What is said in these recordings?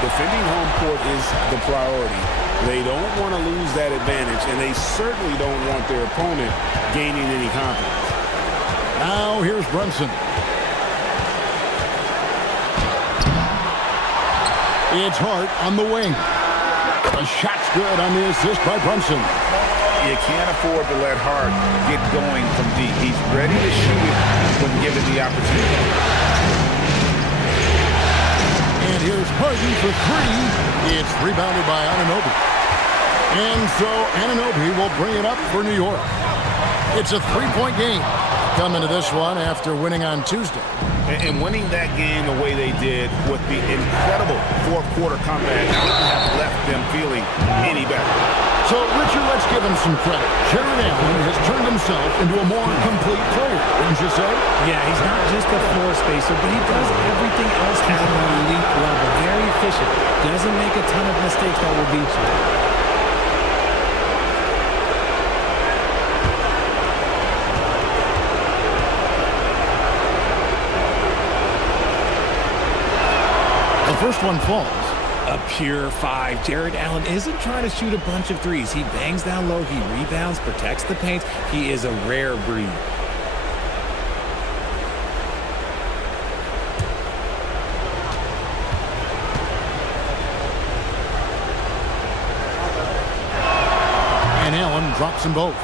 defending home court is the priority. They don't want to lose that advantage, and they certainly don't want their opponent gaining any confidence. Now here's Brunson. It's Hart on the wing. The shot's good on the assist by Brunson. You can't afford to let Hart get going from deep. He's ready to shoot it when given the opportunity. And here's Harden for three. It's rebounded by Anunoby. And so Anunoby will bring it up for New York. It's a three-point game coming to this one after winning on Tuesday. And winning that game the way they did with the incredible fourth-quarter comeback couldn't have left them feeling any better. So, Richard, let's give him some credit. Jared Allen has turned himself into a more complete player, wouldn't you say? Yeah, he's not just a floor spacer, but he does everything else at an elite level. Very efficient. Doesn't make a ton of mistakes that will beat you. The first one falls. A pure 5. Jared Allen isn't trying to shoot a bunch of threes. He bangs down low, he rebounds, protects the paint. He is a rare breed. And Allen drops them both.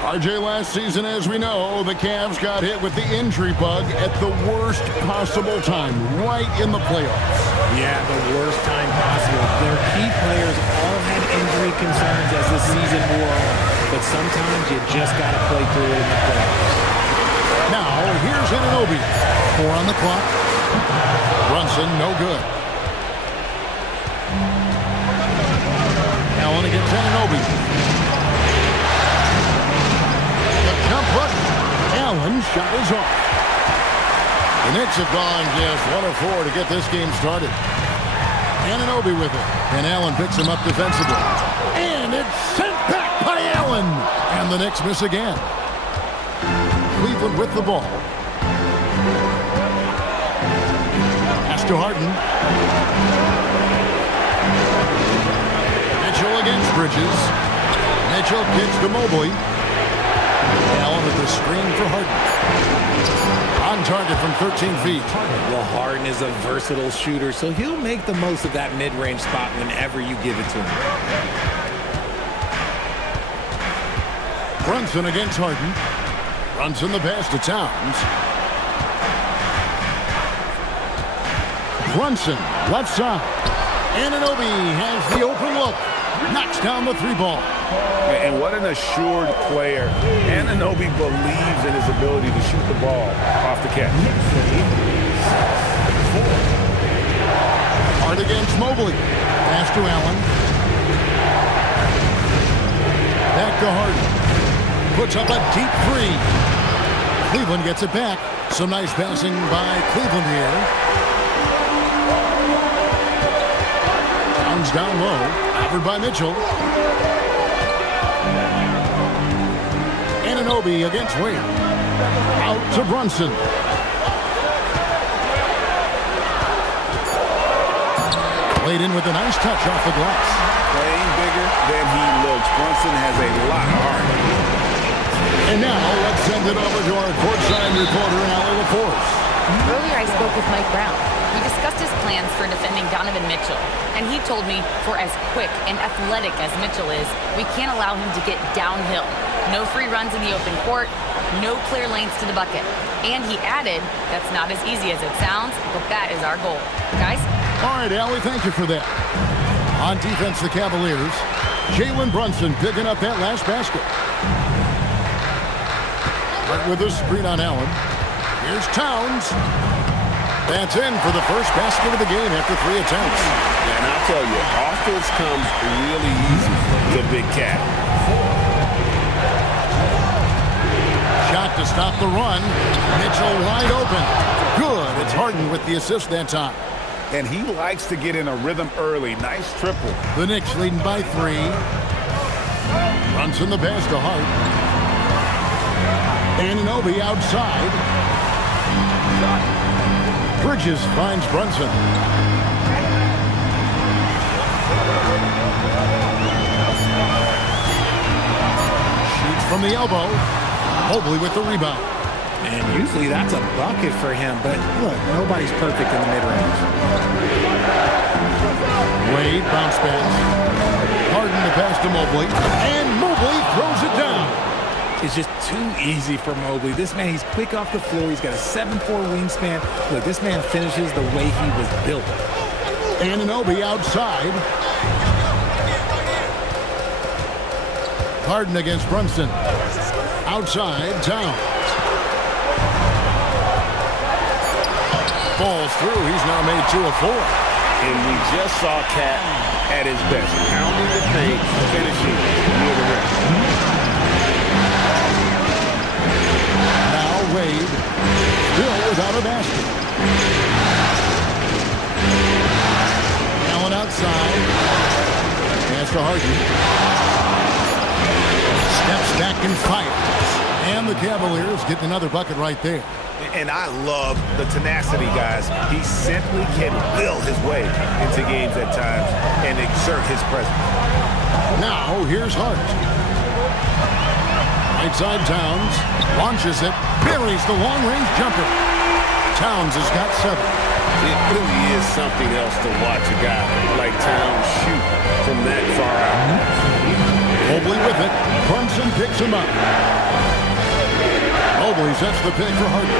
RJ, last season, as we know, the Cavs got hit with the injury bug at the worst possible time, right in the playoffs. Yeah, the worst time possible. Their key players all had injury concerns as the season wore on. But sometimes you just got to play through it in the playoffs. Now, here's Anunoby. 4 on the clock. Brunson, no good. Allen against Anunoby. Jump hook. Allen shot is off. The Knicks have gone just 1 of 4 to get this game started. Anunoby with it. And Allen picks him up defensively. And it's sent back by Allen. And the Knicks miss again. Cleveland with the ball. Pass to Harden. Mitchell against Bridges. Mitchell gets to Mobley. Allen with the screen for Harden. On target from 13 feet. Well, Harden is a versatile shooter, so he'll make the most of that mid-range spot whenever you give it to him. Brunson against Harden. Brunson the pass to Towns. Brunson, left side. Anunoby has the open look. Knocks down the 3-ball. And what an assured player. Anunoby believes in his ability to shoot the ball off the catch. Hard against Mobley. Pass to Allen. Back to Harden. Puts up a deep 3. Cleveland gets it back. Some nice passing by Cleveland here. Towns down low. Covered by Mitchell. Anunoby against Wade. Out to Brunson. Played in with a nice touch off the glass. Playing bigger than he looks. Brunson has a lot of heart. And now let's send it over to our courtside reporter, Allie LaForce. Earlier I spoke with Mike Brown. We discussed his plans for defending Donovan Mitchell, and he told me for as quick and athletic as Mitchell is, we can't allow him to get downhill. No free runs in the open court, no clear lanes to the bucket. And he added, that's not as easy as it sounds, but that is our goal. Guys? All right, Allie, thank you for that. On defense, the Cavaliers. Jalen Brunson picking up that last basket. Right with a screen on Allen. Here's Towns. That's in for the first basket of the game after 3 attempts. And I'll tell you, offense comes really easy to Big Cat. Shot to stop the run. Mitchell wide open. Good. It's Harden with the assist that time. And he likes to get in a rhythm early. Nice triple. The Knicks leading by 3. Brunson the pass to Hart. Anunoby outside. Bridges finds Brunson. Shoots from the elbow. Mobley with the rebound. And usually that's a bucket for him, but look, nobody's perfect in the mid-range. Wade bounce pass. Harden the pass to Mobley. And Mobley throws it down. It's just too easy for Mobley. This man, he's quick off the floor. He's got a 7'4" wingspan. Look, this man finishes the way he was built. Anunoby outside. Harden against Brunson. Outside, Towns. Falls through. He's now made 2 of 4. And we just saw Cat at his best. Pounding the paint, finishing near the rim. Now Wade, still without a basket. Allen outside. Pass to Harden. Steps back and fires. And the Cavaliers get another bucket right there. And I love the tenacity, guys. He simply can will his way into games at times and exert his presence. Now, here's Hart. Right side Towns. Launches it. Buries the long-range jumper. Towns has got 7. It really is something else to watch a guy like Towns shoot from that far out. Mobley with it. Brunson picks him up. Mobley sets the pick for Harden.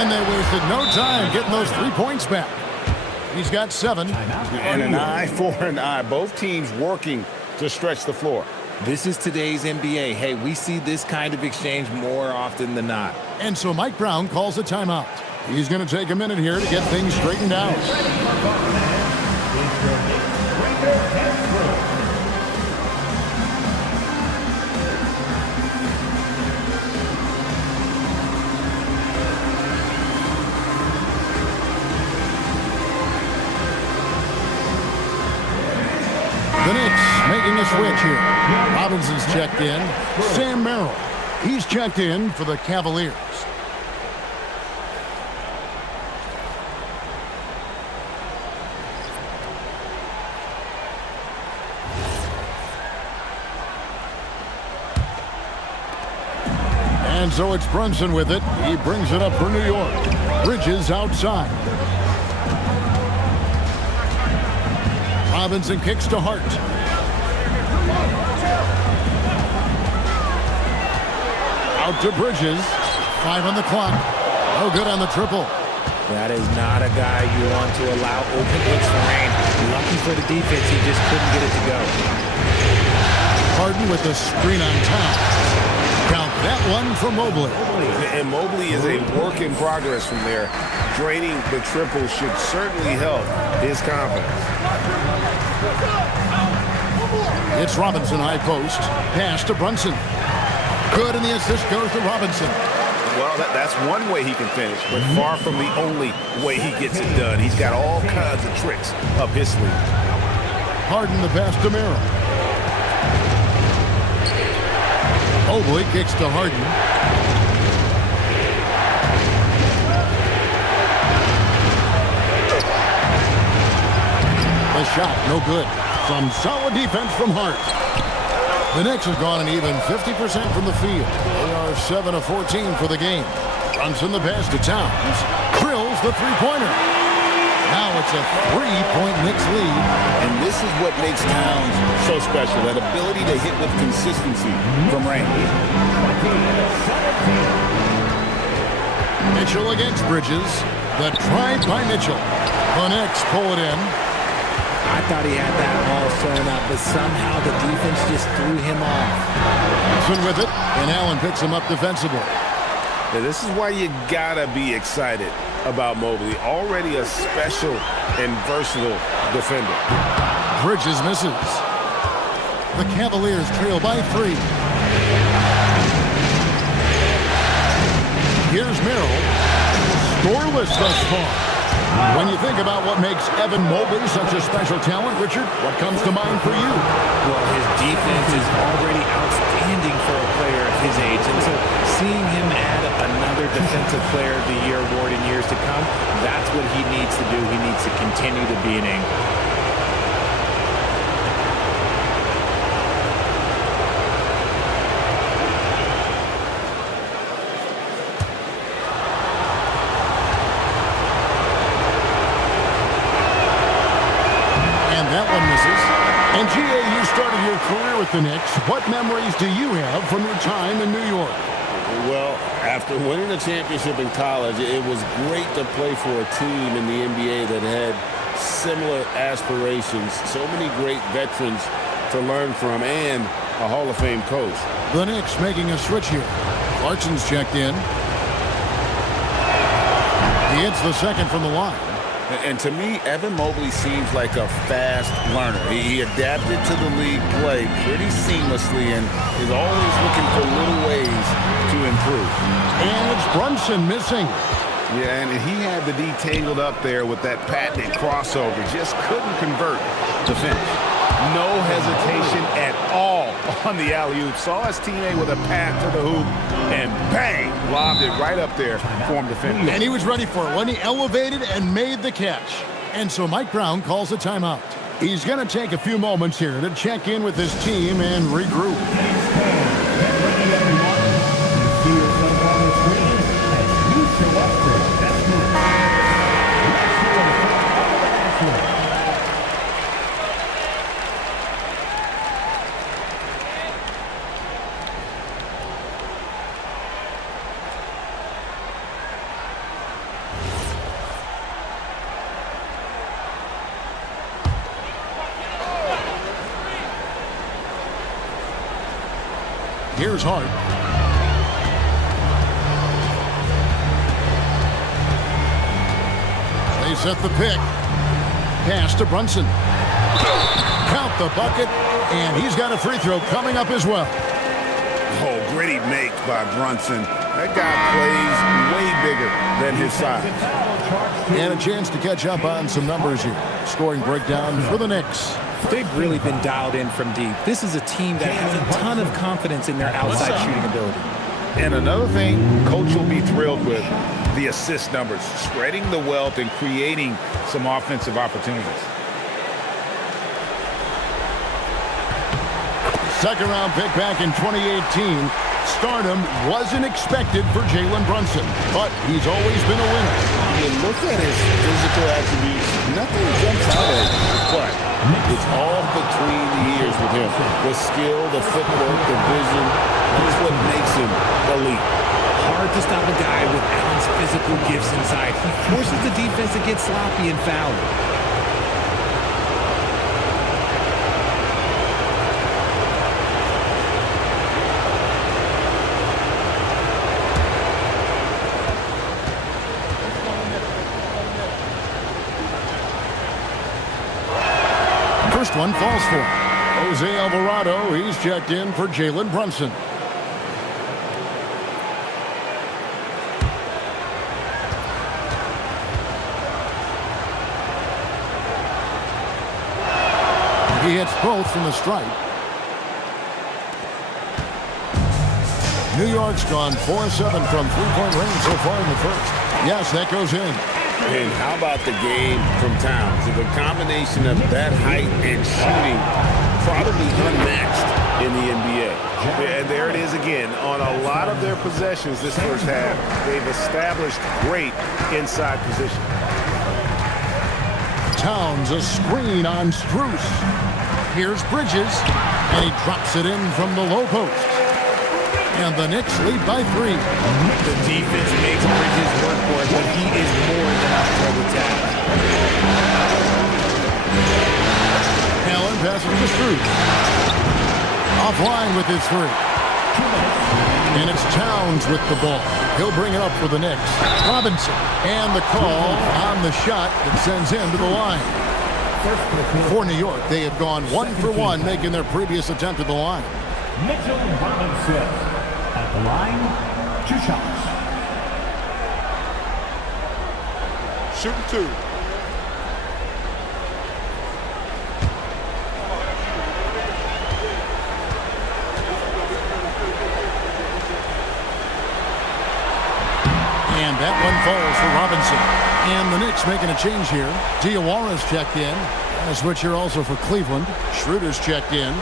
And they wasted no time getting those 3 points back. He's got 7. And an eye for an eye. Both teams working to stretch the floor. This is today's NBA. Hey, we see this kind of exchange more often than not. And so Mike Brown calls a timeout. He's going to take a minute here to get things straightened out. The Knicks making a switch here. Robinson's checked in. Sam Merrill, he's checked in for the Cavaliers. And so it's Brunson with it. He brings it up for New York. Bridges outside. Robinson kicks to Hart. Out to Bridges. 5 on the clock. No good on the triple. That is not a guy you want to allow open looks for rain. Lucky for the defense, he just couldn't get it to go. Harden with the screen on top. Count that one for Mobley. And Mobley is a work in progress from there. Draining the triple should certainly help his confidence. It's Robinson high post. Pass to Brunson. Good, and the assist goes to Robinson. Well, that's one way he can finish, but far from the only way he gets it done. He's got all kinds of tricks up his sleeve. Harden the pass to Merrill. Mobley kicks to Harden. The shot, no good. Some solid defense from Hart. The Knicks have gone an even 50% from the field. They are 7 of 14 for the game. Brunson the pass to Towns. Drills the three-pointer. Now it's a 3-point Knicks lead. And this is what makes Towns so special, that ability to hit with consistency from range. Mitchell against Bridges. The drive by Mitchell. The Knicks pull it in. I thought he had that all sewn up, but somehow the defense just threw him off. Brunson with it, and Allen picks him up defensively. Yeah, this is why you gotta be excited about Mobley. Already a special and versatile defender. Bridges misses. The Cavaliers trail by 3. Here's Merrill. Scoreless thus far. When you think about what makes Evan Mobley such a special talent, Richard, what comes to mind for you? Well, his defense is already outstanding for a player of his age, and so seeing him add another Defensive Player of the Year award in years to come, that's what he needs to do. He needs to continue to be an anchor. And G.A., you started your career with the Knicks. What memories do you have from your time in New York? Well, after winning a championship in college, it was great to play for a team in the NBA that had similar aspirations. So many great veterans to learn from and a Hall of Fame coach. The Knicks making a switch here. Clarkson's checked in. He hits the second from the line. And to me, Evan Mobley seems like a fast learner. He adapted to the league play pretty seamlessly and is always looking for little ways to improve. And it's Brunson missing. Yeah, and he had the D tangled up there with that patented crossover. Just couldn't convert the finish. No hesitation at all on the alley-oop. Saw his teammate with a pass to the hoop, and bang, lobbed it right up there for him to finish. And he was ready for it when he elevated and made the catch. And so Mike Brown calls a timeout. He's going to take a few moments here to check in with his team and regroup. Here's Hart. They set the pick. Pass to Brunson. Count the bucket, and he's got a free throw coming up as well. Oh, gritty make by Brunson. That guy plays way bigger than his size. And a chance to catch up on some numbers here. Scoring breakdown for the Knicks. They've really been dialed in from deep. This is a team that has a ton of confidence in their outside shooting ability. And another thing Coach will be thrilled with, the assist numbers, spreading the wealth and creating some offensive opportunities. Second round pick back in 2018. Stardom wasn't expected for Jalen Brunson, but he's always been a winner. You look at his physical attributes, nothing jumps out at you, but it's all between the ears with him. The skill, the footwork, the vision, that's what makes him elite. Hard to stop a guy with Allen's physical gifts inside. He forces the defense to get sloppy and foul. First one falls for Jose Alvarado. He's checked in for Jalen Brunson. He hits both from the stripe. New York's gone 4-7 from three-point range so far in the first. Yes, that goes in. And how about the game from Towns? The combination of that height and shooting, probably unmatched in the NBA. And there it is again. On a lot of their possessions this first half, they've established great inside position. Towns, a screen on Strus. Here's Bridges, and he drops it in from the low post. And the Knicks lead by 3. The defense makes Bridges work for it, but he is more than up for the task. Allen passes to Strus. Offline with his 3. And it's Towns with the ball. He'll bring it up for the Knicks. Robinson. And the call on the shot that sends him to the line. For New York, they have gone 1 for 1, making their previous attempt at the line. Mitchell Robinson. At the line, 2 shots. Shooting 2. And that one falls for Robinson. And the Knicks making a change here. Diawara's checked in. A switch here also for Cleveland. Schroeder's checked in.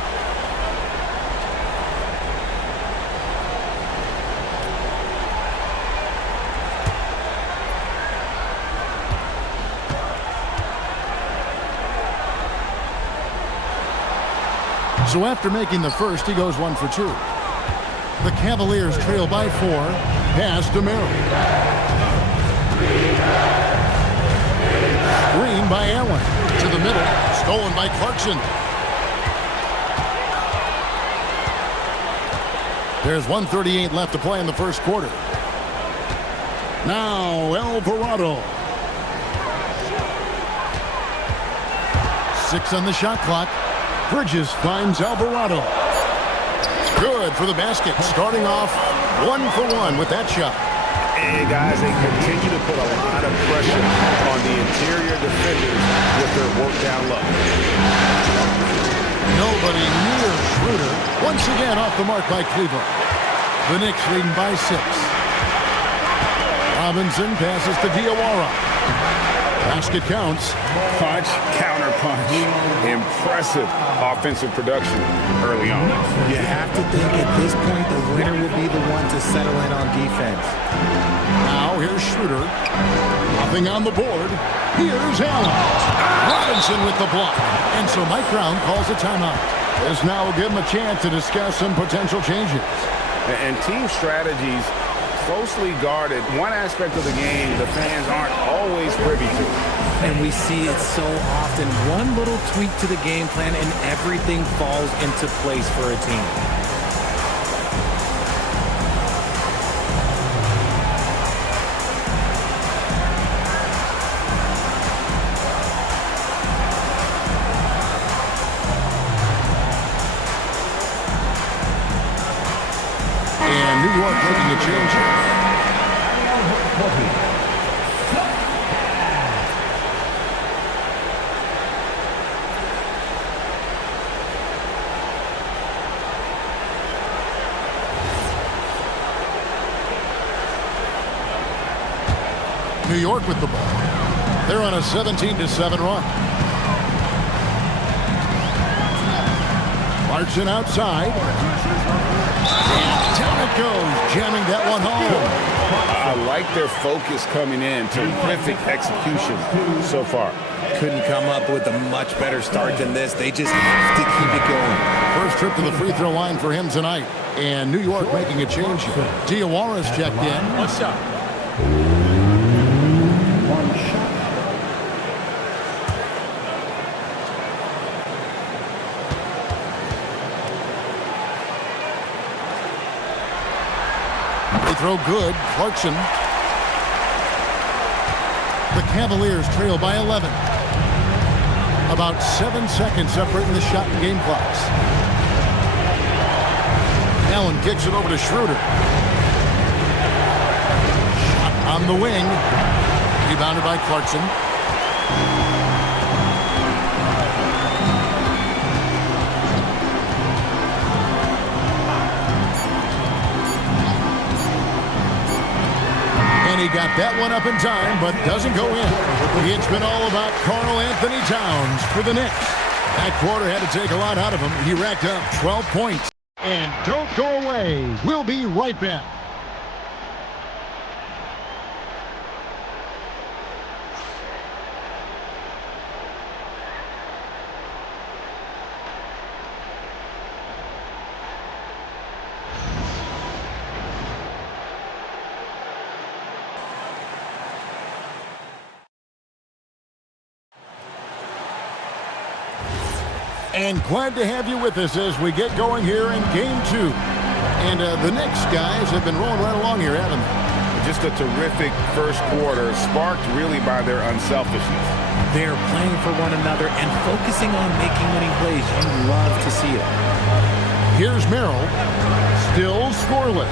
So after making the first, he goes 1 for 2. The Cavaliers trail by 4. Pass to Merrill. Screen by Allen. To the middle. Stolen by Clarkson. There's 1:38 left to play in the first quarter. Now Alvarado. 6 on the shot clock. Bridges finds Alvarado. Good for the basket. Starting off 1 for 1 with that shot. And guys, they continue to put a lot of pressure on the interior defenders with their work down low. Nobody near Schroeder. Once again off the mark by Cleveland. The Knicks leading by 6. Robinson passes to Diawara. Basket counts. Punch, counter punch. Impressive offensive production early on. You have to think at this point the winner will be the one to settle in on defense. Now here's Schroeder. Nothing on the board. Here's Allen. Robinson with the block. And so Mike Brown calls a timeout. This now will give him a chance to discuss some potential changes. And team strategies closely guarded. One aspect of the game the fans aren't always privy to. And we see it so often. One little tweak to the game plan and everything falls into place for a team. And New York making a change. New York with the ball. They're on a 17-7 run. Clarkson outside. And down it goes, jamming that one home. I like their focus coming in. Terrific execution so far. Couldn't come up with a much better start than this. They just have to keep it going. First trip to the free throw line for him tonight. And New York making a change here. Diawara's checked in. What's up? Throw good. Clarkson. The Cavaliers trail by 11. About 7 seconds separating the shot and game clocks. Allen kicks it over to Schroeder. Shot on the wing. Rebounded by Clarkson. He got that one up in time, but doesn't go in. It's been all about Karl Anthony Towns for the Knicks. That quarter had to take a lot out of him. He racked up 12 points. And don't go away. We'll be right back. And glad to have you with us as we get going here in Game 2. And the Knicks guys have been rolling right along here, haven't they? Just a terrific first quarter, sparked really by their unselfishness. They're playing for one another and focusing on making winning plays. You love to see it. Here's Merrill. Still scoreless.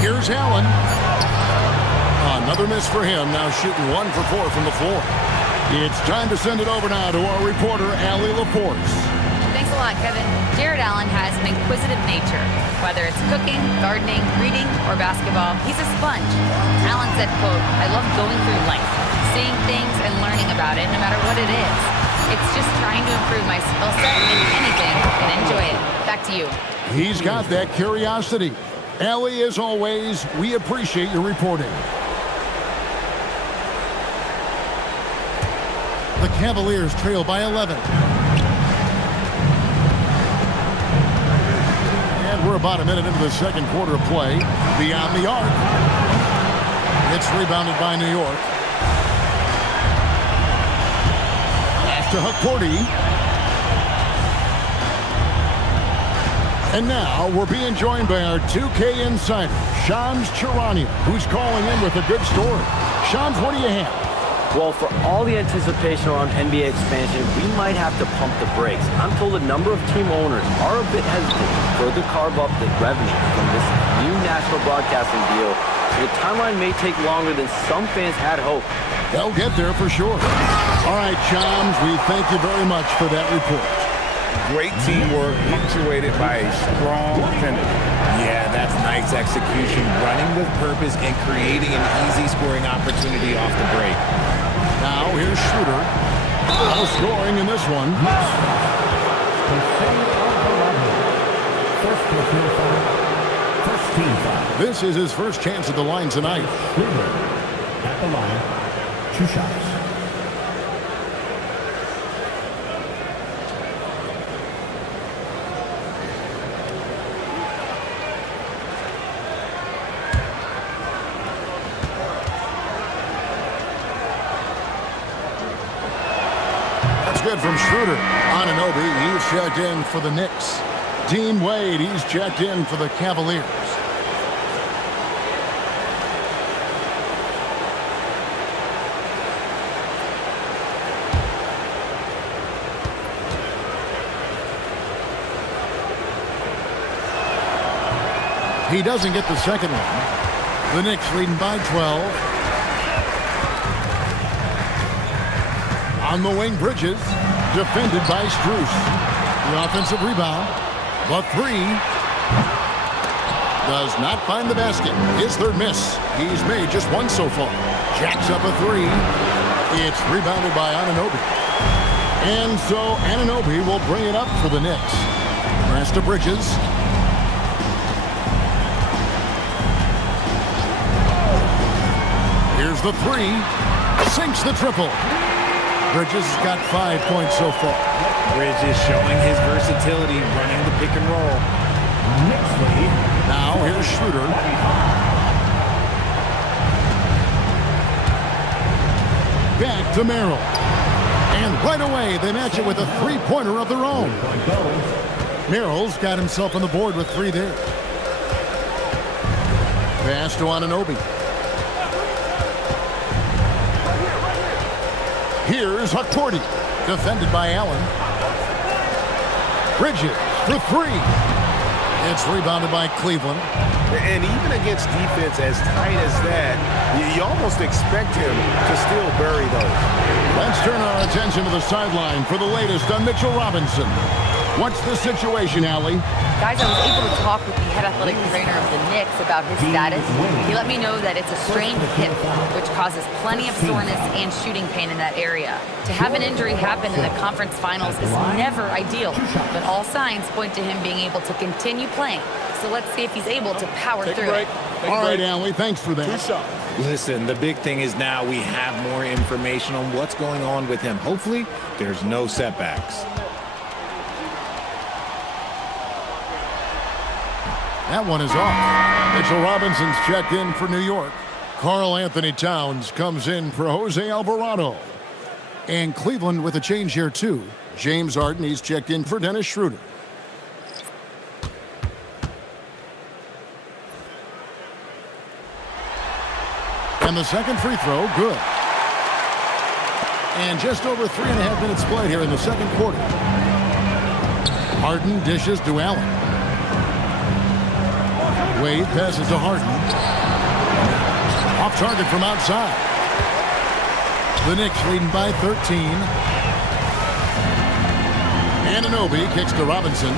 Here's Allen. Another miss for him. Now shooting 1 for 4 from the floor. It's time to send it over now to our reporter, Allie LaForce. Thanks a lot, Kevin. Jared Allen has an inquisitive nature. Whether it's cooking, gardening, reading, or basketball, he's a sponge. Allen said, quote, "I love going through life, seeing things and learning about it no matter what it is. It's just trying to improve my skill set in anything and enjoy it." Back to you. He's got that curiosity. Allie, as always, we appreciate your reporting. The Cavaliers trail by 11. We're about a minute into the second quarter of play. Beyond the arc. It's rebounded by New York. Pass to Huckporty. And now we're being joined by our 2K insider, Shams Charania, who's calling in with a good story. Shams, what do you have? Well, for all the anticipation around NBA expansion, we might have to pump the brakes. I'm told a number of team owners are a bit hesitant to further carve up the revenue from this new national broadcasting deal, so the timeline may take longer than some fans had hoped. They'll get there for sure. All right, Shams, we thank you very much for that report. Great teamwork, punctuated by a strong defender. Yeah, that's nice execution, running with purpose and creating an easy scoring opportunity off the break. Now here's Schroeder. No scoring in this one. First team foul. This is his first chance at the line tonight. Schroeder at the line. 2 shots. Good from Schroeder. Anunoby, he's checked in for the Knicks. Dean Wade, he's checked in for the Cavaliers. He doesn't get the second one. The Knicks leading by 12. On the wing, Bridges, defended by Strus. The offensive rebound. The three does not find the basket. His third miss. He's made just one so far. Jacks up a three. It's rebounded by Anunoby. And so Anunoby will bring it up for the Knicks. Pass to Bridges. Here's the three. Sinks the triple. Bridges has got 5 points so far. Bridges showing his versatility, running the pick and roll. Knicks lead. Now here's Schroeder. Back to Merrill. And right away, they match it with a three-pointer of their own. Merrill's got himself on the board with 3 there. Pass to Anunoby. Here's Huckporty, defended by Allen. Bridges for 3. It's rebounded by Cleveland. And even against defense as tight as that, you almost expect him to still bury those. Let's turn our attention to the sideline for the latest on Mitchell Robinson. What's the situation, Allie? Guys, I was able to talk with the head athletic trainer of the Knicks about his status. He let me know that it's a strained hip, which causes plenty of soreness and shooting pain in that area. To have an injury happen in the conference finals is never ideal, but all signs point to him being able to continue playing. So let's see if he's able to power through it. All right, Allie, thanks for that. Listen, the big thing is now we have more information on what's going on with him. Hopefully, there's no setbacks. That one is off. Mitchell Robinson's checked in for New York. Karl Anthony Towns comes in for Jose Alvarado. And Cleveland with a change here, too. James Harden, he's checked in for Dennis Schroeder. And the second free throw, good. And just over 3.5 minutes played here in the second quarter. Harden dishes to Allen. Wade passes to Harden. Off target from outside. The Knicks leading by 13. Anunoby kicks to Robinson.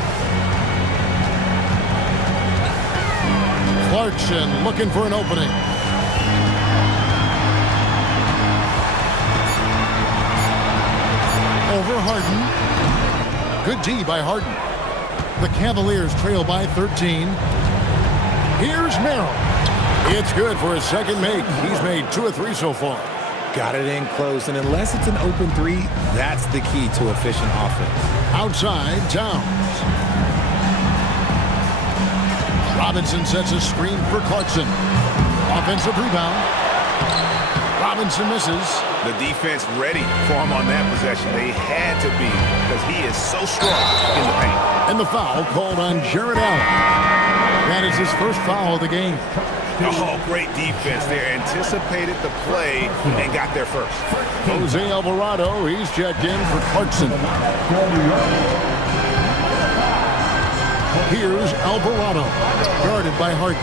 Clarkson looking for an opening. Over Harden. Good D by Harden. The Cavaliers trail by 13. Here's Merrill. It's good for his second make. He's made 2 of 3 so far. Got it in close, and unless it's an open 3, that's the key to efficient offense. Outside, Towns. Robinson sets a screen for Clarkson. Offensive rebound. Robinson misses. The defense ready for him on that possession. They had to be because he is so strong in the paint. And the foul called on Jared Allen. That is his first foul of the game. Oh, great defense there. Anticipated the play and got there first. Jose Alvarado, he's checked in for Clarkson. Here's Alvarado, guarded by Harden.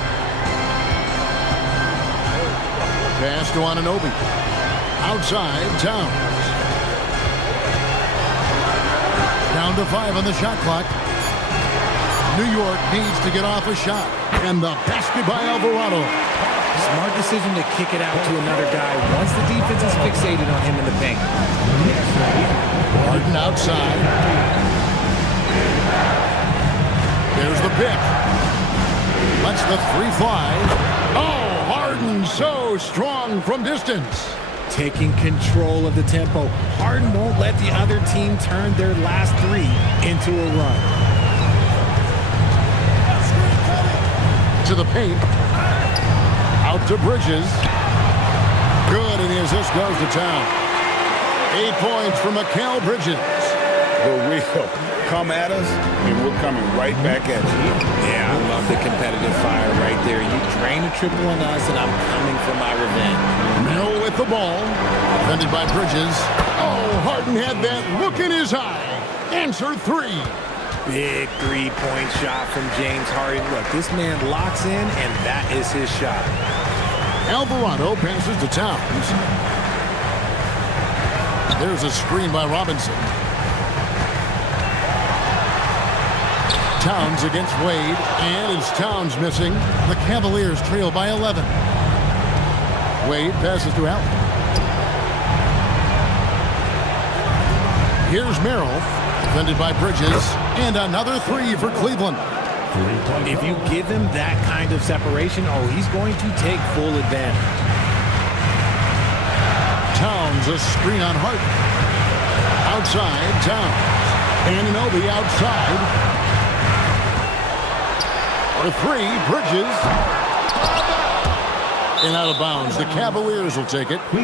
Pass to Anunoby. Outside, Towns. Down to 5 on the shot clock. New York needs to get off a shot. And the basket by Alvarado. Smart decision to kick it out to another guy once the defense is fixated on him in the paint. Harden outside. There's the pick. Lets the 3 fly. Oh, Harden so strong from distance. Taking control of the tempo. Harden won't let the other team turn their last 3 into a run. To the paint. Out to Bridges. Good, and the assist goes to Town. 8 points from Mikal Bridges. The wheel come at us, and we're coming right back at you. Yeah, I love the competitive fire right there. You drain a triple on us, and I'm coming for my revenge. Merrill with the ball. Defended by Bridges. Oh, Harden had that look in his eye. Answer 3. Big 3-point shot from James Harden. Look, this man locks in, and that is his shot. Alvarado passes to Towns. There's a screen by Robinson. Towns against Wade, and it's Towns missing. The Cavaliers trail by 11. Wade passes to Allen. Here's Merrill, defended by Bridges, and another 3 for Cleveland. If you give him that kind of separation, oh, he's going to take full advantage. Towns, a screen on Harden. Outside, Towns. Anunoby outside. For 3, Bridges. And out of bounds. The Cavaliers will take it. A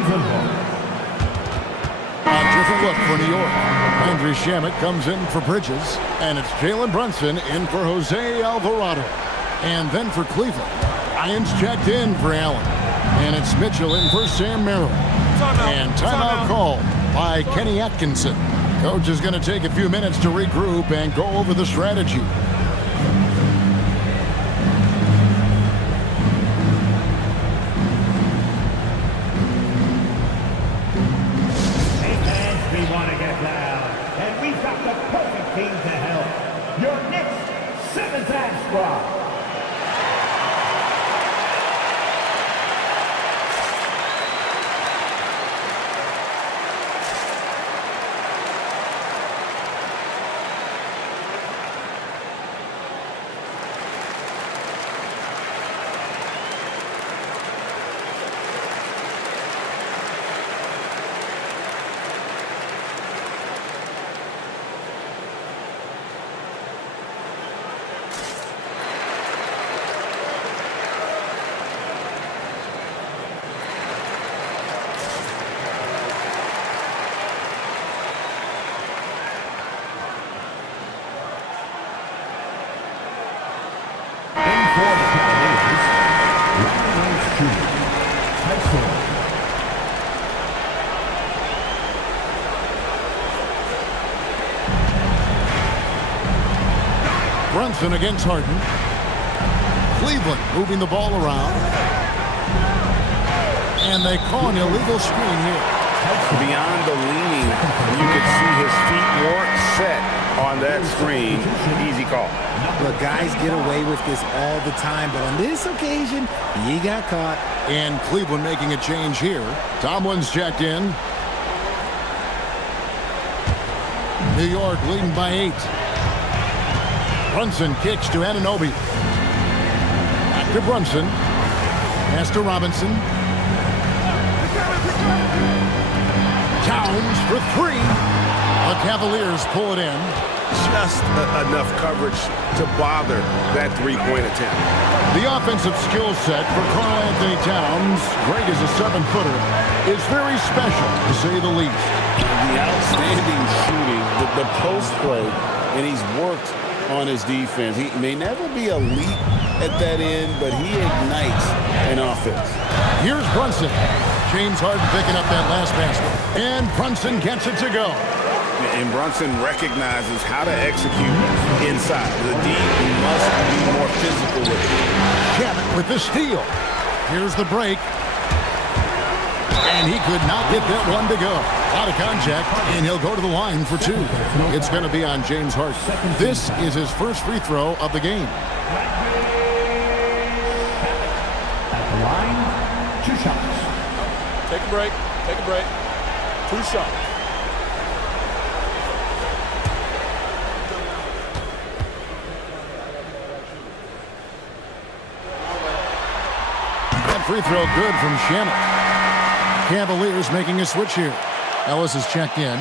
different look for New York. Andrew Shamet comes in for Bridges. And it's Jalen Brunson in for Jose Alvarado. And then for Cleveland, Ryan's checked in for Allen. And it's Mitchell in for Sam Merrill. And timeout call by Kenny Atkinson. Coach is going to take a few minutes to regroup and go over the strategy. Hey fans, we want to get loud, and we've got the perfect team to help. Your Knicks 7th squad. For the Cavaliers, Brunson against Harden. Cleveland moving the ball around. And they call an illegal screen here. Beyond the leaning, you could see his feet weren't set on that screen. Easy call. Look, guys get away with this all the time, but on this occasion, he got caught. And Cleveland making a change here. Tomlin's checked in. New York leading by 8. Brunson kicks to Anunoby. Back to Brunson. Pass to Robinson. Towns for 3. The Cavaliers pull it in. just enough coverage to bother that three-point attempt. The offensive skill set for Karl Anthony Towns, great as a 7-footer, is very special, to say the least. The outstanding shooting, the post play, and he's worked on his defense. He may never be elite at that end, but he ignites an offense. Here's Brunson. James Harden picking up that last basket. And Brunson gets it to go. And Brunson recognizes how to execute inside. The D must be more physical with it. Shannon with the steal. Here's the break. And he could not get that one to go. Out of contact, and he'll go to the line for two. It's going to be on James Harden. This is his first free throw of the game. At the line, 2 shots. Take a break. Take a break. 2 shots. That free throw good from Shannon. Cavaliers making a switch here. Ellis is checked in.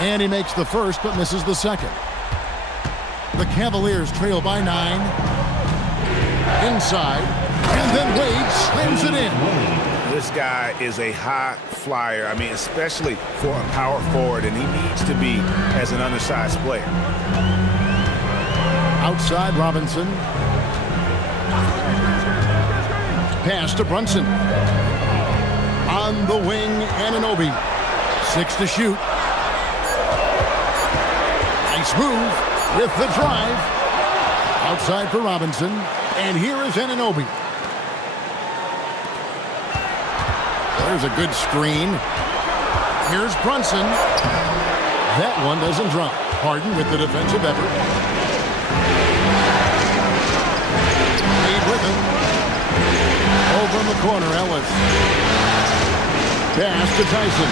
And he makes the first, but misses the second. The Cavaliers trail by 9. Inside. And then Wade slams it in. This guy is a high flyer. I mean, especially for a power forward, and he needs to be as an undersized player. Outside Robinson. Pass to Brunson. On the wing, Anunoby. 6 to shoot. Nice move with the drive. Outside for Robinson. And here is Anunoby. There's a good screen. Here's Brunson. That one doesn't drop. Harden with the defensive effort. Wade with him. Over in the corner, Ellis. Pass to Tyson.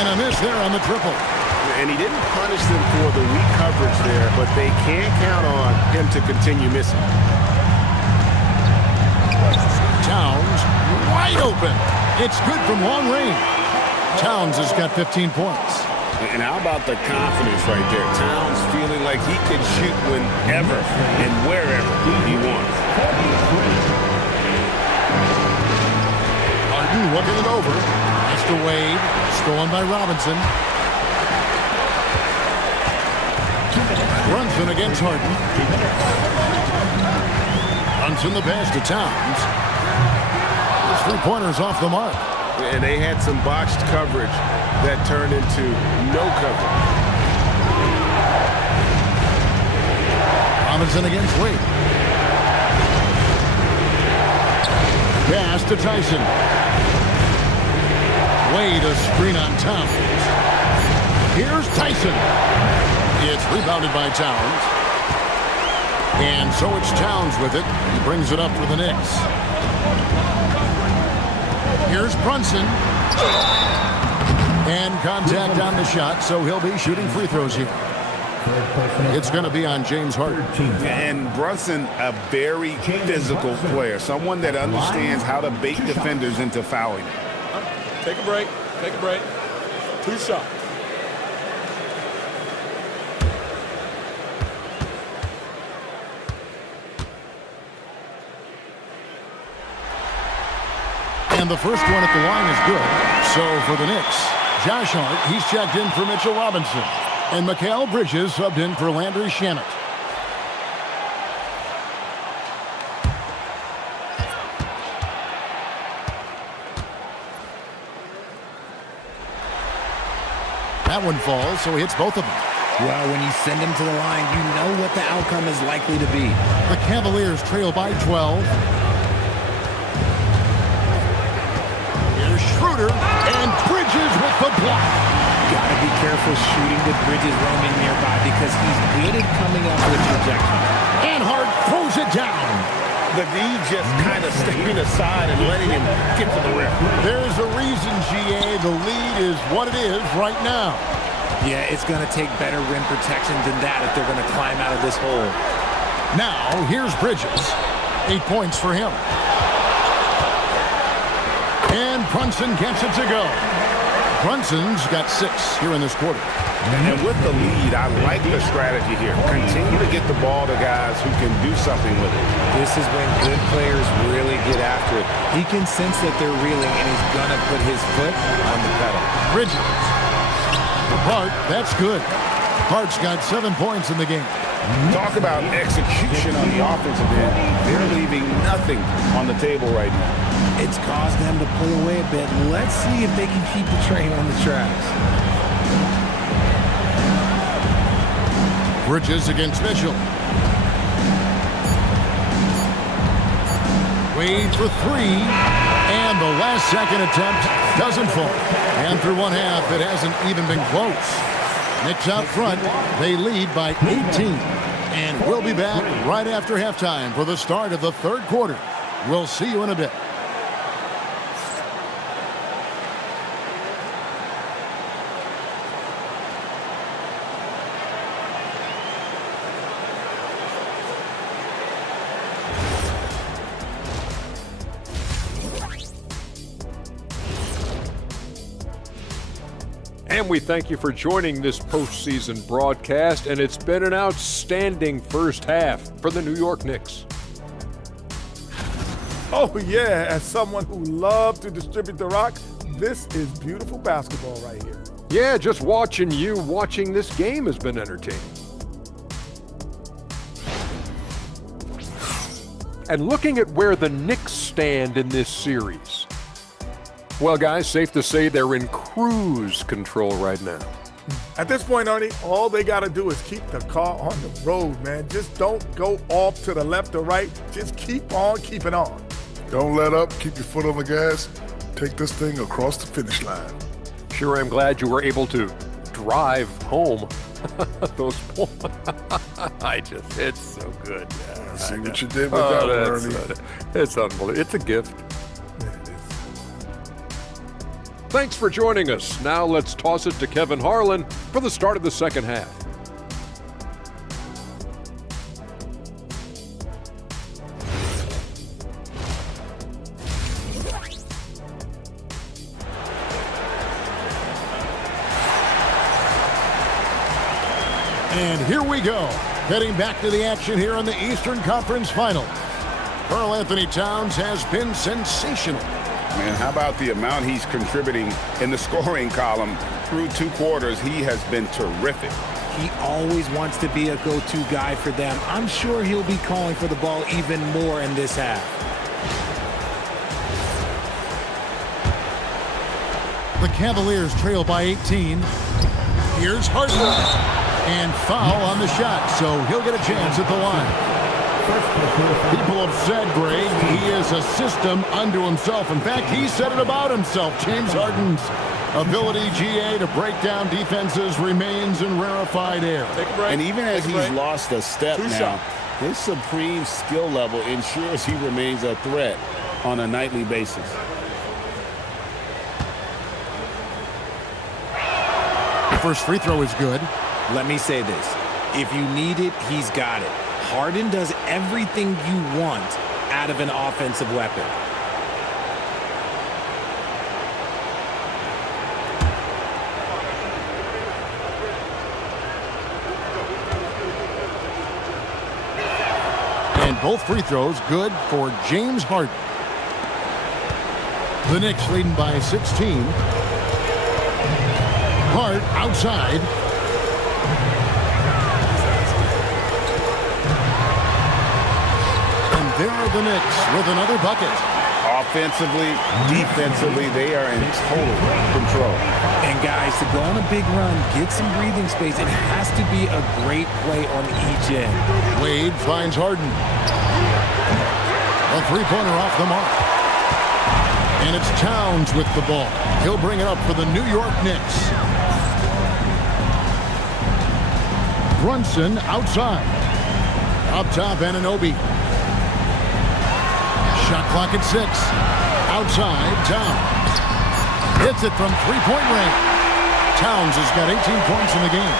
And a miss there on the triple. And he didn't punish them for the weak coverage there, but they can't count on him to continue missing. Towns wide open. It's good from long range. Towns has got 15 points. And how about the confidence right there? Towns feeling like he can shoot whenever and wherever he wants. Harden looking it over. That's to Wade. Stolen by Robinson. Brunson against Harden. Brunson the pass to Towns. His 3-pointers off the mark. And they had some botched coverage that turned into no coverage. Robinson against Wade. Pass to Tyson. Wade a screen on Towns. Here's Tyson. It's rebounded by Towns. And so it's Towns with it. He brings it up for the Knicks. Here's Brunson. And contact on the shot, so he'll be shooting free throws here. It's going to be on James Harden. And Brunson, a very physical player, someone that understands how to bait defenders into fouling. Take a break. Take a break. 2 shots. And the first one at the line is good. So for the Knicks, Josh Hart, he's checked in for Mitchell Robinson. And Mikal Bridges subbed in for Landry Shamet. That one falls, so he hits both of them. Well, when you send him to the line, you know what the outcome is likely to be. The Cavaliers trail by 12. Here's Schroeder, and Bridges with the block. Gotta be careful shooting with Bridges roaming nearby because he's good at coming up with rejection. And Hart throws it down. The D just kind of staying aside and letting him get to the rim. There's a reason, GA, the lead is what it is right now. Yeah, it's going to take better rim protection than that if they're going to climb out of this hole. Now, here's Bridges. 8 points for him. And Brunson gets it to go. Brunson's got 6 here in this quarter. And with the lead, I like the strategy here. Continue to get the ball to guys who can do something with it. This is when good players really get after it. He can sense that they're reeling, and he's going to put his foot on the pedal. Bridges. Hart, that's good. Hart's got 7 points in the game. Talk about execution on the offensive end. They're leaving nothing on the table right now. It's caused them to pull away a bit. Let's see if they can keep the train on the tracks. Bridges against Mitchell. Wade for 3. And the last second attempt doesn't fall. And through one half, it hasn't even been close. Knicks out front. They lead by 18. And we'll be back right after halftime for the start of the third quarter. We'll see you in a bit. And we thank you for joining this postseason broadcast, and it's been an outstanding first half for the New York Knicks. Oh, yeah, as someone who loves to distribute the rock, this is beautiful basketball right here. Yeah, just watching this game has been entertaining. And looking at where the Knicks stand in this series. Well, guys, safe to say they're in cruise control right now. At this point, Ernie, all they got to do is keep the car on the road, man. Just don't go off to the left or right. Just keep on keeping on. Don't let up. Keep your foot on the gas. Take this thing across the finish line. Sure, I'm glad you were able to drive home. Those points. It's so good. Yeah, see what you did with that one, Ernie. It's unbelievable. It's a gift. Thanks for joining us. Now let's toss it to Kevin Harlan for the start of the second half. And here we go. Heading back to the action here in the Eastern Conference Final. Karl Anthony Towns has been sensational. Man, how about the amount he's contributing in the scoring column through 2 quarters? He has been terrific. He always wants to be a go-to guy for them. I'm sure he'll be calling for the ball even more in this half. The Cavaliers trail by 18. Here's Harden. And foul on the shot, so he'll get a chance at the line. People have said, Greg, he is a system unto himself. In fact, he said it about himself. James Harden's ability, GA, to break down defenses remains in rarefied air. And even as he's lost a step now, his supreme skill level ensures he remains a threat on a nightly basis. First free throw is good. Let me say this. If you need it, he's got it. Harden does everything you want out of an offensive weapon. And both free throws good for James Harden. The Knicks leading by 16. Hart outside. There are the Knicks with another bucket. Offensively, defensively, they are in total control. And guys, to go on a big run, get some breathing space, it has to be a great play on each end. Wade finds Harden. A three-pointer off the mark. And it's Towns with the ball. He'll bring it up for the New York Knicks. Brunson outside. Up top, Anunoby. Shot clock at 6. Outside, Towns. Hits it from three-point range. Towns has got 18 points in the game.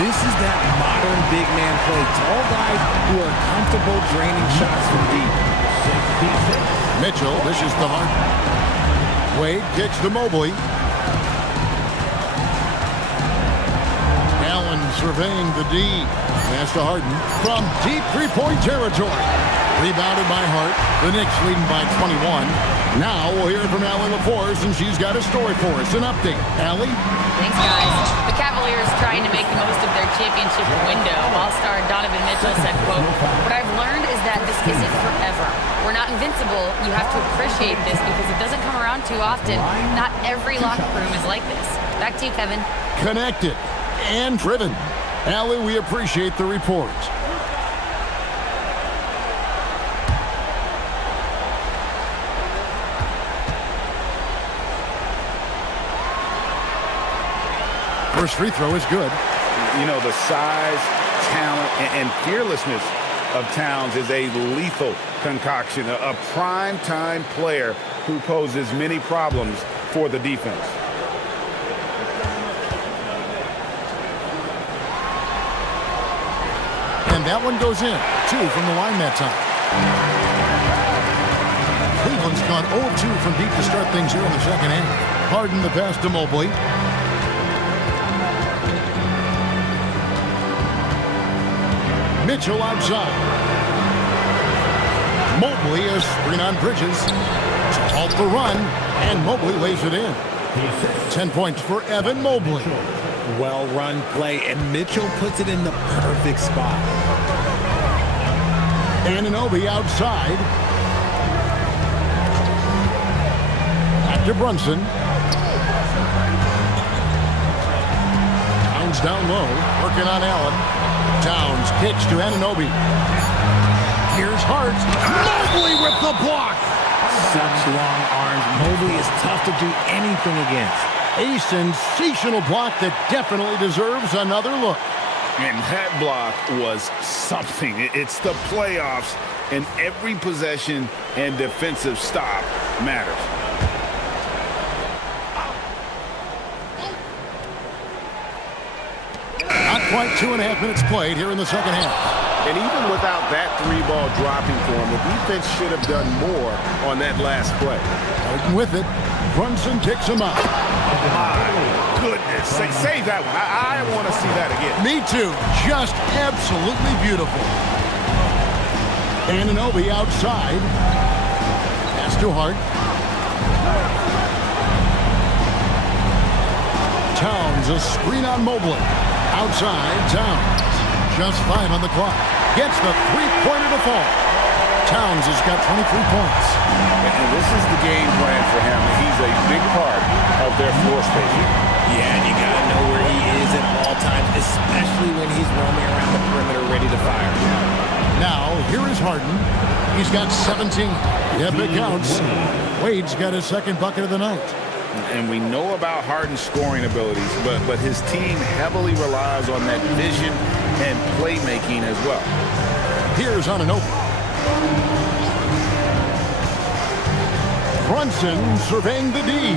This is that modern big man play. Tall guys who are comfortable draining shots from deep. Mitchell dishes to Harden. Wade kicks to Mobley. Allen surveying the D. Pass to Harden from deep three-point territory. Rebounded by Hart. The Knicks leading by 21. Now we'll hear from Allie LaForce, and she's got a story for us. An update. Allie? Thanks, guys. The Cavaliers trying to make the most of their championship window. All-star Donovan Mitchell said, quote, "What I've learned is that this isn't forever. We're not invincible. You have to appreciate this because it doesn't come around too often. Not every locker room is like this." Back to you, Kevin. Connected and driven. Allie, we appreciate the report. First free throw is good. You know, the size, talent, and fearlessness of Towns is a lethal concoction, a prime-time player who poses many problems for the defense. And that one goes in. 2 from the line that time. Cleveland's gone 0-2 from deep to start things here in the second half. Harden the pass to Mobley. Mitchell outside. Mobley is screen on Bridges to halt the run, and Mobley lays it in. 10 points for Evan Mobley. Well-run play, and Mitchell puts it in the perfect spot. Anunoby outside. Back to Brunson. Towns down low, working on Allen. Towns kicks to Anunoby. Here's Hart. Mobley with the block. Such long arms. Mobley is tough to do anything against. A sensational block that definitely deserves another look. And that block was something. It's the playoffs, and every possession and defensive stop matters. Not quite 2.5 minutes played here in the second half. And even without that 3-ball dropping for him, the defense should have done more on that last play. Harden with it. Brunson kicks him up. My goodness. Save that one. I want to see that again. Me too. Just absolutely beautiful. Anunoby outside. Pass to Hart. Towns a screen on Mobley. Outside, Towns. Just 5 on the clock. Gets the three-pointer to fall. Towns has got 23 points. And this is the game plan for him. He's a big part of their floor spacing. Yeah, and you got to know where he is at all times, especially when he's roaming around the perimeter ready to fire. Now, here is Harden. He's got 17. Yep, it counts. Wade's got his second bucket of the night. And we know about Harden's scoring abilities, but his team heavily relies on that vision and playmaking as well. Here's Anunoby. Brunson surveying the D.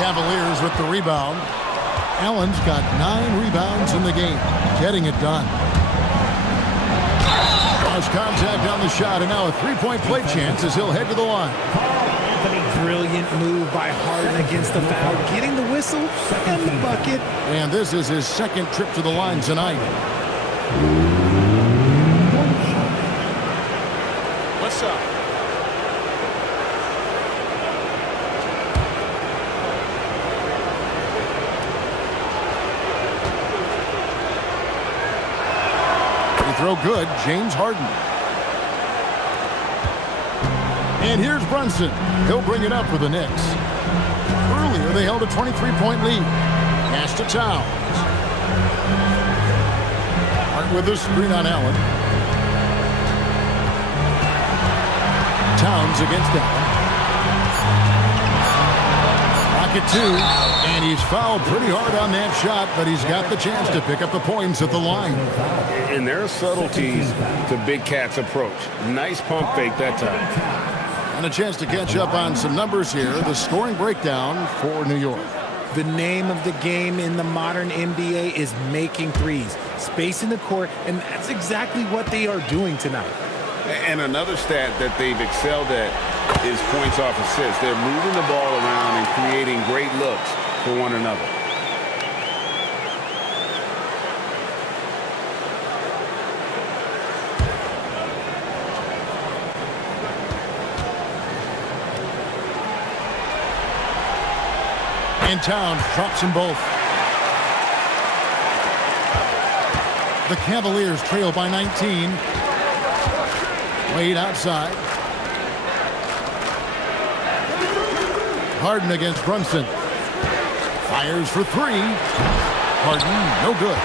Cavaliers with the rebound. Allen's got 9 rebounds in the game, getting it done. Lost contact on the shot, and now a 3-point play chance as he'll head to the line. Brilliant move by Harden against the foul, getting the whistle and the bucket. And this is his second trip to the line tonight. What's up? Free throw good, James Harden. And here's Brunson. He'll bring it up for the Knicks. Earlier, they held a 23-point lead. Pass to Towns. Hart with a screen on Allen. Towns against Allen. Rocket 2. And he's fouled pretty hard on that shot, but he's got the chance to pick up the points at the line. And there are subtleties to Big Cat's approach. Nice pump fake that time. And a chance to catch up on some numbers here. The scoring breakdown for New York. The name of the game in the modern NBA is making threes, spacing the court, and that's exactly what they are doing tonight. And another stat that they've excelled at is points off assists. They're moving the ball around and creating great looks for one another. And Towns drops them both. The Cavaliers trail by 19. Wade outside. Harden against Brunson. Fires for three. Harden, no good.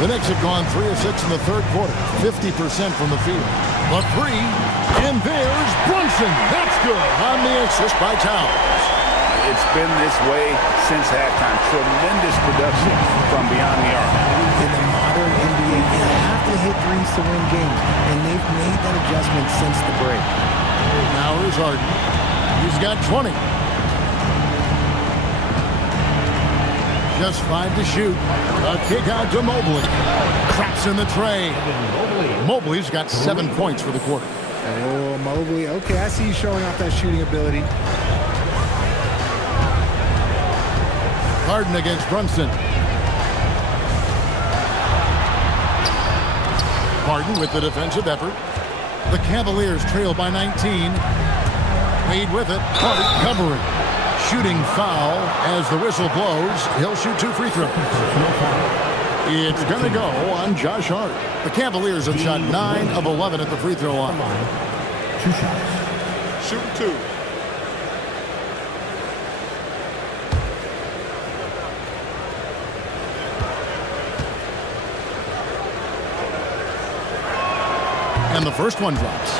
The Knicks have gone 3 of 6 in the third quarter. 50% from the field. The three, and there's Brunson. That's good on the assist by Towns. It's been this way since halftime. Tremendous production from beyond the arc. In the modern NBA, you have to hit threes to win games, and they've made that adjustment since the break. Now here's Harden. He's got 20. Just 5 to shoot. A kick out to Mobley. Traps in the tray. Mobley's got 7 points for the quarter. Oh, Mobley. Okay, I see you showing off that shooting ability. Harden against Brunson. Harden with the defensive effort. The Cavaliers trail by 19. Wade with it. Hart covering. Shooting foul as the whistle blows. He'll shoot 2 free throws. It's going to go on Josh Hart. The Cavaliers have shot 9 of 11 at the free throw line. 2 shots. Shoot 2. And the first one drops.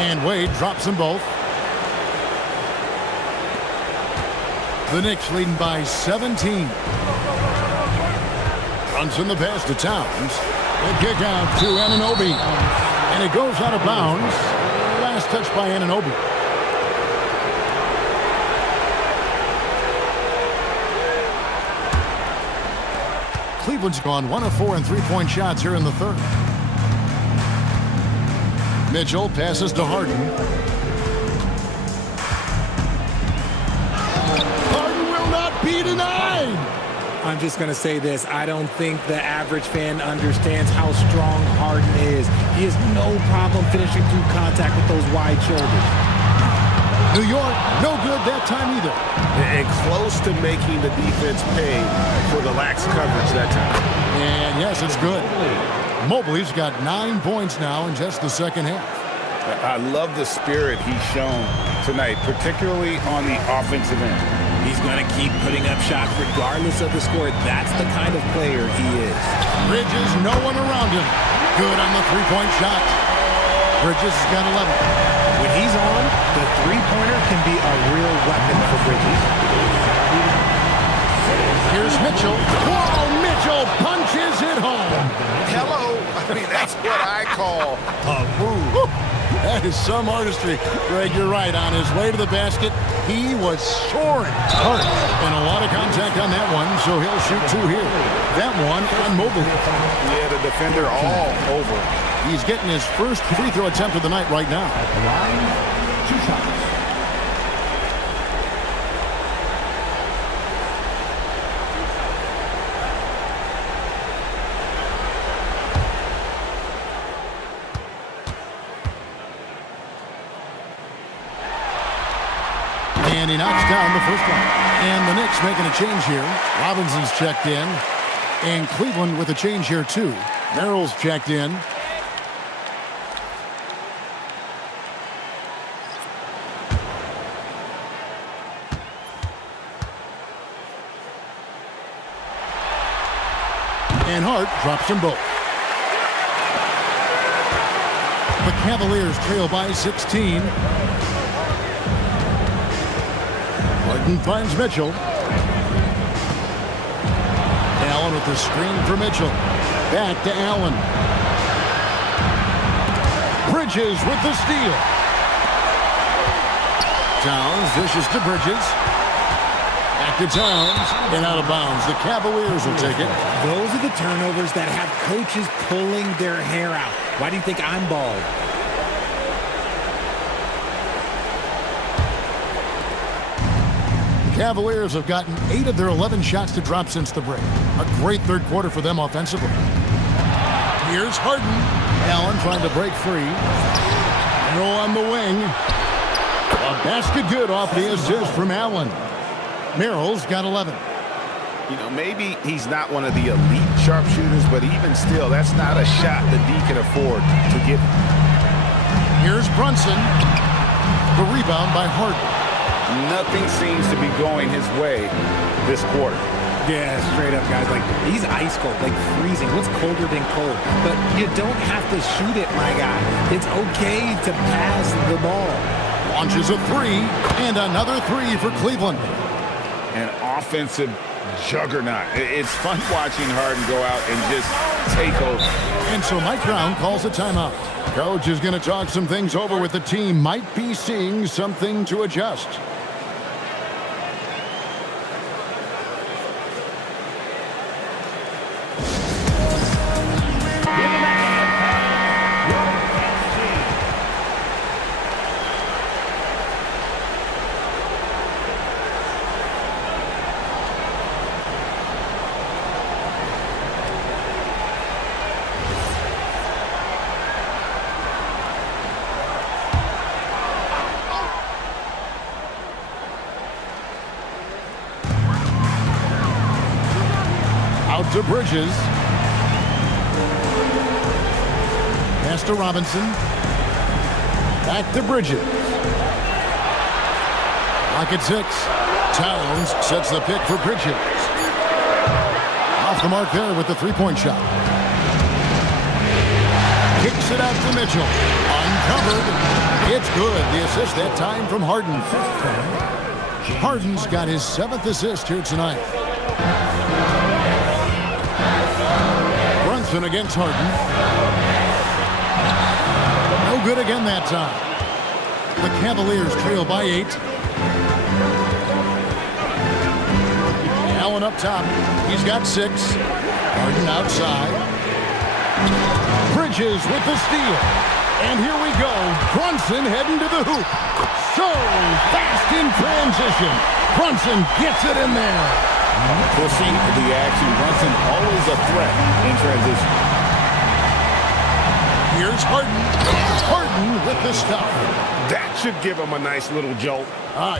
And Wade drops them both. The Knicks leading by 17. Brunson the pass to Towns. The kick out to Anunoby. And it goes out of bounds. Last touch by Anunoby. Cleveland's gone 1 of 4 in three-point shots here in the third. Mitchell passes to Harden. Harden will not be denied. I'm just going to say this. I don't think the average fan understands how strong Harden is. He has no problem finishing through contact with those wide shoulders. New York, no good that time either. And close to making the defense pay for the lax coverage that time. And yes, it's good. Mobley's got 9 points now in just the second half. I love the spirit he's shown tonight, particularly on the offensive end. He's going to keep putting up shots regardless of the score. That's the kind of player he is. Bridges, no one around him. Good on the three-point shot. Bridges has got 11. When he's on, the three-pointer can be a real weapon for Bridges. Here's Mitchell. Whoa, Mitchell punches it home. Hello. I mean, that's what I call a move. That is some artistry. Greg, you're right. On his way to the basket, he was soaring hard. And a lot of contact on that one, so he'll shoot 2 here. That one on Mobley. Yeah, the defender all over. He's getting his first free throw attempt of the night right now. 2 shots. And he knocks down the first one. And the Knicks making a change here. Robinson's checked in. And Cleveland with a change here too. Merrill's checked in. And Hart drops them both. The Cavaliers trail by 16. Harden finds Mitchell. Allen with the screen for Mitchell. Back to Allen. Bridges with the steal. Towns dishes to Bridges. Back to Towns and out of bounds. The Cavaliers will take it. Those are the turnovers that have coaches pulling their hair out. Why do you think I'm bald? The Cavaliers have gotten 8 of their 11 shots to drop since the break. A great third quarter for them offensively. Here's Harden. Allen trying to break free. Arrow on the wing. A basket good off the assist from Allen. Merrill's got 11. You know, maybe he's not one of the elite sharpshooters, but even still, that's not a shot that D can afford to give. Here's Brunson. The rebound by Harden. Nothing seems to be going his way this quarter. Yeah, straight up, guys. Like, he's ice cold, like freezing. What's colder than cold? But you don't have to shoot it, my guy. It's okay to pass the ball. Launches a three, and another three for Cleveland. An offensive juggernaut. It's fun watching Harden go out and just take over. And so Mike Brown calls a timeout. Coach is going to talk some things over with the team. Might be seeing something to adjust. Out to Bridges. Pass to Robinson. Back to Bridges. Lock at 6. Towns sets the pick for Bridges. Off the mark there with the three-point shot. Kicks it out to Mitchell. Uncovered. It's good. The assist that time from Harden. Harden's got his 7th assist here tonight. Brunson against Harden. No good again that time. The Cavaliers trail by 8. Allen up top. He's got 6. Harden outside. Bridges with the steal. And here we go. Brunson heading to the hoop. So fast in transition. Brunson gets it in there. Pushing the action. Brunson always a threat in transition. Here's Harden. Harden with the stuff. That should give him a nice little jolt.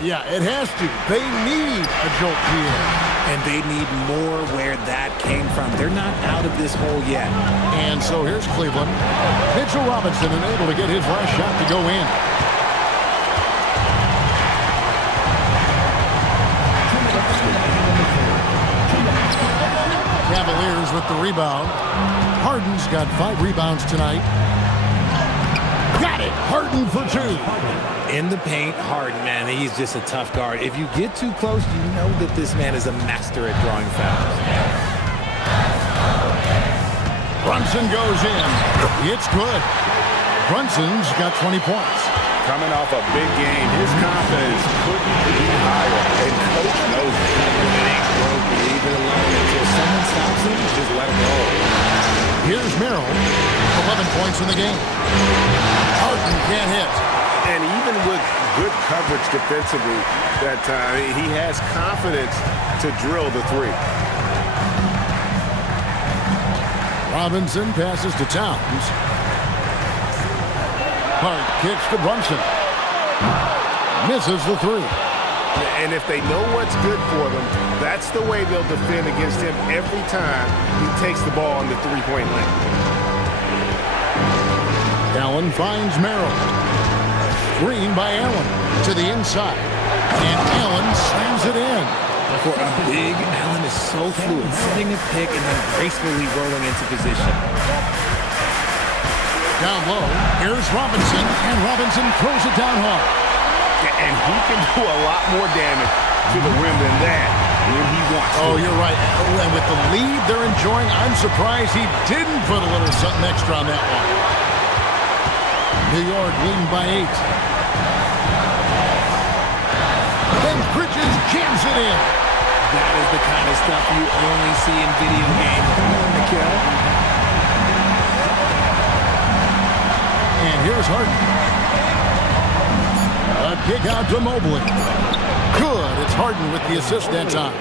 Yeah, it has to. They need a jolt here. And they need more where that came from. They're not out of this hole yet. And so here's Cleveland. Mitchell Robinson unable to get his last shot to go in. Cavaliers with the rebound. Harden's got 5 rebounds tonight. Got it. Harden for 2. In the paint, Harden, man, he's just a tough guard. If you get too close, you know that this man is a master at drawing fouls. Brunson goes in. It's good. Brunson's got 20 points. Coming off a big game, his confidence couldn't be higher, and coach knows it. Leave it alone until someone stops him. Just let him go. Here's Merrill, 11 points in the game. Harden can't hit. And even with good coverage defensively that time, he has confidence to drill the 3. Robinson passes to Towns. Hart kicks to Brunson. Misses the 3. And if they know what's good for them, that's the way they'll defend against him every time he takes the ball on the 3-point line. Allen finds Merrill. Screen by Allen to the inside. And Allen slams it in. For a big, Allen is so fluid, setting a pick and then gracefully rolling into position. Down low, here's Robinson, and Robinson throws it down hard. And he can do a lot more damage to the rim than that when he wants to. Oh, you're right. And with the lead they're enjoying, I'm surprised he didn't put a little something extra on that one. New York leading by 8. Then Bridges jams it in. That is the kind of stuff you only see in video games. Come on, Mikhail. And here's Harden. A kick out to Mobley. Good. It's Harden with the assist that time.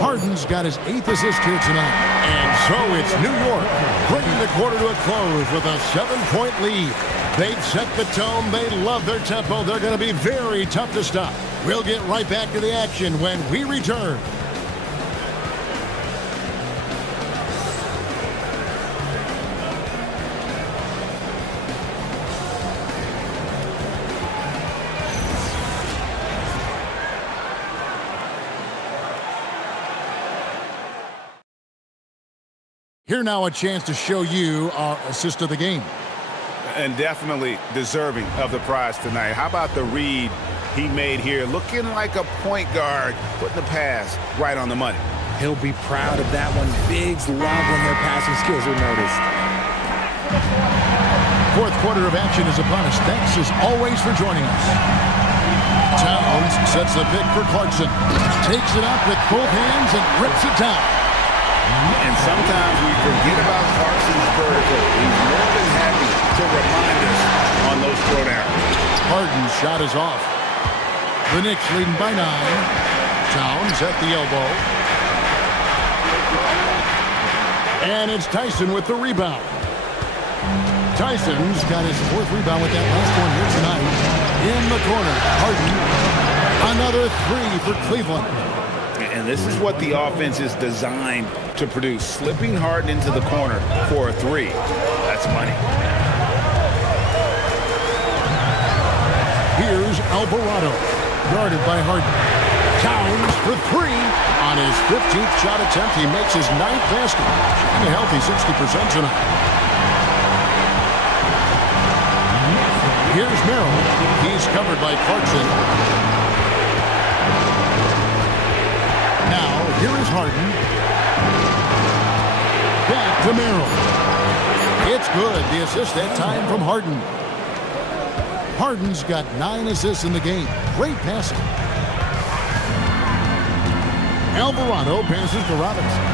Harden's got his 8th assist here tonight. And so it's New York bringing the quarter to a close with a 7-point lead. They've set the tone. They love their tempo. They're going to be very tough to stop. We'll get right back to the action when we return. Here now a chance to show you our assist of the game. And definitely deserving of the prize tonight. How about the read he made here? Looking like a point guard, putting the pass right on the money. He'll be proud of that one. Bigs love when their passing skills are noticed. Fourth quarter of action is upon us. Thanks as always for joining us. Towns sets the pick for Clarkson. Takes it up with both hands and rips it down. And sometimes we forget about Clarkson's vertical. He's more than happy to remind us on those throwdowns. Harden's shot is off. The Knicks leading by 9. Towns at the elbow. And it's Tyson with the rebound. Tyson's got his 4th rebound with that last one here tonight. In the corner, Harden. Another 3 for Cleveland. And this is what the offense is designed to produce. Slipping Harden into the corner for a 3. That's money. Here's Alvarado, guarded by Harden. Towns for 3. On his 15th shot attempt, he makes his 9th basket. Shooting a healthy 60% tonight. Here's Merrill. He's covered by Clarkson. Now, here is Harden. Back to Merrill. It's good. The assist that time from Harden. Harden's got 9 assists in the game. Great passing. Alvarado passes to Robinson.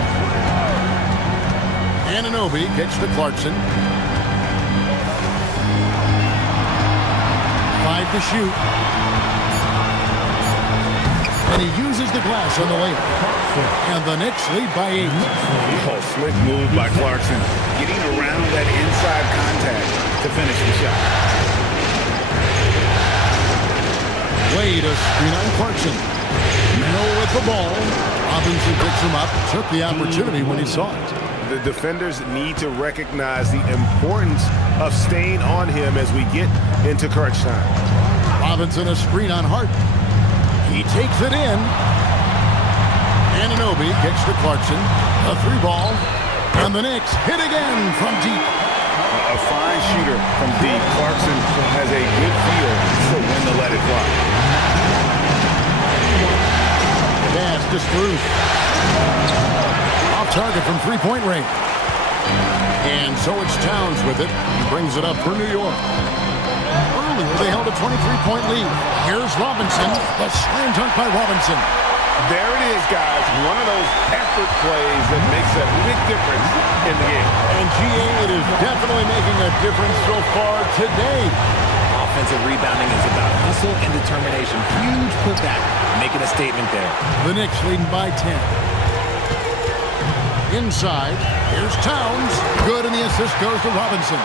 Anunoby kicks to Clarkson. 5 to shoot. And he uses the glass on the layup. And the Knicks lead by 8. Oh, slick move by Clarkson. Getting around that inside contact to finish the shot. Wade a screen on Clarkson. Merrill with the ball. Robinson picks him up. Took the opportunity when he saw it. The defenders need to recognize the importance of staying on him as we get into crunch time. Robinson a screen on Harden. He takes it in. Anunoby kicks to Clarkson. A 3 ball. And the Knicks hit again from deep. A fine shooter from deep. Clarkson has a good feel for when to let it fly. Pass to Strus. Off target from 3-point range. And so it's Towns with it. He brings it up for New York. Earlier, they held a 23-point lead. Here's Robinson. The slam dunk by Robinson. There it is, guys. One of those effort plays that makes a big difference in the game. And GA, it is definitely making a difference so far today. Offensive rebounding is about hustle and determination. Huge putback, making a statement there. The Knicks leading by 10. Inside, here's Towns. Good, and the assist goes to Robinson.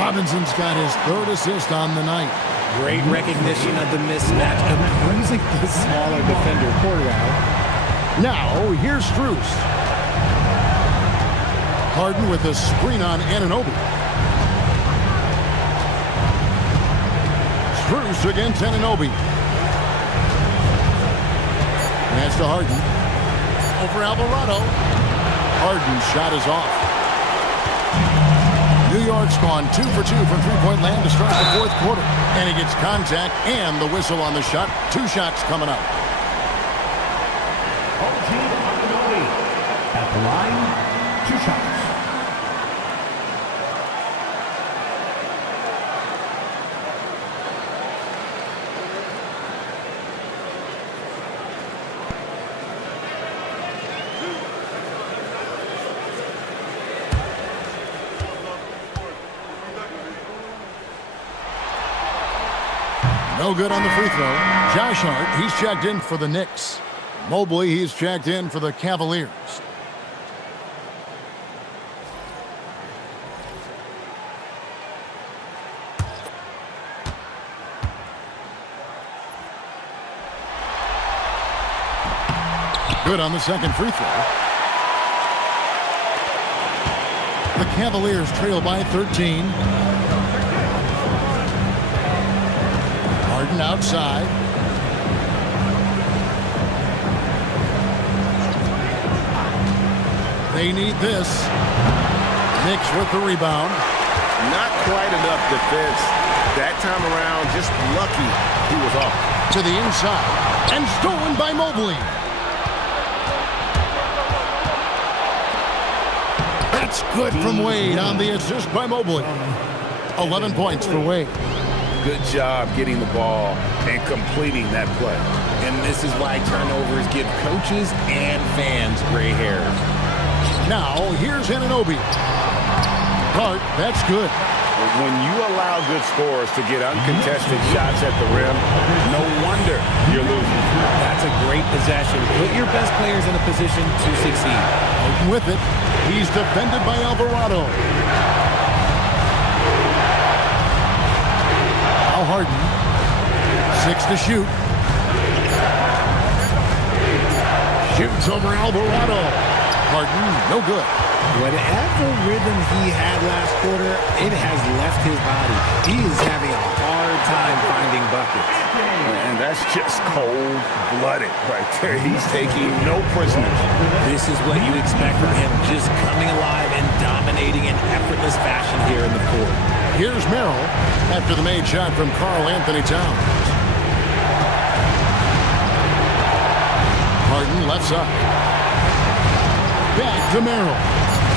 Robinson's got his 3rd assist on the night. Great recognition of the mismatch, abusing the smaller defender. Now, here's Strus. Harden with a screen on Anunoby. Strus against Anunoby. Pass to Harden. Over Alvarado. Harden's shot is off. New New York's gone 2 for 2 from three-point land to start the fourth quarter. And he gets contact and the whistle on the shot. 2 shots coming up. At the line, 2 shots. No good on the free throw. Josh Hart, he's checked in for the Knicks. Mobley, he's checked in for the Cavaliers. Good on the second free throw. The Cavaliers trail by 13. Harden outside. They need this. Knicks with the rebound. Not quite enough defense. That time around, just lucky he was off. To the inside. And stolen by Mobley. That's good from Wade on the assist by Mobley. 11 points for Wade. Good job getting the ball and completing that play. And this is why turnovers give coaches and fans gray hairs. Now, here's Anunoby. Hart, that's good. When you allow good scorers to get uncontested shots at the rim, no wonder you're losing. That's a great possession. Put your best players in a position to succeed. With it, he's defended by Alvarado. Now Harden. 6 to shoot. Shoots over Alvarado. Harden, no good. Whatever rhythm he had last quarter, it has left his body. He is having a hard time finding buckets. And that's just cold-blooded right there. He's taking no prisoners. This is what you expect from him, just coming alive and dominating in effortless fashion here in the court. Here's Merrill after the made shot from Karl Anthony Towns. Harden left side. Back to Merrill.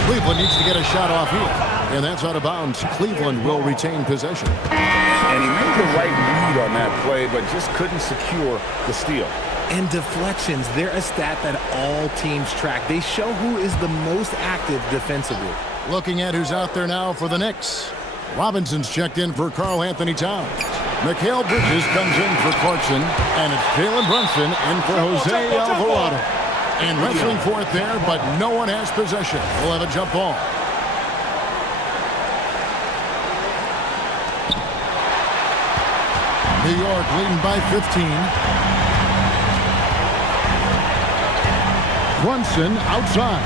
Cleveland needs to get a shot off here. And that's out of bounds. Cleveland will retain possession. And he made the right read on that play, but just couldn't secure the steal. And deflections, they're a stat that all teams track. They show who is the most active defensively. Looking at who's out there now for the Knicks. Robinson's checked in for Karl Anthony Towns. Mikal Bridges comes in for Clarkson. And it's Jalen Brunson in for Jose Alvarado. And wrestling for it there, but no one has possession. We'll have a jump ball. New York leading by 15. Brunson outside.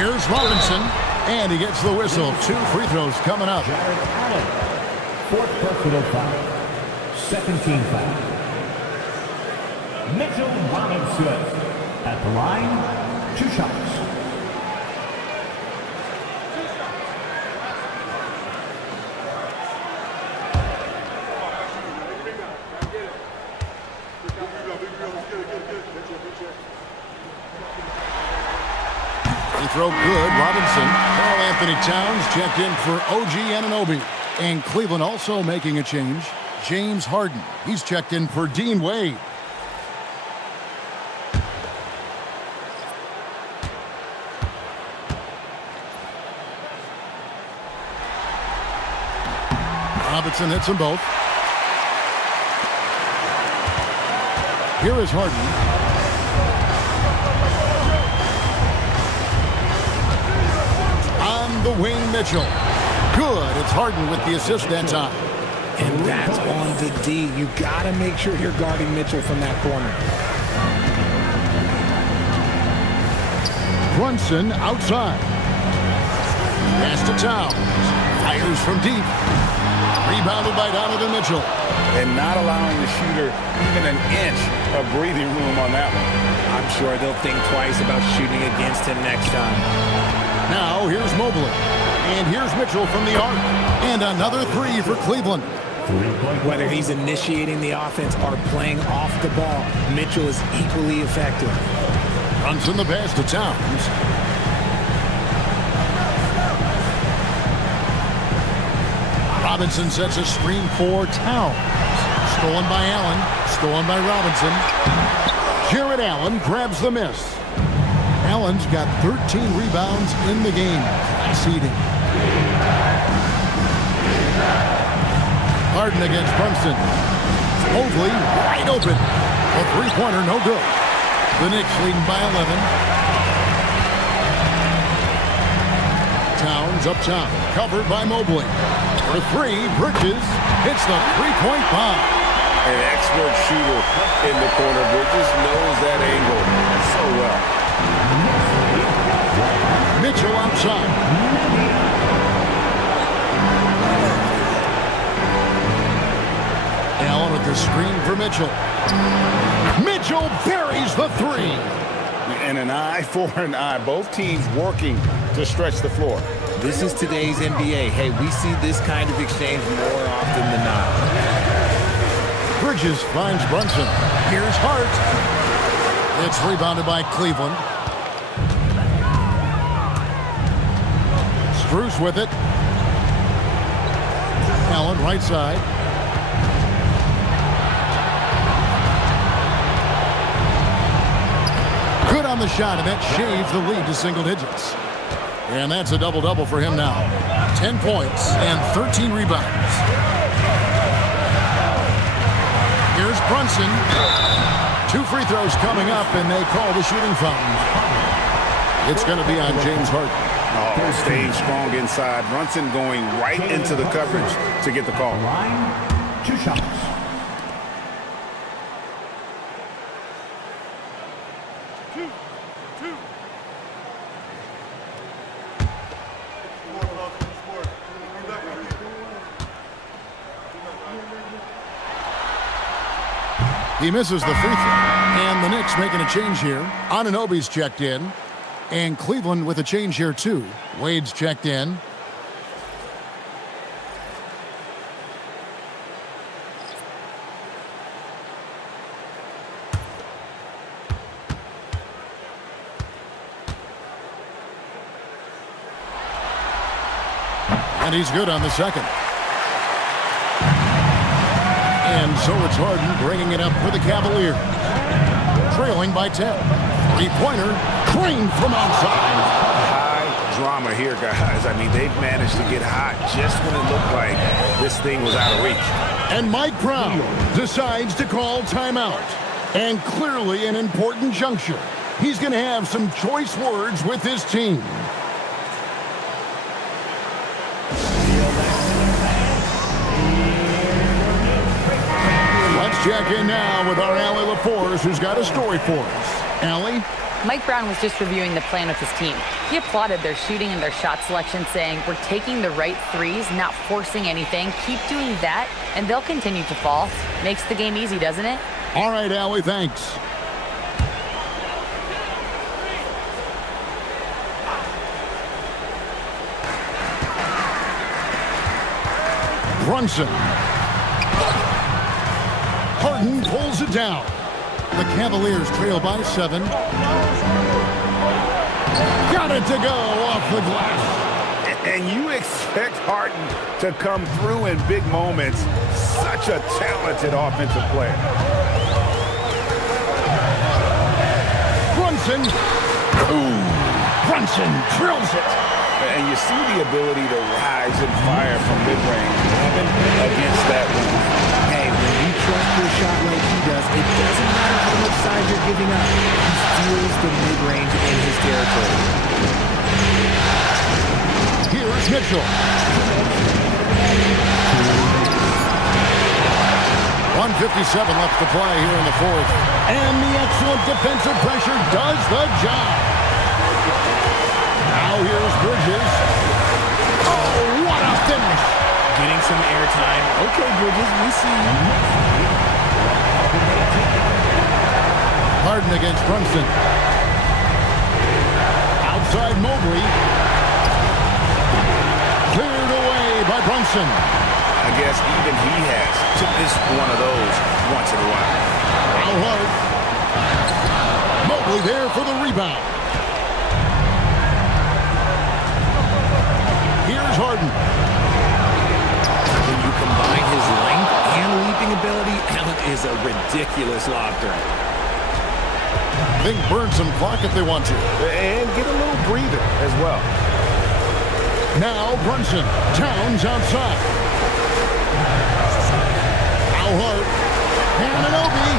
Here's Robinson. And he gets the whistle. 2 free throws coming up. Jared Allen. 4th personal foul. 2nd team foul. Mitchell Robinson. At the line, 2 shots. Free throw good. Robinson. Karl Anthony Towns checked in for OG Anunoby. And Cleveland also making a change. James Harden. He's checked in for Dean Wade. Robinson hits them both. Here is Harden. On the wing, Mitchell. Good. It's Harden with the assist that time. And that's on the D. You got to make sure you're guarding Mitchell from that corner. Brunson outside. Pass to Towns. Fires from deep. Rebounded by Donovan Mitchell. And not allowing the shooter even an inch of breathing room on that one. I'm sure they'll think twice about shooting against him next time. Now here's Mobley. And here's Mitchell from the arc. And another three for Cleveland. Whether he's initiating the offense or playing off the ball, Mitchell is equally effective. Brunson the pass to Towns. Robinson sets a screen for Towns. Stolen by Allen. Stolen by Robinson. Jared Allen grabs the miss. Allen's got 13 rebounds in the game. Seeding. Harden against Brunson. Mobley wide open. A three-pointer, no good. The Knicks leading by 11. Towns up top, covered by Mobley. For three, Bridges hits the three-point bomb. An expert shooter in the corner. Bridges knows that angle so well. Mitchell outside. Allen with the screen for Mitchell. Mitchell buries the three. And an eye for an eye. Both teams working to stretch the floor. This is today's NBA. Hey, we see this kind of exchange more often than not. Bridges finds Brunson. Here's Hart. It's rebounded by Cleveland. Strus with it. Allen right side. Good on the shot, and that shaves the lead to single digits. And that's a double-double for him now. 10 points and 13 rebounds. Here's Brunson. 2 free throws coming up, and they call the shooting foul. It's going to be on James Harden. Oh, staying strong inside. Brunson going right into the coverage to get the call. Line, 2 shots. He misses the free throw. And the Knicks making a change here. Anunoby's checked in. And Cleveland with a change here, too. Wade's checked in. And he's good on the second. And so it's Harden bringing it up for the Cavaliers. Trailing by 10. Three-pointer, clean from outside. High drama here, guys. I mean, they've managed to get hot just when it looked like this thing was out of reach. And Mike Brown decides to call timeout. And clearly an important juncture. He's going to have some choice words with his team. Check in now with our Allie LaForce, who's got a story for us. Allie? Mike Brown was just reviewing the plan with his team. He applauded their shooting and their shot selection, saying, "We're taking the right threes, not forcing anything. Keep doing that, and they'll continue to fall." Makes the game easy, doesn't it? All right, Allie, thanks. Brunson. Harden pulls it down. The Cavaliers trail by 7. Got it to go off the glass. And you expect Harden to come through in big moments. Such a talented offensive player. Brunson. Ooh. Brunson drills it. And you see the ability to rise and fire from mid-range, even against that move. Hey, when you trust your shot like he does, it doesn't matter how much size you're giving up. He steals the mid-range in his territory. Here's Mitchell. 1:57 left to play here in the fourth. And the excellent defensive pressure does the job. Now here's Bridges. Oh, what a finish. Getting some airtime. Okay, Bridges, we see you. Harden against Brunson. Outside Mobley. Brunson. I guess even he has to miss one of those once in a while. Al Hart. Mobley there for the rebound. Here's Harden. When you combine his length and leaping ability, Allen is a ridiculous lob threat. They can burn some clock if they want to. And get a little breather as well. Now Brunson. Towns outside. Al Hart. Anunoby.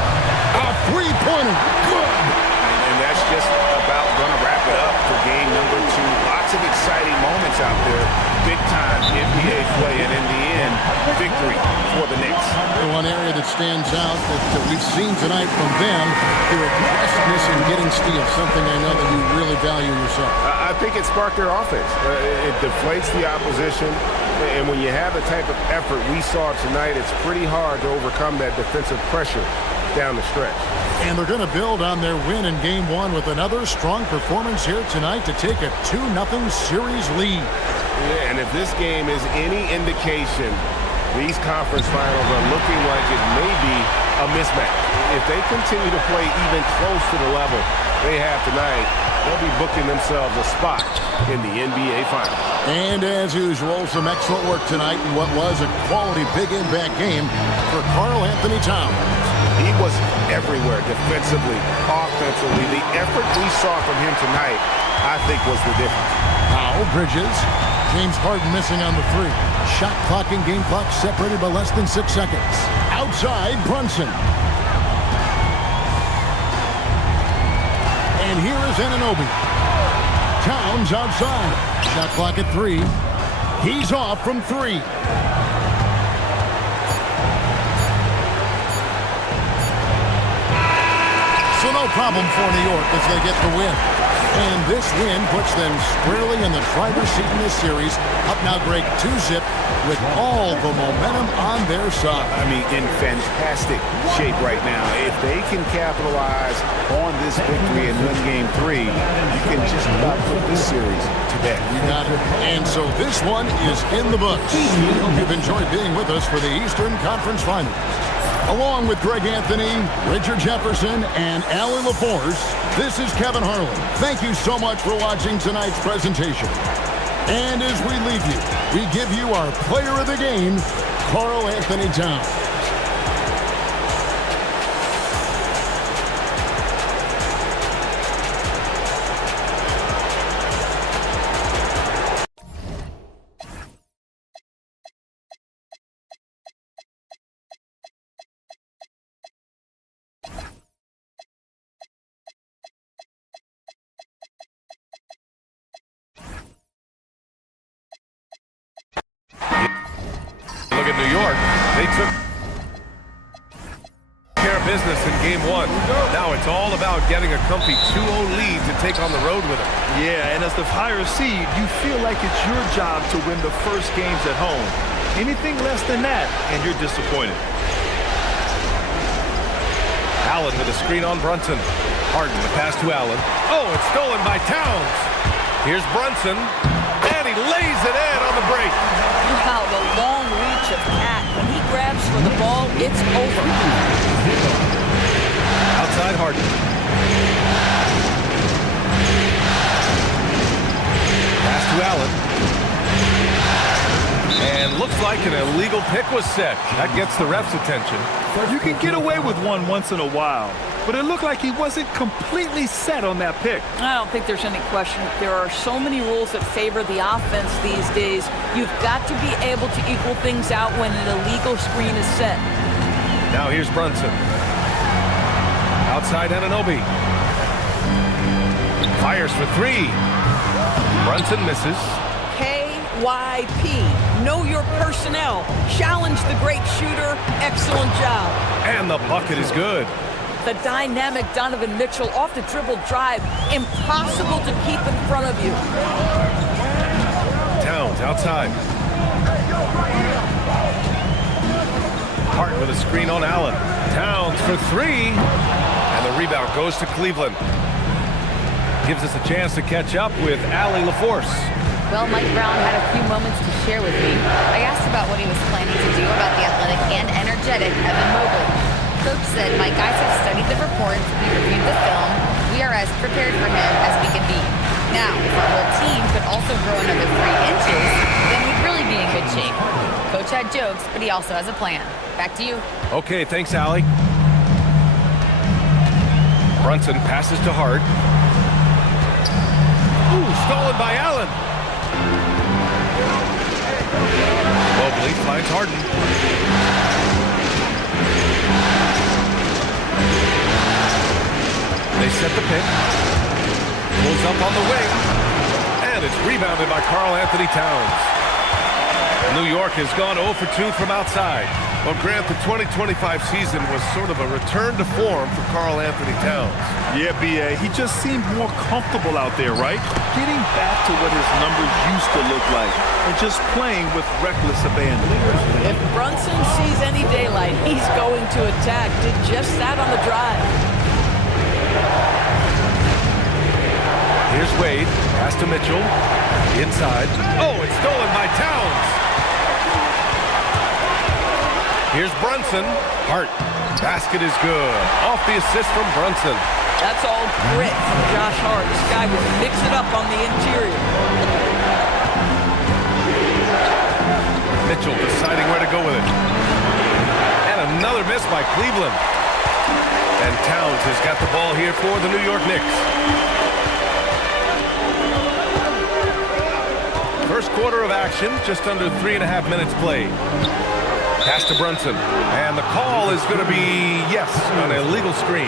A three-pointer. Good. And that's just about going to wrap it up for game number 2. Lots of exciting moments out there. Big-time NBA play, and in the end, victory for the Knicks. One area that stands out that we've seen tonight from them, their aggressiveness in getting steals, something I know that you really value yourself. I think it sparked their offense. It deflates the opposition, and when you have the type of effort we saw tonight, it's pretty hard to overcome that defensive pressure down the stretch. And they're going to build on their win in Game 1 with another strong performance here tonight to take a 2-0 series lead. Yeah, and if this game is any indication, these conference finals are looking like it may be a mismatch. If they continue to play even close to the level they have tonight, they'll be booking themselves a spot in the NBA Finals. And as usual, some excellent work tonight in what was a quality big impact game for Karl Anthony Towns. He was everywhere defensively, offensively. The effort we saw from him tonight, I think, was the difference. Now Bridges. James Harden missing on the 3. Shot clock and game clock separated by less than 6 seconds. Outside, Brunson. And here is Anunoby. Towns outside. Shot clock at 3. He's off from 3. So no problem for New York as they get the win. And this win puts them squarely in the driver's seat in this series. Up now, Greg, 2-zip with all the momentum on their side. I mean, in fantastic shape right now. If they can capitalize on this victory and win Game 3, you can just about put this series to bed. You got it. And so this one is in the books. You've enjoyed being with us for the Eastern Conference Finals. Along with Greg Anthony, Richard Jefferson, and Allie LaForce, this is Kevin Harlan. Thank you so much for watching tonight's presentation. And as we leave you, we give you our player of the game, Karl Anthony Towns. Look at New York. They took care of business in Game 1. Now it's all about getting a comfy 2-0 lead to take on the road with them. Yeah, and as the higher seed, you feel like it's your job to win the first games at home. Anything less than that, and you're disappointed. Allen with a screen on Brunson. Harden, the pass to Allen. Oh, it's stolen by Towns. Here's Brunson, and he lays it in on the break. Wow, the long reach of Cat. When he grabs for the ball, it's over. Outside Harden. Pass to Allen. And looks like an illegal pick was set. That gets the ref's attention. You can get away with one once in a while, but it looked like he wasn't completely set on that pick. I don't think there's any question. There are so many rules that favor the offense these days. You've got to be able to equal things out when an illegal screen is set. Now here's Brunson. Outside Anunoby. Fires for 3. Brunson misses. KYP. Know your personnel. Challenge the great shooter. Excellent job. And the bucket is good. The dynamic Donovan Mitchell off the dribble drive. Impossible to keep in front of you. Towns outside. Hart with a screen on Allen. Towns for 3. And the rebound goes to Cleveland. Gives us a chance to catch up with Allie LaForce. Well, Mike Brown had a few moments to share with me. I asked about what he was planning to do about the athletic and energetic Evan Mobley. Coach said, my guys have studied the reports, we reviewed the film, we are as prepared for him as we can be. Now, if our whole team could also grow another 3 inches, then we'd really be in good shape. Coach had jokes, but he also has a plan. Back to you. Okay, thanks, Allie. Brunson passes to Hart. Ooh, stolen by Allen. Mobley finds Harden. They set the pick. Pulls up on the wing. And it's rebounded by Karl Anthony Towns. New York has gone 0 for 2 from outside. Well, Grant, the 2025 season was sort of a return to form for Karl Anthony Towns. Yeah, B.A., he just seemed more comfortable out there, right? Getting back to what his numbers used to look like and just playing with reckless abandon. If Brunson sees any daylight, he's going to attack. Did just that on the drive. Here's Wade. Pass to Mitchell. Inside. Oh, it's stolen by Towns. Here's Brunson. Hart. Basket is good. Off the assist from Brunson. That's all grit from Josh Hart. This guy will mix it up on the interior. Mitchell deciding where to go with it. And another miss by Cleveland. And Towns has got the ball here for the New York Knicks. First quarter of action, just under 3.5 minutes played. Pass to Brunson. And the call is going to be, yes, an illegal screen.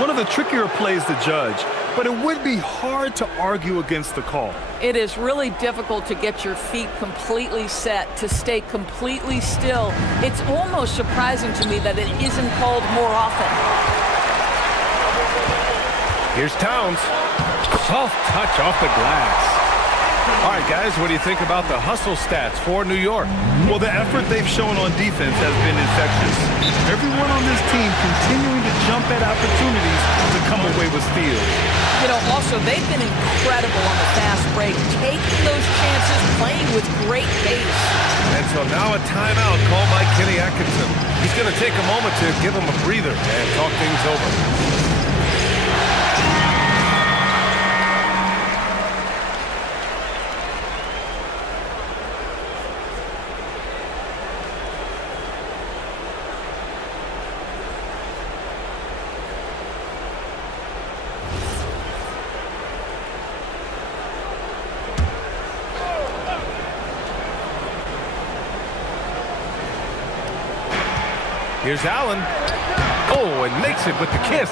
One of the trickier plays to judge, but it would be hard to argue against the call. It is really difficult to get your feet completely set, to stay completely still. It's almost surprising to me that it isn't called more often. Here's Towns. Soft touch off the glass. All right, guys, what do you think about the hustle stats for New York? Well, the effort they've shown on defense has been infectious. Everyone on this team continuing to jump at opportunities to come away with steals. You know, also, they've been incredible on the fast break, taking those chances, playing with great pace. And so now a timeout called by Kenny Atkinson. He's going to take a moment to give him a breather and talk things over. Here's Allen. Oh, and makes it with the kiss.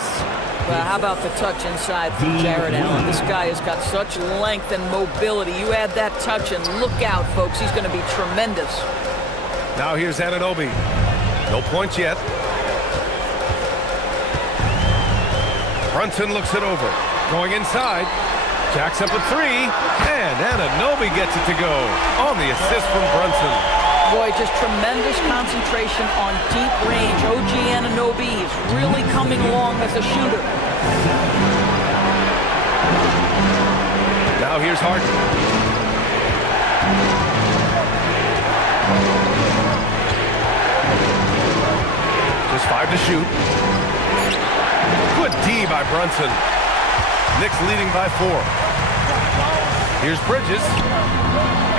Well, how about the touch inside from Jared Allen? This guy has got such length and mobility. You add that touch and look out, folks. He's going to be tremendous. Now here's Anunoby. No points yet. Brunson looks it over. Going inside. Jacks up a 3. And Anunoby gets it to go on the assist from Brunson. Boy, just tremendous concentration on deep range. OG Anunoby is really coming along as a shooter. Now here's Harden. Just 5 to shoot. Good D by Brunson. Knicks leading by 4. Here's Bridges.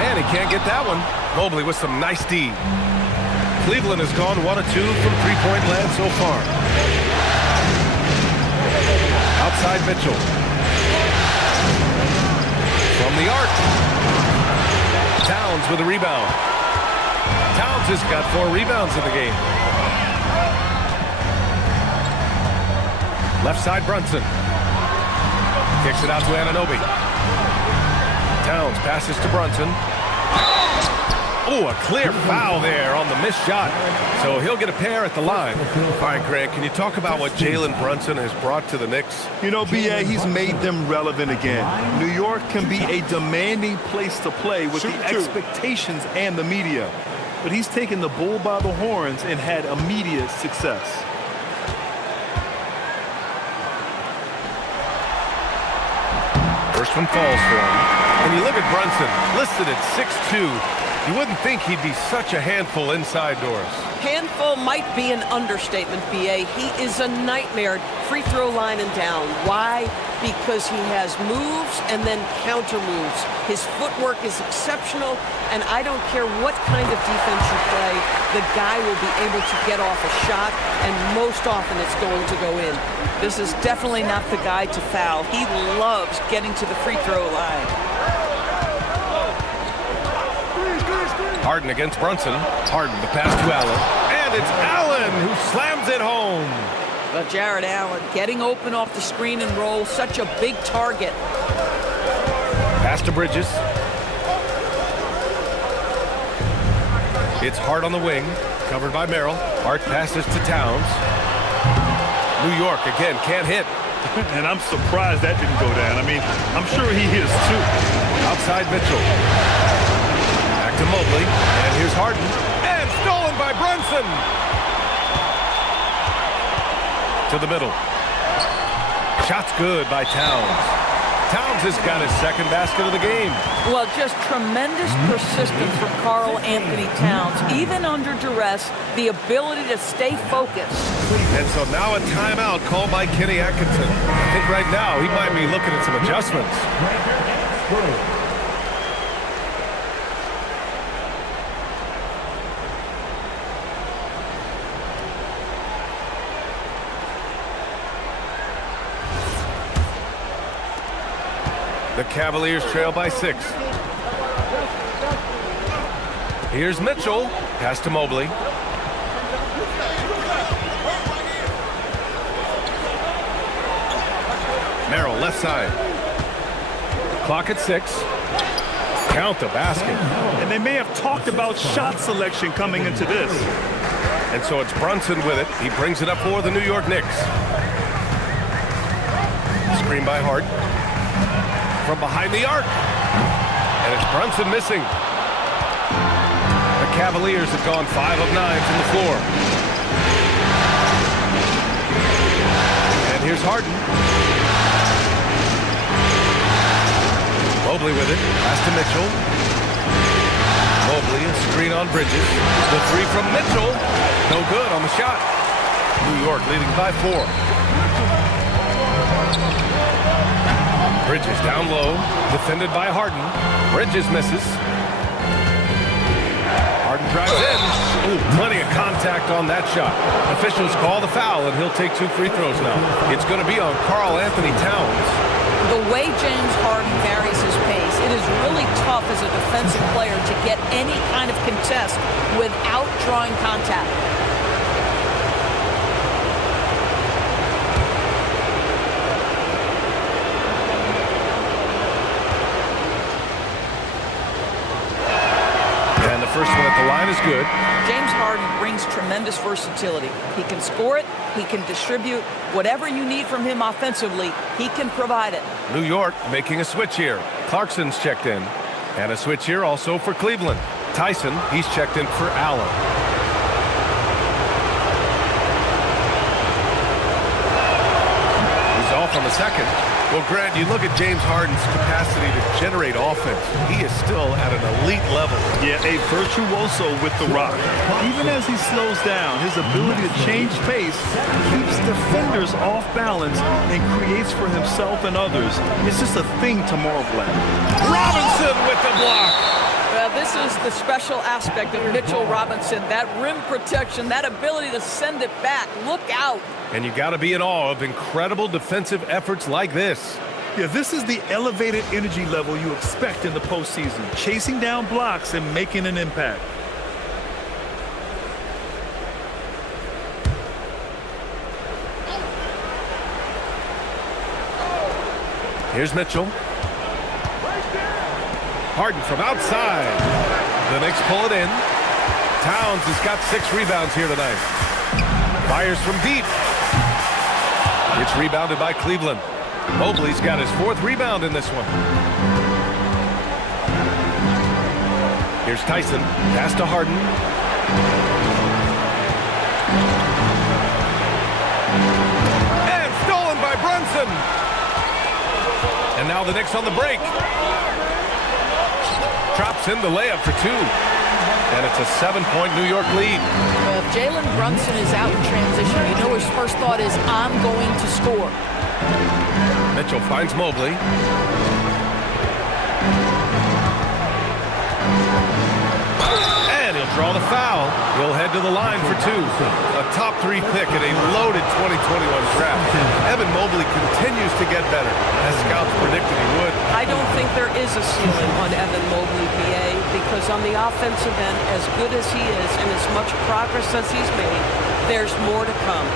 And he can't get that one. Mobley with some nice D. Cleveland has gone 1 of 2 from three-point land so far. Outside Mitchell. From the arc. Towns with a rebound. Towns has got 4 rebounds in the game. Left side Brunson. Kicks it out to Anunoby. Towns passes to Brunson. Oh, a clear foul there on the missed shot. So he'll get a pair at the line. All right, Grant, can you talk about what Jalen Brunson has brought to the Knicks? You know, B.A., he's made them relevant again. New York can be a demanding place to play with the expectations and the media. But he's taken the bull by the horns and had immediate success. First one falls for him. And you look at Brunson, listed at 6'2". You wouldn't think he'd be such a handful inside doors. Handful might be an understatement, B.A. He is a nightmare free throw line and down. Why? Because he has moves and then counter moves. His footwork is exceptional, and I don't care what kind of defense you play, the guy will be able to get off a shot, and most often it's going to go in. This is definitely not the guy to foul. He loves getting to the free throw line. Harden against Brunson. Harden, the pass to Allen. And it's Allen who slams it home. But Jared Allen getting open off the screen and roll, such a big target. Pass to Bridges. It's Hart on the wing, covered by Merrill. Hart passes to Towns. New York again, can't hit. And I'm surprised that didn't go down. I mean, I'm sure he is too. Outside Mitchell. To Mobley, and here's Harden, and stolen by Brunson. To the middle. Shot's good by Towns. Towns has got his second basket of the game. Well, just tremendous persistence from Karl Anthony Towns. Even under duress, the ability to stay focused. And so now a timeout called by Kenny Atkinson. I think right now he might be looking at some adjustments. The Cavaliers trail by 6. Here's Mitchell. Pass to Mobley. Merrill, left side. Clock at 6. Count the basket. And they may have talked about shot selection coming into this. And so it's Brunson with it. He brings it up for the New York Knicks. Screen by Hart. From behind the arc. And it's Brunson missing. The Cavaliers have gone 5 of 9 from the floor. And here's Harden. Mobley with it. Pass to Mitchell. Mobley, a screen on Bridges. The three from Mitchell. No good on the shot. New York leading by 4. Bridges down low, defended by Harden. Bridges misses. Harden drives in. Ooh, plenty of contact on that shot. Officials call the foul, and he'll take 2 free throws now. It's going to be on Karl Anthony Towns. The way James Harden varies his pace, it is really tough as a defensive player to get any kind of contest without drawing contact. First one at the line is good. James Harden brings tremendous versatility. He can score it, he can distribute. Whatever you need from him offensively, he can provide it. New York making a switch here. Clarkson's checked in. And a switch here also for Cleveland. Tyson, he's checked in for Allen. He's off on the second. Well, Grant, you look at James Harden's capacity to generate offense. He is still at an elite level. Yeah, a virtuoso with the rock. Even as he slows down, his ability to change pace keeps defenders off balance and creates for himself and others. It's just a thing to marvel at. Robinson with the block. This is the special aspect of Mitchell Robinson. That rim protection, that ability to send it back. Look out. And you got to be in awe of incredible defensive efforts like this. Yeah, this is the elevated energy level you expect in the postseason. Chasing down blocks and making an impact. Here's Mitchell. Harden from outside. The Knicks pull it in. Towns has got 6 rebounds here tonight. Fires from deep. It's rebounded by Cleveland. Mobley's got his 4th rebound in this one. Here's Tyson. Pass to Harden. And stolen by Brunson. And now the Knicks on the break. drops in the layup for 2. And it's a 7-point New York lead. If Jalen Brunson is out in transition, you know his first thought is, I'm going to score. Mitchell finds Mobley. And he'll draw the foul. He'll head to the line for 2. A top 3 pick in a loaded 2021 draft. Evan Mobley continues to get better, as scouts predicted he would. I don't think there is a ceiling on Evan Mobley, BA, because on the offensive end, as good as he is and as much progress as he's made, there's more to come.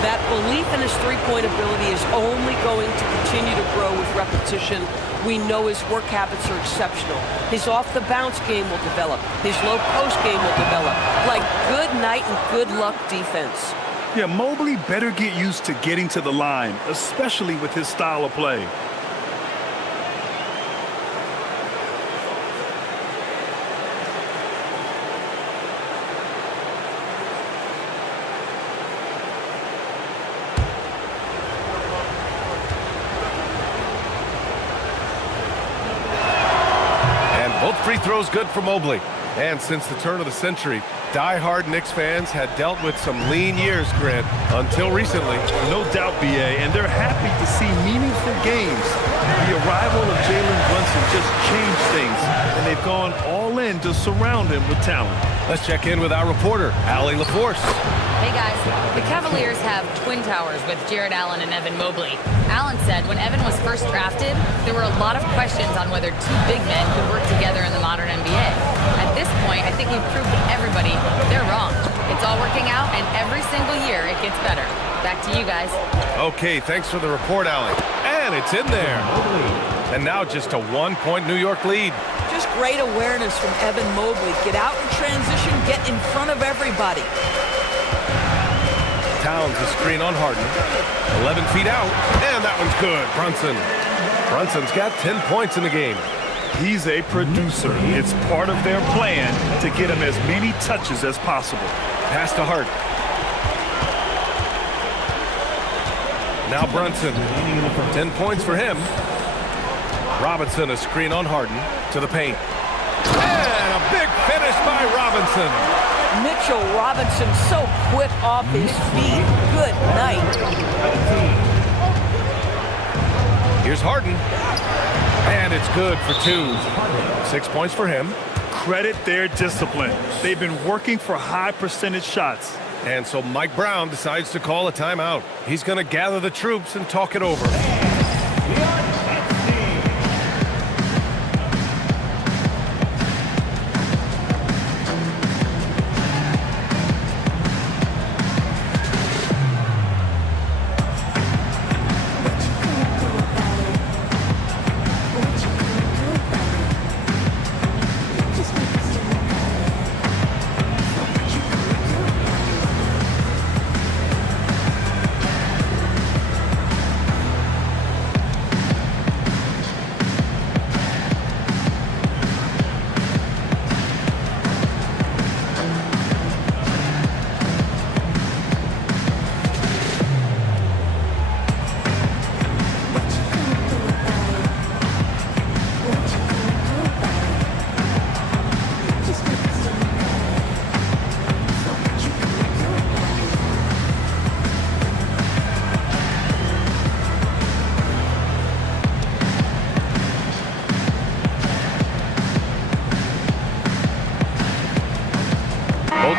That belief in his three-point ability is only going to continue to grow with repetition. We know his work habits are exceptional. His off-the-bounce game will develop. His low-post game will develop. Like good night and good luck defense. Yeah, Mobley better get used to getting to the line, especially with his style of play. Free throws good for Mobley. And since the turn of the century, die-hard Knicks fans had dealt with some lean years, Grant, until recently. No doubt, BA, and they're happy to see meaningful games. The arrival of Jalen Brunson just changed things, and they've gone all in to surround him with talent. Let's check in with our reporter, Allie LaForce. Hey guys, the Cavaliers have twin towers with Jared Allen and Evan Mobley. Allen said when Evan was first drafted, there were a lot of questions on whether 2 big men could work together in the modern NBA. At this point, I think we've proved to everybody they're wrong. It's all working out, and every single year it gets better. Back to you guys. Okay, thanks for the report, Allie. And it's in there. And now just a 1-point New York lead. Just great awareness from Evan Mobley. Get out in transition, get in front of everybody. Towns a screen on Harden. 11 feet out, and that one's good. Brunson's got 10 points in the game. He's a producer. It's part of their plan to get him as many touches as possible. Pass to Harden. Now Brunson. 10 points for him. Robinson a screen on Harden to the paint. And a big finish by Robinson. Mitchell Robinson so quick off his feet. Good night. Here's Harden. And it's good for 2. 6 points for him. Credit their discipline. They've been working for high percentage shots. And so Mike Brown decides to call a timeout. He's going to gather the troops and talk it over.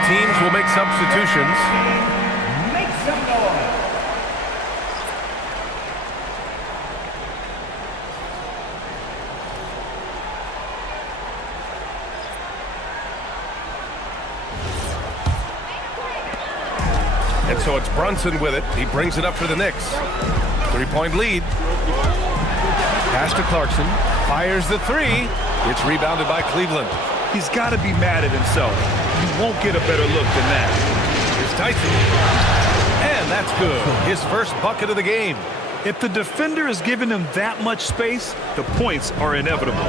Teams will make substitutions. Make some noise. And so it's Brunson with it. He brings it up for the Knicks. 3-point lead. Pass to Clarkson. Fires the 3. It's rebounded by Cleveland. He's got to be mad at himself. You won't get a better look than that. Here's Tyson. And that's good. His first bucket of the game. If the defender is giving him that much space, the points are inevitable.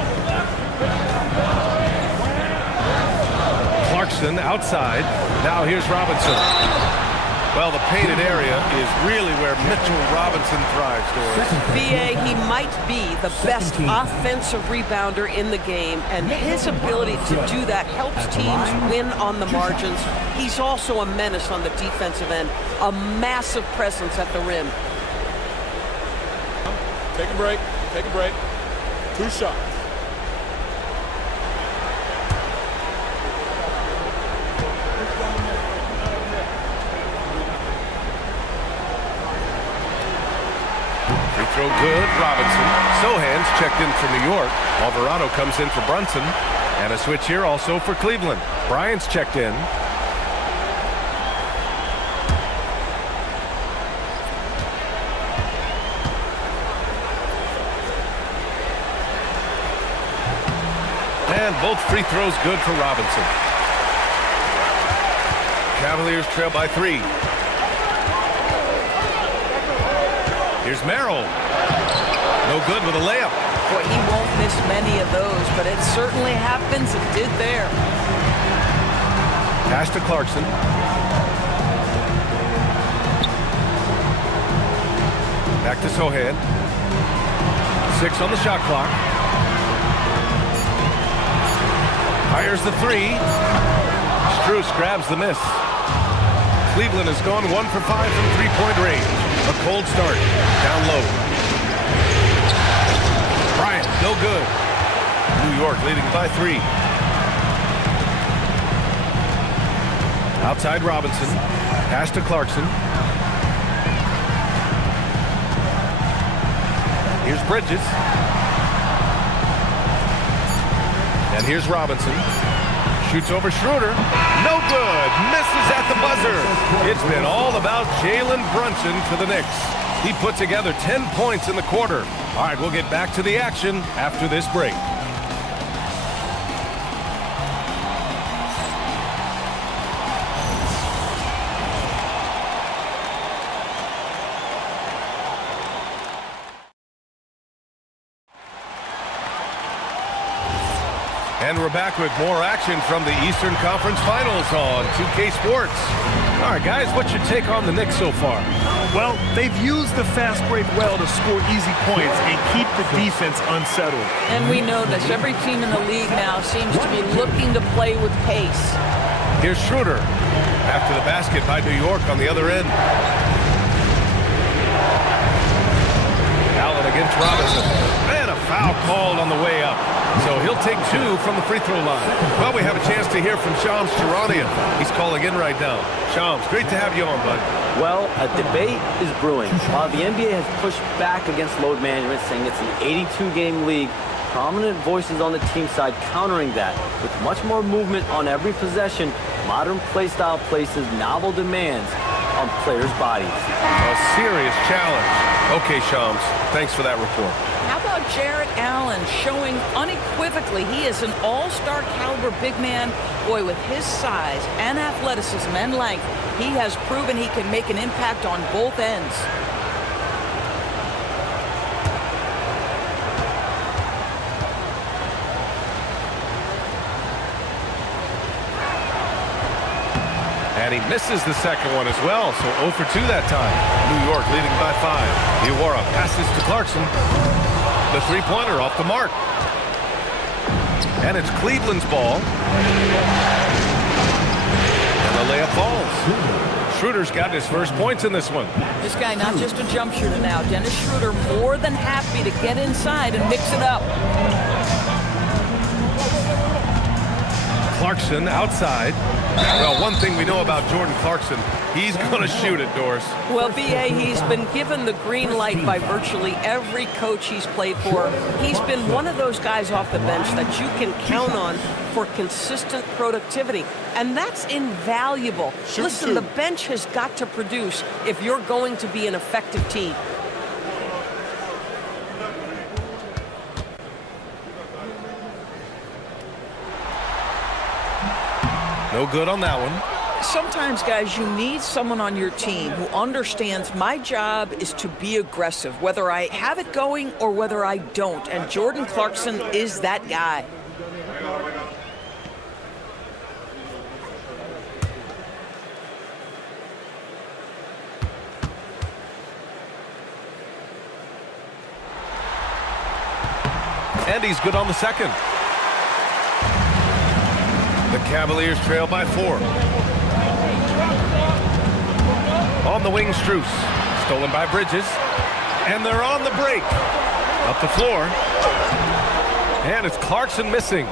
Clarkson outside. Now here's Robinson. Well, the painted area is really where Mitchell Robinson thrives, Doris. BA, he might be the best offensive rebounder in the game, and his ability to do that helps teams win on the margins. He's also a menace on the defensive end, a massive presence at the rim. Take a break. Take a break. 2 shots. Free throw good, Robinson. Sohan's checked in for New York. Alvarado comes in for Brunson. And a switch here also for Cleveland. Bryant's checked in. And both free throws good for Robinson. Cavaliers trail by 3. Here's Merrill. No good with a layup. Boy, he won't miss many of those, but it certainly happens. It did there. Pass to Clarkson. Back to Sohan. 6 on the shot clock. Fires the 3. Strus grabs the miss. Cleveland has gone 1 for 5 from three-point range. A cold start. Down low. Bryant, no good. New York leading by 3. Outside Robinson. Pass to Clarkson. Here's Bridges. And here's Robinson. Shoots over Schroeder. No good. Misses at the buzzer. It's been all about Jalen Brunson for the Knicks. He put together 10 points in the quarter. All right, we'll get back to the action after this break. And we're back with more action from the Eastern Conference Finals on 2K Sports. All right, guys, what's your take on the Knicks so far? Well, they've used the fast break well to score easy points and keep the defense unsettled. And we know this. Every team in the league now seems to be looking to play with pace. Here's Schroeder after the basket by New York on the other end. Allen against Robinson. And a foul called on the way up. So he'll take 2 from the free throw line. Well, we have a chance to hear from Shams Charania. He's calling in right now. Shams, great to have you on, bud. Well, a debate is brewing. While the NBA has pushed back against load management, saying it's an 82-game league, prominent voices on the team side countering that. With much more movement on every possession, modern play style places novel demands on players' bodies. A serious challenge. Okay, Shams, thanks for that report. How about Jarrett Allen showing unequivocally he is an all-star caliber big man? Boy, with his size and athleticism and length, he has proven he can make an impact on both ends. And he misses the second one as well, so 0 for 2 that time. New York leading by 5. Iwara passes to Clarkson. The three-pointer off the mark. And it's Cleveland's ball. And the layup falls. Schroeder's got his first points in this one. This guy not just a jump shooter now. Dennis Schroeder more than happy to get inside and mix it up. Clarkson outside. Well, one thing we know about Jordan Clarkson, he's going to shoot it, Doris. Well, B.A., he's been given the green light by virtually every coach he's played for. He's been one of those guys off the bench that you can count on for consistent productivity. And that's invaluable. Listen, the bench has got to produce if you're going to be an effective team. No good on that one. Sometimes, guys, you need someone on your team who understands my job is to be aggressive, whether I have it going or whether I don't. And Jordan Clarkson is that guy. And he's good on the second. The Cavaliers trail by 4. On the wing, Strus. Stolen by Bridges. And they're on the break. Up the floor. And it's Clarkson missing.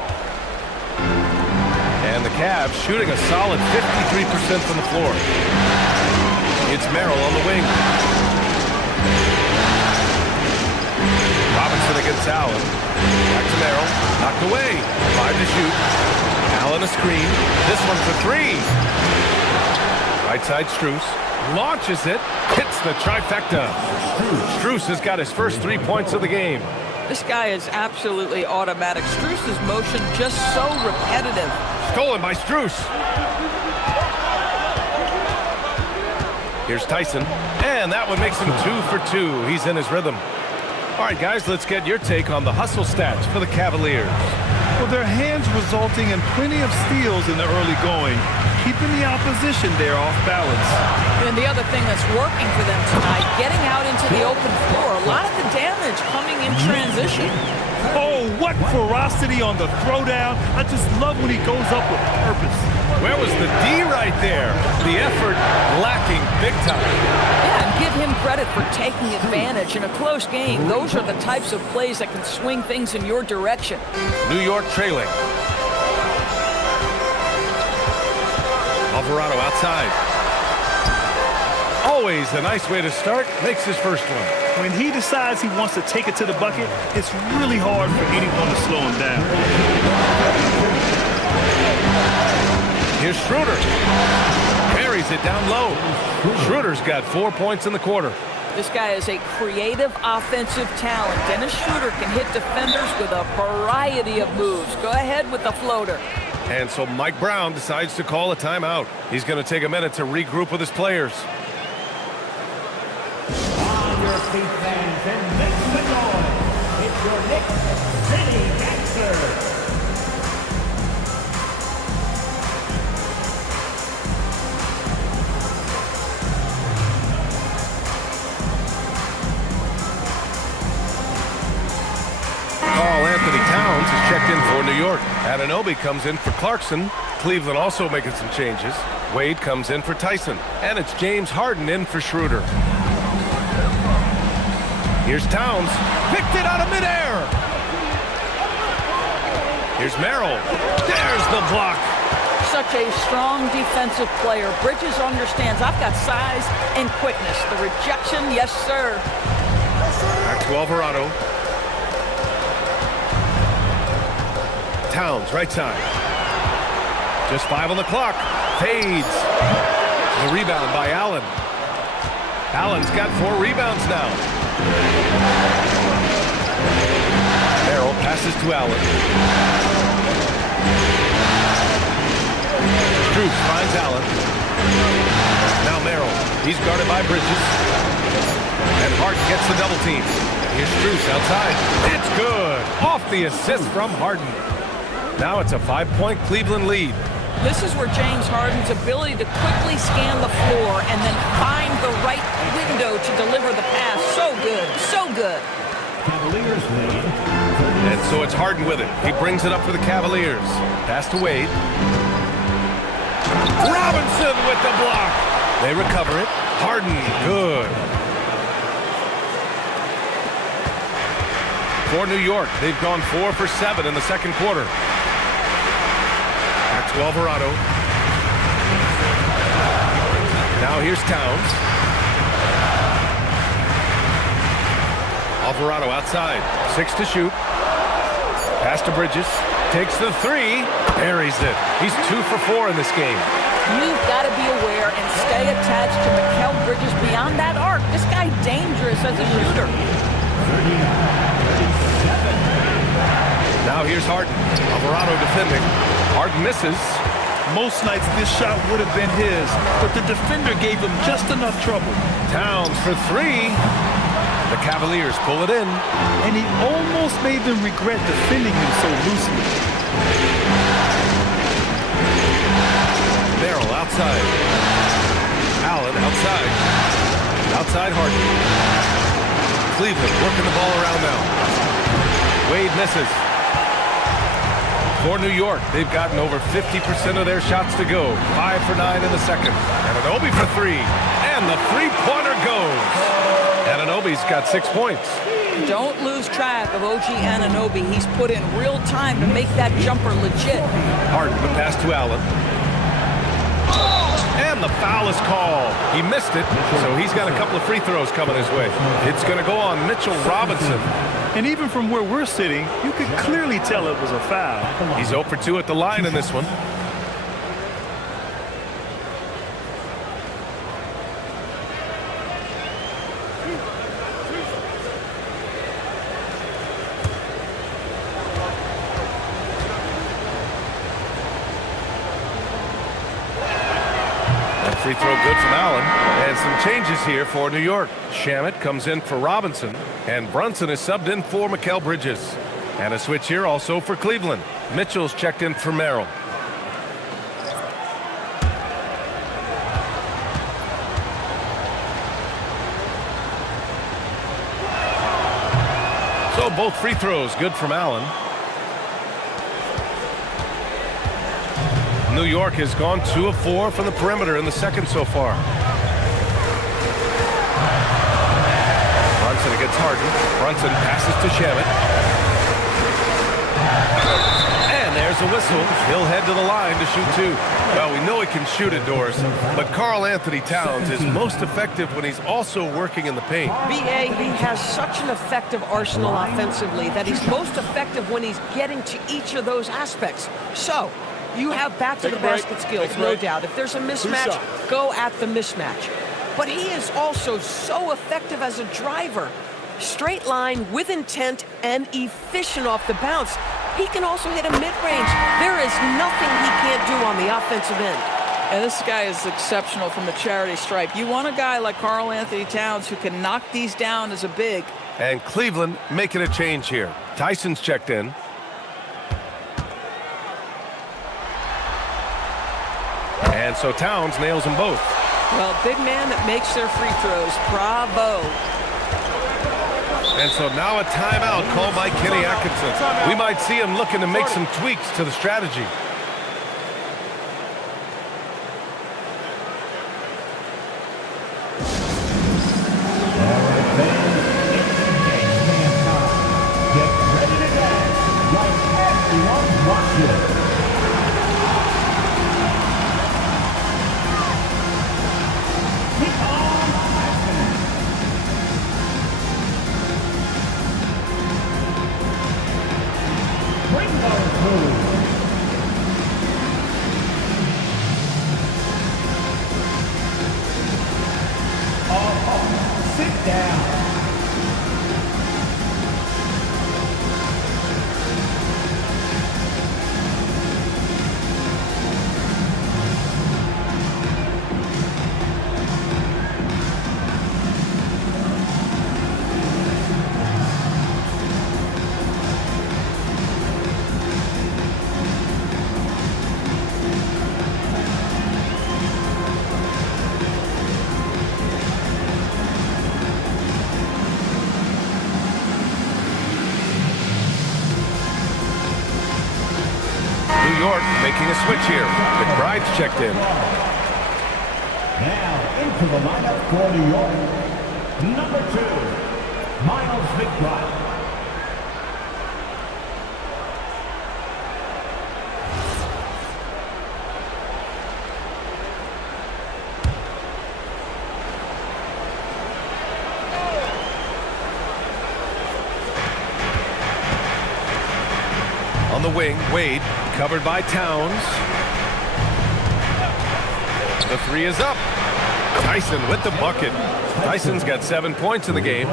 And the Cavs shooting a solid 53% from the floor. It's Merrill on the wing. Robinson against Allen. Back to Merrill. Knocked away. 5 to shoot. Allen a screen. This one for 3. Right side Strus. Launches it. Hits the trifecta. Strus has got his first 3 points of the game. This guy is absolutely automatic. Strus's motion just so repetitive. Stolen by Strus. Here's Tyson. And that one makes him 2 for 2. He's in his rhythm. All right, guys, let's get your take on the hustle stats for the Cavaliers. Well, their hands resulting in plenty of steals in the early going, keeping the opposition there off balance. And the other thing that's working for them tonight, getting out into the open floor. A lot of the damage coming in transition. Oh, what ferocity on the throwdown. I just love when he goes up with purpose. Where was the D right there? The effort lacking big time. Yeah, and give him credit for taking advantage in a close game. Those are the types of plays that can swing things in your direction. New York trailing. Alvarado outside. Always a nice way to start. Makes his first one. When he decides he wants to take it to the bucket, it's really hard for anyone to slow him down. Here's Schroeder. Carries it down low. Schroeder's got 4 points in the quarter. This guy is a creative offensive talent. Dennis Schroeder can hit defenders with a variety of moves. Go ahead with the floater. And so Mike Brown decides to call a timeout. He's going to take a minute to regroup with his players. On your feet, fans, and make some noise. It's your Knicks City Gangster. Anthony Towns is checked in for New York. Anunoby comes in for Clarkson. Cleveland also making some changes. Wade comes in for Tyson. And it's James Harden in for Schroeder. Here's Towns. Picked it out of midair. Here's Merrill. There's the block. Such a strong defensive player. Bridges understands I've got size and quickness. The rejection, yes, sir. Back to Alvarado. Towns, right side. Just 5 on the clock. Fades. The rebound by Allen. Allen's got 4 rebounds now. Merrill passes to Allen. Strus finds Allen. Now Merrill. He's guarded by Bridges. And Harden gets the double team. Here's Strus outside. It's good. Off the assist from Harden. Now it's a 5-point Cleveland lead. This is where James Harden's ability to quickly scan the floor and then find the right window to deliver the pass. So good, so good. Cavaliers lead. And so it's Harden with it. He brings it up for the Cavaliers. Pass to Wade. Robinson with the block. They recover it. Harden, good. For New York, they've gone 4 for 7 in the second quarter. Back to Alvarado. Now here's Towns. Alvarado outside. 6 to shoot. Pass to Bridges. Takes the 3. Buries it. He's 2 for 4 in this game. You've got to be aware and stay attached to Mikal Bridges beyond that arc. This guy's dangerous as a shooter. Now here's Harden. Alvarado defending. Harden misses. Most nights this shot would have been his, but the defender gave him just enough trouble. Towns for 3. The Cavaliers pull it in. And he almost made them regret defending him so loosely. Merrill outside. Allen outside. Outside Harden. Cleveland working the ball around now. Wade misses. For New York, they've gotten over 50% of their shots to go. 5 for 9 in the second. Anunoby for 3. And the three-pointer goes. Anunoby's got 6 points. Don't lose track of OG Anunoby. He's put in real time to make that jumper legit. Harden, the pass to Allen. And the foul is called. He missed it, so he's got a couple of free throws coming his way. It's going to go on Mitchell Robinson. And even from where we're sitting, you could clearly tell it was a foul. He's 0 for 2 at the line in this one. Free throw good from Allen. And some changes here for New York. Shamet comes in for Robinson. And Brunson is subbed in for Mikal Bridges. And a switch here also for Cleveland. Mitchell's checked in for Merrill. So both free throws good from Allen. New York has gone 2 of 4 from the perimeter in the second so far. Brunson against Harden. Brunson passes to Shamet. And there's a whistle. He'll head to the line to shoot 2. Well, we know he can shoot it, Doris, but Karl Anthony Towns is most effective when he's also working in the paint. BA, he has such an effective arsenal offensively that he's most effective when he's getting to each of those aspects. So, you have back-to-the-basket skills, no doubt. If there's a mismatch, go at the mismatch. But he is also so effective as a driver. Straight line, with intent, and efficient off the bounce. He can also hit a mid-range. There is nothing he can't do on the offensive end. And this guy is exceptional from the charity stripe. You want a guy like Karl Anthony Towns who can knock these down as a big. And Cleveland making a change here. Tyson's checked in. And so Towns nails them both. Well, big man that makes their free throws. Bravo. And so now a timeout called by Kenny Atkinson. We might see him looking to make some tweaks to the strategy. Get ready to dance like everyone's watching. Sit down. New York making a switch here. McBride's checked in. Now into the lineup for New York, number 2, Miles McBride. On the wing, Wade, covered by Towns. The 3 is up. Tyson with the bucket. Tyson's got 7 points in the game.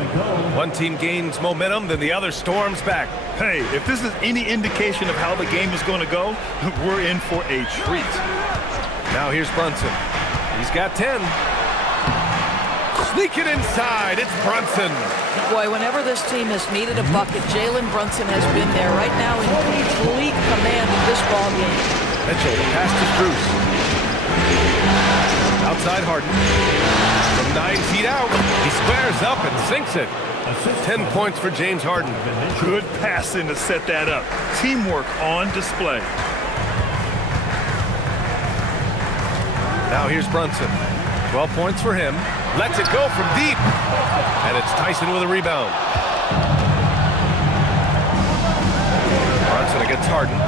One team gains momentum, then the other storms back. Hey, if this is any indication of how the game is going to go, we're in for a treat. Now here's Brunson. He's got 10. Sneaking inside, it's Brunson. Boy, whenever this team has needed a bucket, Jalen Brunson has been there right now in complete command of this ball game. Mitchell, the pass to Strus. Outside Harden. From 9 feet out, he squares up and sinks it. 10 points for James Harden. Good passing to set that up. Teamwork on display. Now here's Brunson. 12 points for him. Lets it go from deep. And it's Tyson with a rebound. Brunson against Harden.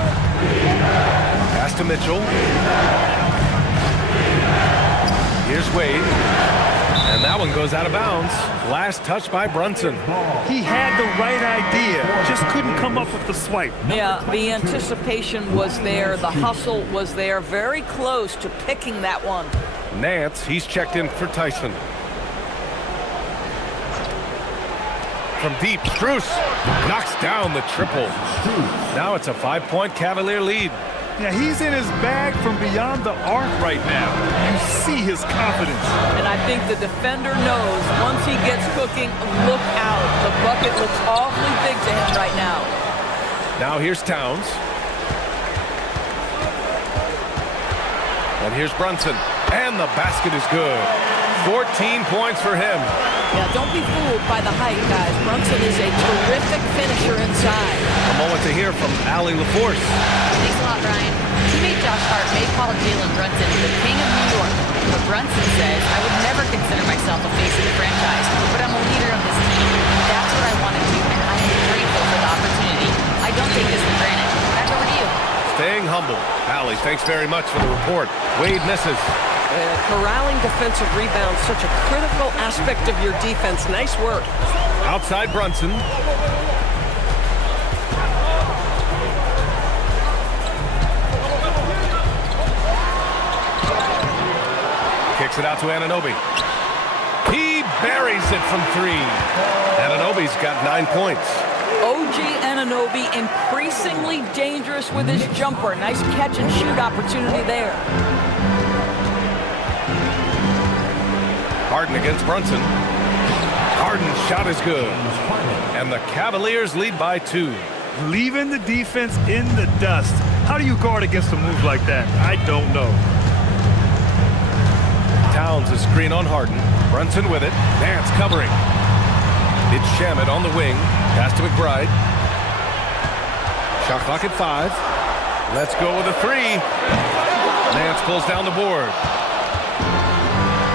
Pass to Mitchell. Here's Wade. And that one goes out of bounds. Last touch by Brunson. He had the right idea, just couldn't come up with the swipe. Yeah, the anticipation was there. The hustle was there. Very close to picking that one. Nance, he's checked in for Tyson. From deep, Strus knocks down the triple. Now it's a 5-point Cavalier lead. Yeah, he's in his bag from beyond the arc right now. You see his confidence. And I think the defender knows once he gets cooking, look out. The bucket looks awfully big to him right now. Now here's Towns. And here's Brunson. And the basket is good. 14 points for him. Yeah, don't be fooled by the height, guys. Brunson is a terrific finisher inside. A moment to hear from Allie LaForce. Thanks a lot, Brian. Teammate Josh Hart may call Jalen Brunson the king of New York, but Brunson says, I would never consider myself a face of the franchise, but I'm a leader of this team. That's what I want to do, and I am grateful for the opportunity. I don't take this for granted. Back over to you. Staying humble. Allie, thanks very much for the report. Wade misses. Corralling defensive rebounds, such a critical aspect of your defense. Nice work. Outside Brunson. Kicks it out to Anunoby. He buries it from 3. Anunoby's got 9 points. OG Anunoby increasingly dangerous with his jumper. Nice catch and shoot opportunity there. Harden against Brunson. Harden's shot is good. And the Cavaliers lead by 2. Leaving the defense in the dust. How do you guard against a move like that? I don't know. Towns is screen on Harden. Brunson with it. Nance covering. It's Shamet on the wing. Pass to McBride. Shot clock at 5. Let's go with a 3. Nance pulls down the board.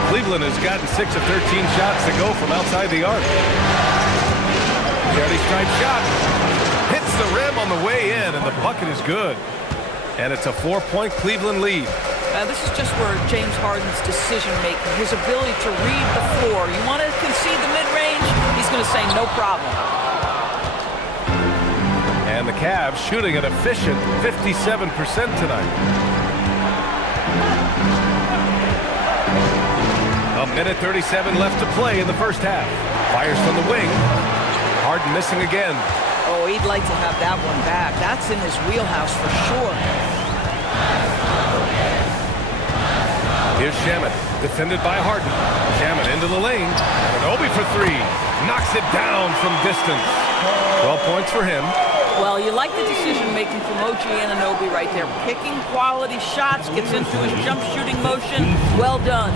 Cleveland has gotten 6 of 13 shots to go from outside the arc. Charity stripe shot. Hits the rim on the way in, and the bucket is good. And it's a 4-point Cleveland lead. This is just where James Harden's decision-making, his ability to read the floor. You want to concede the mid-range? He's going to say no problem. And the Cavs shooting an efficient 57% tonight. A minute 37 left to play in the first half. Fires from the wing. Harden missing again. Oh, he'd like to have that one back. That's in his wheelhouse for sure. Here's Shamet, defended by Harden. Shamet into the lane. Anunoby for 3. Knocks it down from distance. 12 points for him. Well, you like the decision-making from OG Anunoby right there. Picking quality shots, gets into his jump shooting motion. Well done.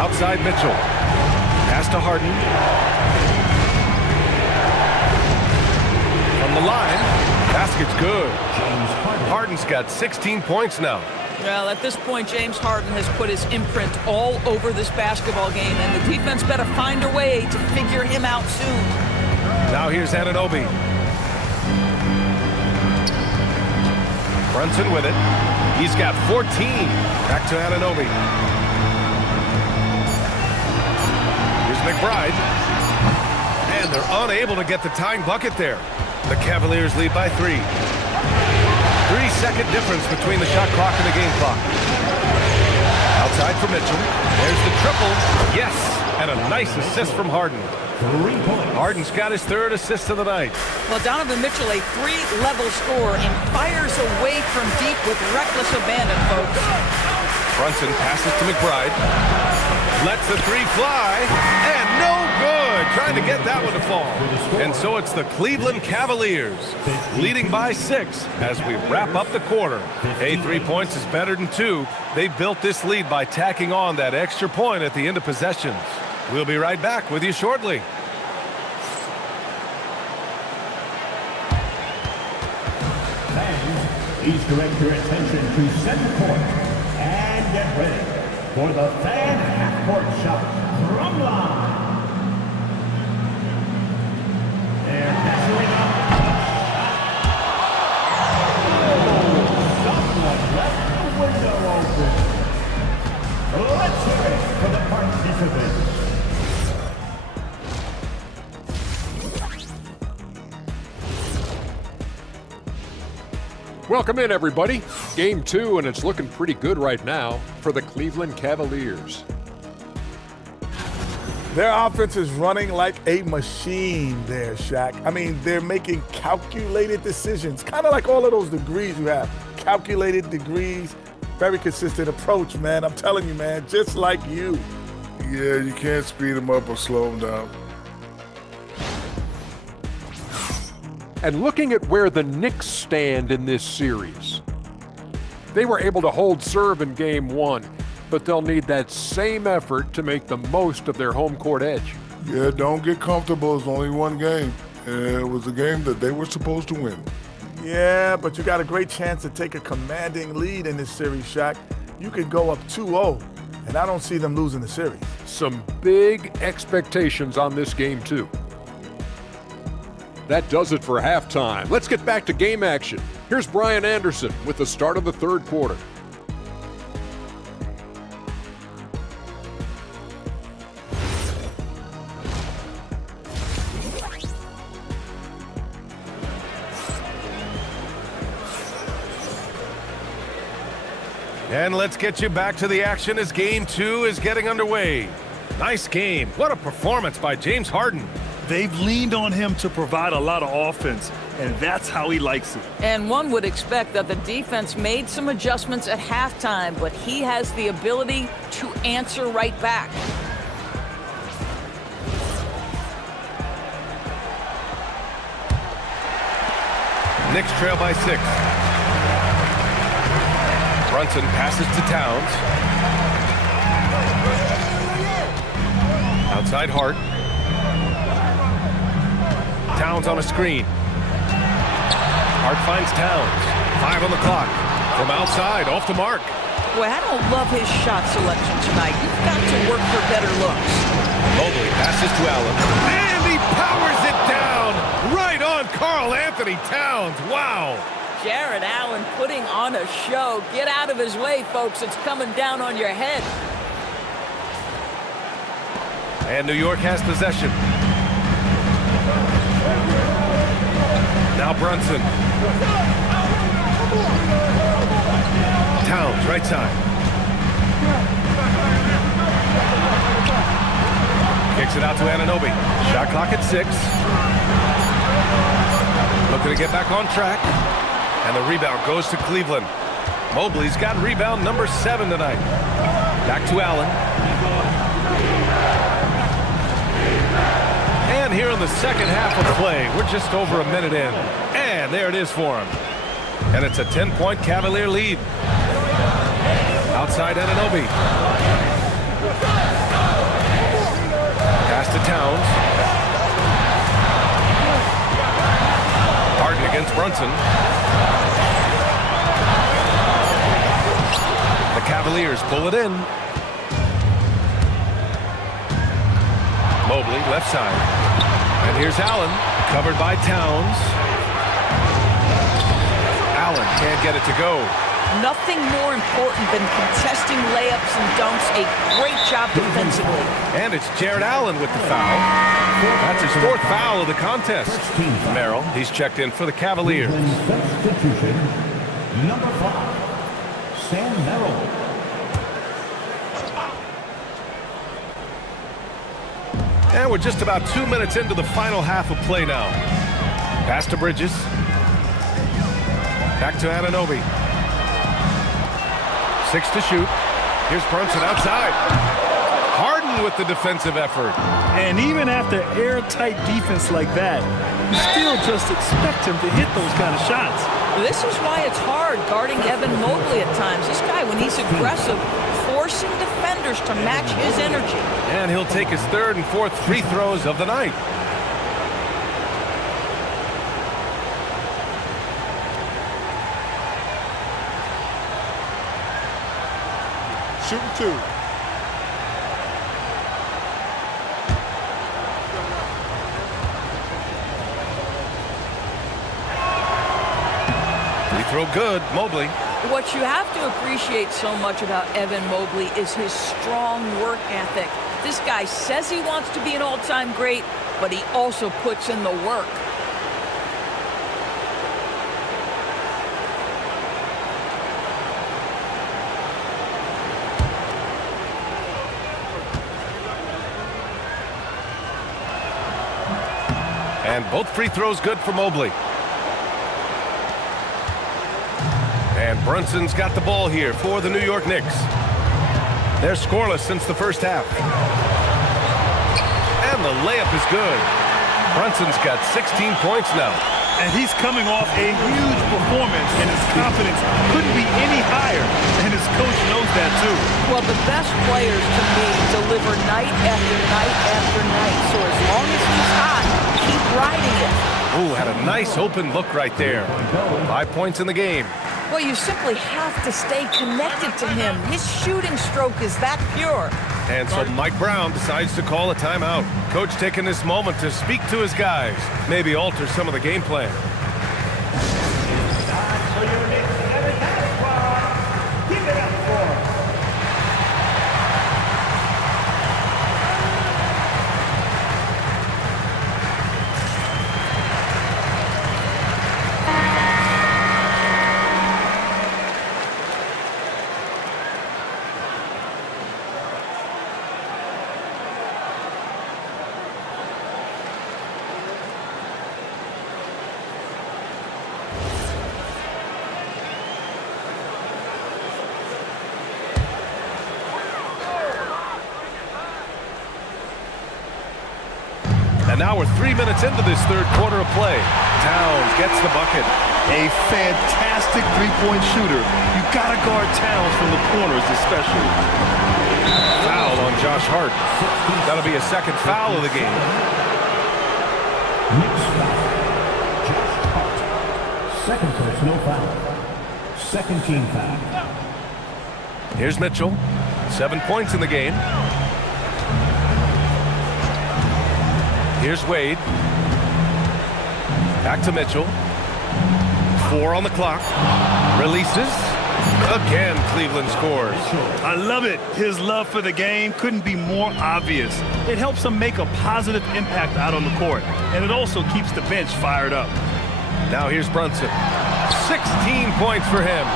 Outside Mitchell. Pass to Harden. From the line. Basket's good. Harden's got 16 points now. Well, at this point, James Harden has put his imprint all over this basketball game, and the defense better find a way to figure him out soon. Now here's Anunoby. Brunson with it. He's got 14. Back to Anunoby. Here's McBride. And they're unable to get the tying bucket there. The Cavaliers lead by 3. 3-second difference between the shot clock and the game clock. Outside for Mitchell. There's the triple. Yes, and a nice assist from Harden. Harden's got his 3rd assist of the night. Well, Donovan Mitchell, a 3-level scorer, and fires away from deep with reckless abandon, folks. Brunson passes to McBride. Lets the 3 fly, and no good. trying to get that one to fall. And so it's the Cleveland Cavaliers leading by 6 as we wrap up the quarter. Hey, 3 points is better than 2. They built this lead by tacking on that extra point at the end of possessions. We'll be right back with you shortly. Please direct your attention to center court and get ready for the fan half-court shot drum line. They're measuring up. Someone left the window open. Let's hear it for the participants. Welcome in, everybody. Game 2, and it's looking pretty good right now for the Cleveland Cavaliers. Their offense is running like a machine there, Shaq. I mean, they're making calculated decisions, kind of like all of those degrees you have. Calculated degrees, very consistent approach, man. I'm telling you, man, just like you. Yeah, you can't speed them up or slow them down. And looking at where the Knicks stand in this series, they were able to hold serve in Game 1, but they'll need that same effort to make the most of their home court edge. Yeah, don't get comfortable. It's only one game. And it was a game that they were supposed to win. Yeah, but you got a great chance to take a commanding lead in this series, Shaq. You could go up 2-0, and I don't see them losing the series. Some big expectations on this game, too. That does it for halftime. Let's get back to game action. Here's Brian Anderson with the start of the third quarter. And let's get you back to the action as Game 2 is getting underway. Nice game. What a performance by James Harden. They've leaned on him to provide a lot of offense, and that's how he likes it. And one would expect that the defense made some adjustments at halftime, but he has the ability to answer right back. Knicks trail by 6. Brunson passes to Towns. Outside Hart. Towns on a screen. Hart finds Towns. 5 on the clock. From outside, off the mark. Boy, I don't love his shot selection tonight. You've got to work for better looks. Mobley passes to Allen. And he powers it down. Right on Karl Anthony Towns. Wow. Jared Allen putting on a show. Get out of his way, folks. It's coming down on your head. And New York has possession. Now Brunson. Towns, right side. Kicks it out to Anunoby. Shot clock at 6. Looking to get back on track. And the rebound goes to Cleveland. Mobley's got rebound number 7 tonight. Back to Allen. And here in the second half of play, we're just over a minute in. And there it is for him. And it's a 10-point Cavalier lead. Outside Anunoby. Pass to Towns. Harden against Brunson. The Cavaliers pull it in. Mobley, left side. And here's Allen, covered by Towns. Allen can't get it to go. Nothing more important than contesting layups and dunks. A great job defensively. And it's Jared Allen with the foul. That's his 4th foul of the contest. Merrill, he's checked in for the Cavaliers. Substitution, number 5, Sam Merrill. And we're just about 2 minutes into the final half of play now. Pass to Bridges. Back to Anunoby. 6 to shoot. Here's Brunson outside. Harden Harden with the defensive effort. And even after airtight defense like that, you still just expect him to hit those kind of shots. This is why it's hard guarding Evan Mobley at times. This guy, when he's aggressive, forcing defenders to match his energy. And he'll take his third and fourth free throws of the night. Shooting 2. Throw good, Mobley. What you have to appreciate so much about Evan Mobley is his strong work ethic. This guy says he wants to be an all-time great, but he also puts in the work. And both free throws good for Mobley. And Brunson's got the ball here for the New York Knicks. They're scoreless since the first half. And the layup is good. Brunson's got 16 points now. And he's coming off a huge performance, and his confidence couldn't be any higher. And his coach knows that, too. Well, the best players, to me, deliver night after night after night. So as long as he's hot, keep riding it. Ooh, had a nice open look right there. 5 points in the game. Well, you simply have to stay connected to him. His shooting stroke is that pure. And so Mike Brown decides to call a timeout. Coach taking this moment to speak to his guys, maybe alter some of the game plan. Give it up for And now we're 3 minutes into this third quarter of play. Towns gets the bucket. A fantastic three-point shooter. You gotta guard Towns from the corners especially. Foul on Josh Hart. That'll be a second foul of the game. Knicks foul. Josh Hart. Second personal foul. Second team foul. Here's Mitchell. 7 points in the game. Here's Wade. Back to Mitchell. 4 on the clock. Releases. Again, Cleveland scores. I love it. His love for the game couldn't be more obvious. It helps him make a positive impact out on the court. And it also keeps the bench fired up. Now here's Brunson. 16 points for him.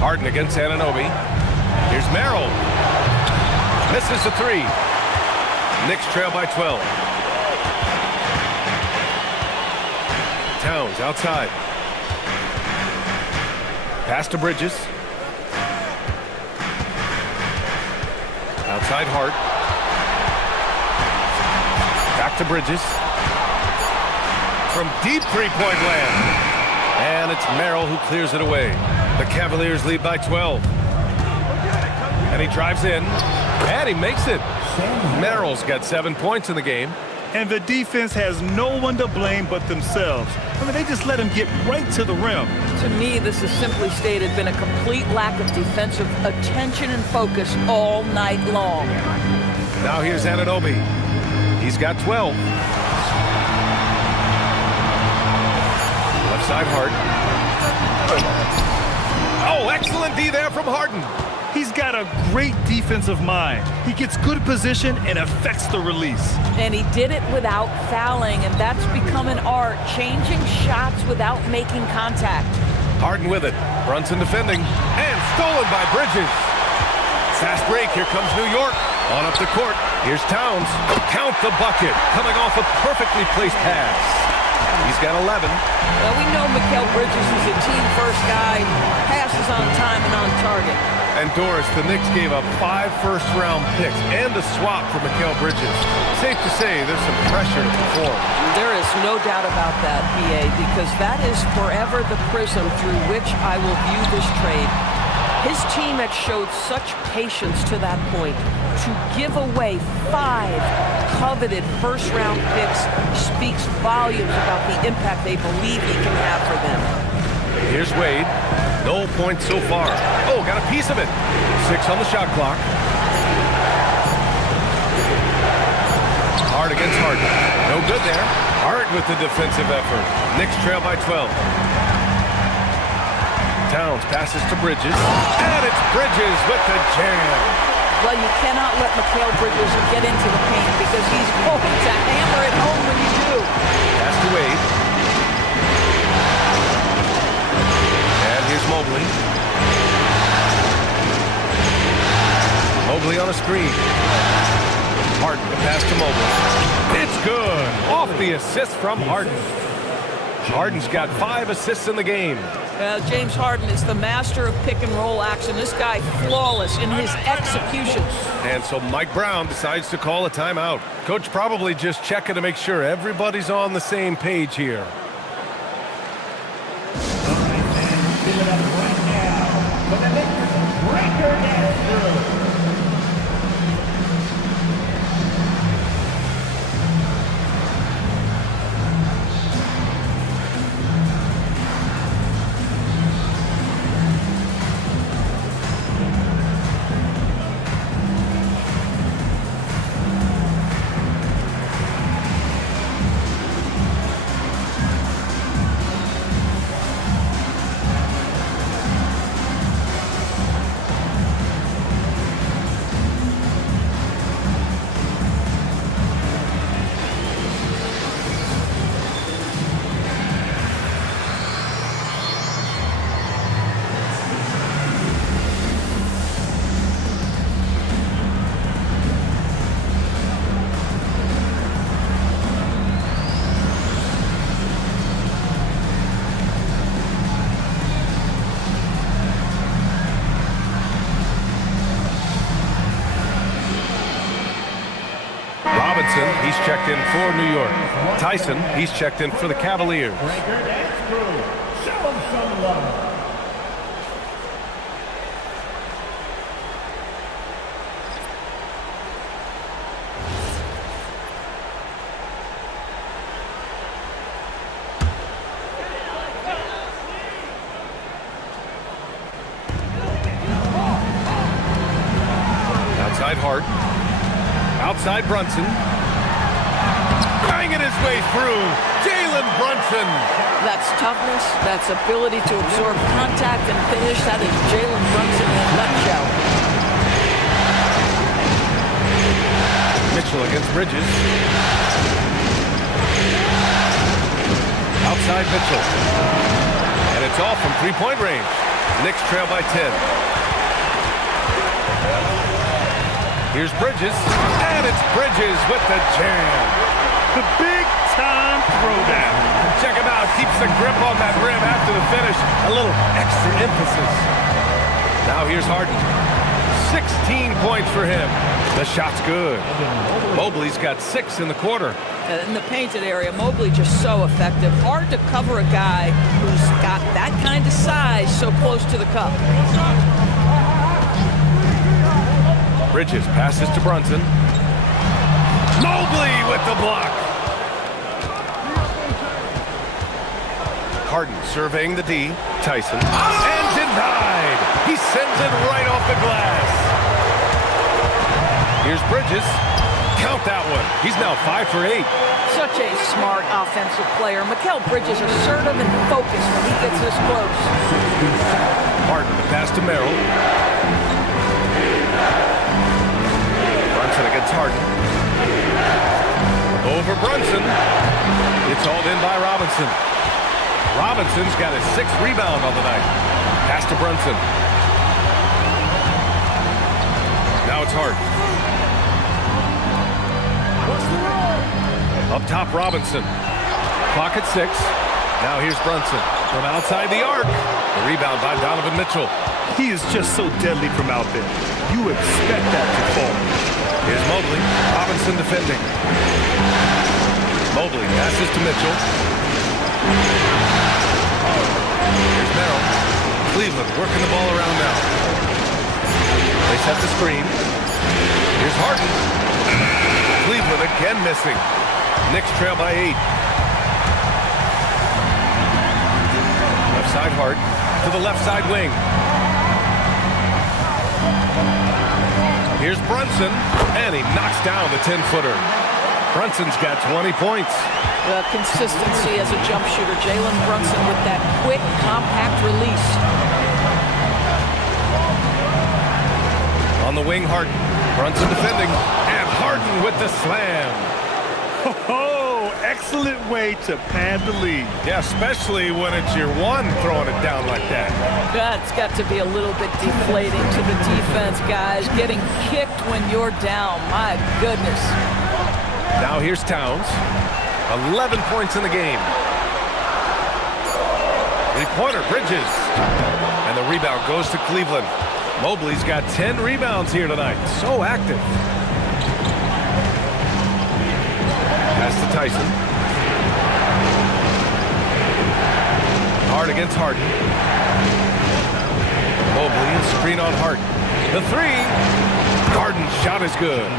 Harden against Anunoby. Here's Merrill. Misses the 3. Knicks trail by 12. Towns outside. Pass to Bridges. Outside Hart. Back to Bridges. From deep three-point land. And it's Merrill who clears it away. The Cavaliers lead by 12. And he drives in. And he makes it. Merrill's got 7 points in the game. And the defense has no one to blame but themselves. I mean, they just let him get right to the rim. To me, this has simply stated been a complete lack of defensive attention and focus all night long. Now here's Anunoby. He's got 12. Left side Hart. Oh, excellent D there from Harden. He's got a great defensive mind. He gets good position and affects the release. And he did it without fouling, and that's become an art, changing shots without making contact. Harden with it. Brunson defending. And stolen by Bridges. Fast break. Here comes New York. On up the court. Here's Towns. Count the bucket. Coming off a perfectly placed pass. He's got 11. Well, we know Mikal Bridges is a team-first guy. Passes on time and on target. And Doris, the Knicks gave up 5 first-round picks and a swap for Mikal Bridges. Safe to say there's some pressure to perform. There is no doubt about that, BA, because that is forever the prism through which I will view this trade. His team had showed such patience to that point. To give away 5 coveted first-round picks speaks volumes about the impact they believe he can have for them. Here's Wade. No points so far. Oh, got a piece of it. 6 on the shot clock. Hard against Harden. No good there. Hard with the defensive effort. Knicks trail by 12. Towns passes to Bridges. And it's Bridges with the jam. Well, you cannot let Mikal Bridges get into the paint because he's going to hammer it home when you do. Pass to Wade. Here's Mobley. Mobley on a screen. Harden to pass to Mobley. It's good. Off the assist from Harden. Harden's got 5 assists in the game. James Harden is the master of pick and roll action. This guy flawless in his execution. And so Mike Brown decides to call a timeout. Coach probably just checking to make sure everybody's on the same page here. Give it up right now for the Knicks breaker dance through. He's checked in for New York. Tyson, he's checked in for the Cavaliers. Breaker dance crew. Show them some love. Outside Hart. Outside Brunson. Banging his way through. Jalen Brunson. That's toughness. That's ability to absorb contact and finish. That is Jalen Brunson in a nutshell. Mitchell against Bridges. Outside Mitchell. And it's off from three-point range. Knicks trail by 10. Here's Bridges, and it's Bridges with the jam. The big-time throwdown. Check him out. Keeps the grip on that rim after the finish. A little extra emphasis. Now here's Harden. 16 points for him. The shot's good. Mobley's got 6 in the quarter. In the painted area, Mobley just so effective. Hard to cover a guy who's got that kind of size so close to the cup. Bridges passes to Brunson. Mobley with the block. Harden surveying the D. Tyson. And denied. He sends it right off the glass. Here's Bridges. Count that one. He's now 5 for 8. Such a smart offensive player. Mikal Bridges assertive and focused when he gets this close. Harden the pass to Merrill. Brunson against Harden. Over Brunson. It's hauled in by Robinson. Robinson's got his 6th rebound on the night. Pass to Brunson. Now it's Harden. Up top, Robinson. Clock at 6. Now here's Brunson from outside the arc. The rebound by Donovan Mitchell. He is just so deadly from out there. You expect that to fall. Here's Mobley. Robinson defending. Mobley passes to Mitchell. Here's Merrill. Cleveland working the ball around now. They set the screen. Here's Harden. Cleveland again missing. Knicks trail by 8. Left side Hart to the left side wing. Here's Brunson, and he knocks down the 10-footer. Brunson's got 20 points. The consistency as a jump shooter. Jalen Brunson with that quick, compact release. On the wing, Harden. Brunson defending, and Harden with the slam. Oh, excellent way to pad the lead. Yeah, especially when it's your one throwing it down like that. That's got to be a little bit deflating to the defense, guys. Getting kicked when you're down. My goodness. Now here's Towns. 11 points in the game. Three-pointer, Bridges. And the rebound goes to Cleveland. Mobley's got 10 rebounds here tonight. So active. Pass to Tyson. Hart against Harden. Mobley, a screen on Hart. The three. Harden's shot is good.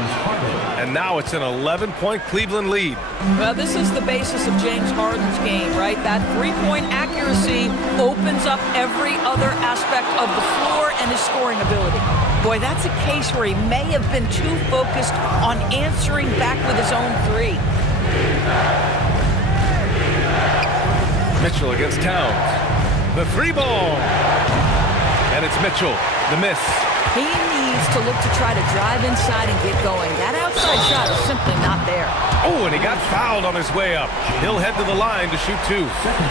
And now it's an 11-point Cleveland lead. Well, this is the basis of James Harden's game, right? That three-point accuracy opens up every other aspect of the floor and his scoring ability. Boy, that's a case where he may have been too focused on answering back with his own three. Mitchell against Towns. The three ball. And it's Mitchell. The miss. He needs to look to try to drive inside and get going. That outside shot is simply not there. Oh, and he got fouled on his way up. He'll head to the line to shoot 2.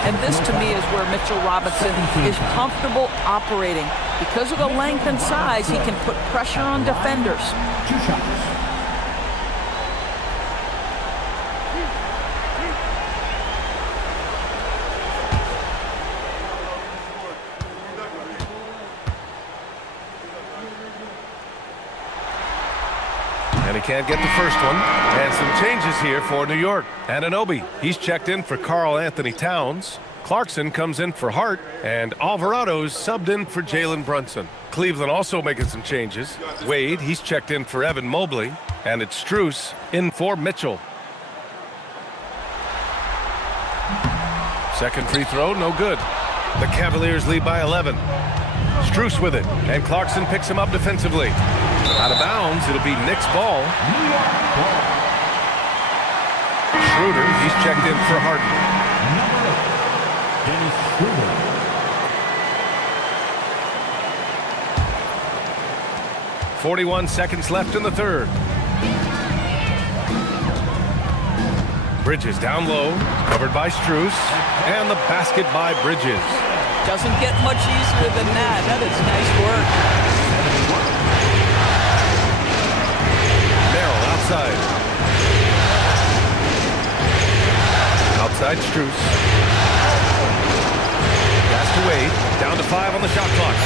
And this, to me, is where Mitchell Robinson is comfortable operating. Because of the length and size, he can put pressure on defenders. 2 shots. And he can't get the first one. And some changes here for New York. Anunoby, he's checked in for Karl Anthony Towns. Clarkson comes in for Hart. And Alvarado's subbed in for Jalen Brunson. Cleveland also making some changes. Wade, he's checked in for Evan Mobley. And it's Strus in for Mitchell. Second free throw, no good. The Cavaliers lead by 11. Strus with it. And Clarkson picks him up defensively. Out of bounds, it'll be Knicks ball. Schroeder, he's checked in for Harden. Dennis Schroeder. 41 seconds left in the third. Bridges down low, covered by Strus, and the basket by Bridges. Doesn't get much easier than that. That is nice work. Merrill outside. Outside Strus. Pass to Wade, down to 5 on the shot clock.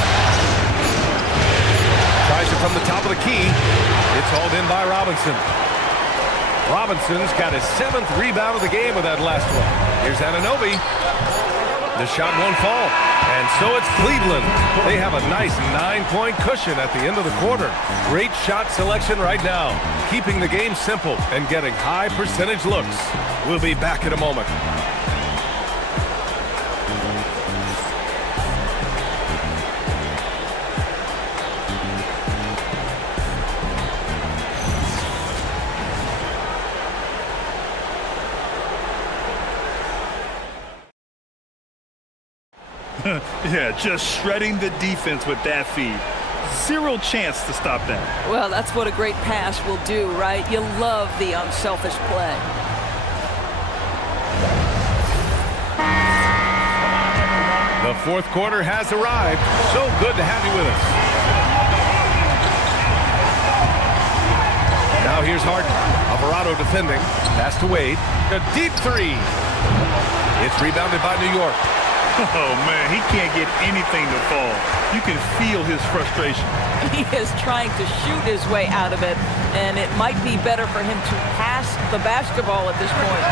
Tries it from the top of the key. It's hauled in by Robinson. Robinson's got his 7th rebound of the game with that last one. Here's Anunoby. The shot won't fall. And so it's Cleveland. They have a nice 9-point cushion at the end of the quarter. Great shot selection right now. Keeping the game simple and getting high percentage looks. We'll be back in a moment. Yeah, just shredding the defense with that feed. Zero chance to stop that. Well, that's what a great pass will do, right? You love the unselfish play. The fourth quarter has arrived. So good to have you with us. Now here's Harden. Alvarado defending. Pass to Wade. A deep three. It's rebounded by New York. Oh, man, he can't get anything to fall. You can feel his frustration. He is trying to shoot his way out of it, and it might be better for him to pass the basketball at this point.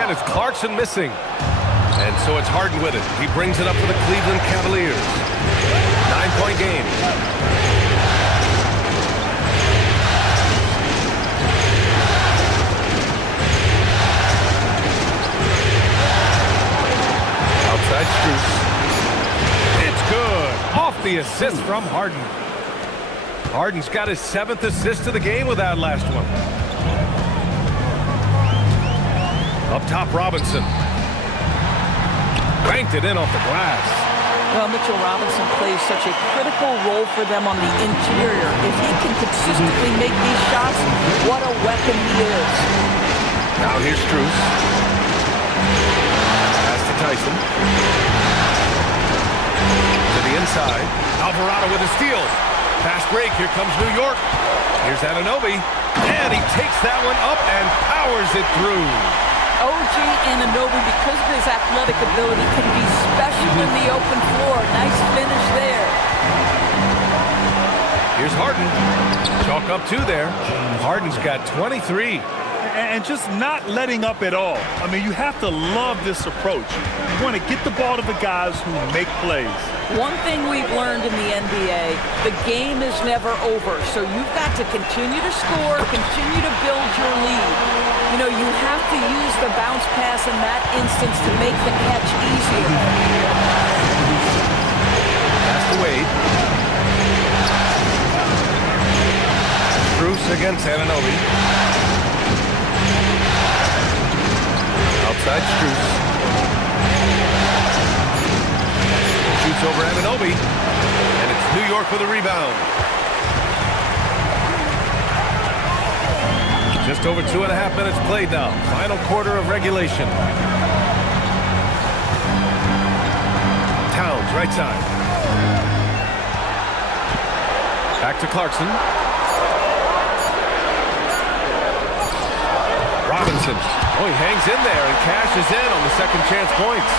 And it's Clarkson missing. And so it's Harden with it. He brings it up for the Cleveland Cavaliers. 9-point game. Outside Strus. It's good. Off the assist from Harden. Harden's got his 7th assist of the game with that last one. Up top, Robinson. Banked it in off the glass. Well, Mitchell Robinson plays such a critical role for them on the interior. If he can consistently make these shots, what a weapon he is. Now here's Strus. Pass to Tyson. To the inside. Alvarado with a steal. Fast break. Here comes New York. Here's Anunoby. And he takes that one up and powers it through. OG Anunoby, because of his athletic ability, can be special in the open floor. Nice finish there. Here's Harden. Chalk up 2 there. Harden's got 23. And just not letting up at all. I mean, you have to love this approach. You want to get the ball to the guys who make plays. One thing we've learned in the NBA, the game is never over. So you've got to continue to score, continue to build your lead. You know, you have to use the bounce pass in that instance to make the catch easier. Pass to Wade. Strus against Anunoby. Outside Strus. Shoots over Anunoby. And it's New York with a rebound. Just over 2.5 minutes played now. Final quarter of regulation. Towns, right side. Back to Clarkson. Robinson. Oh, he hangs in there and cashes in on the second chance points.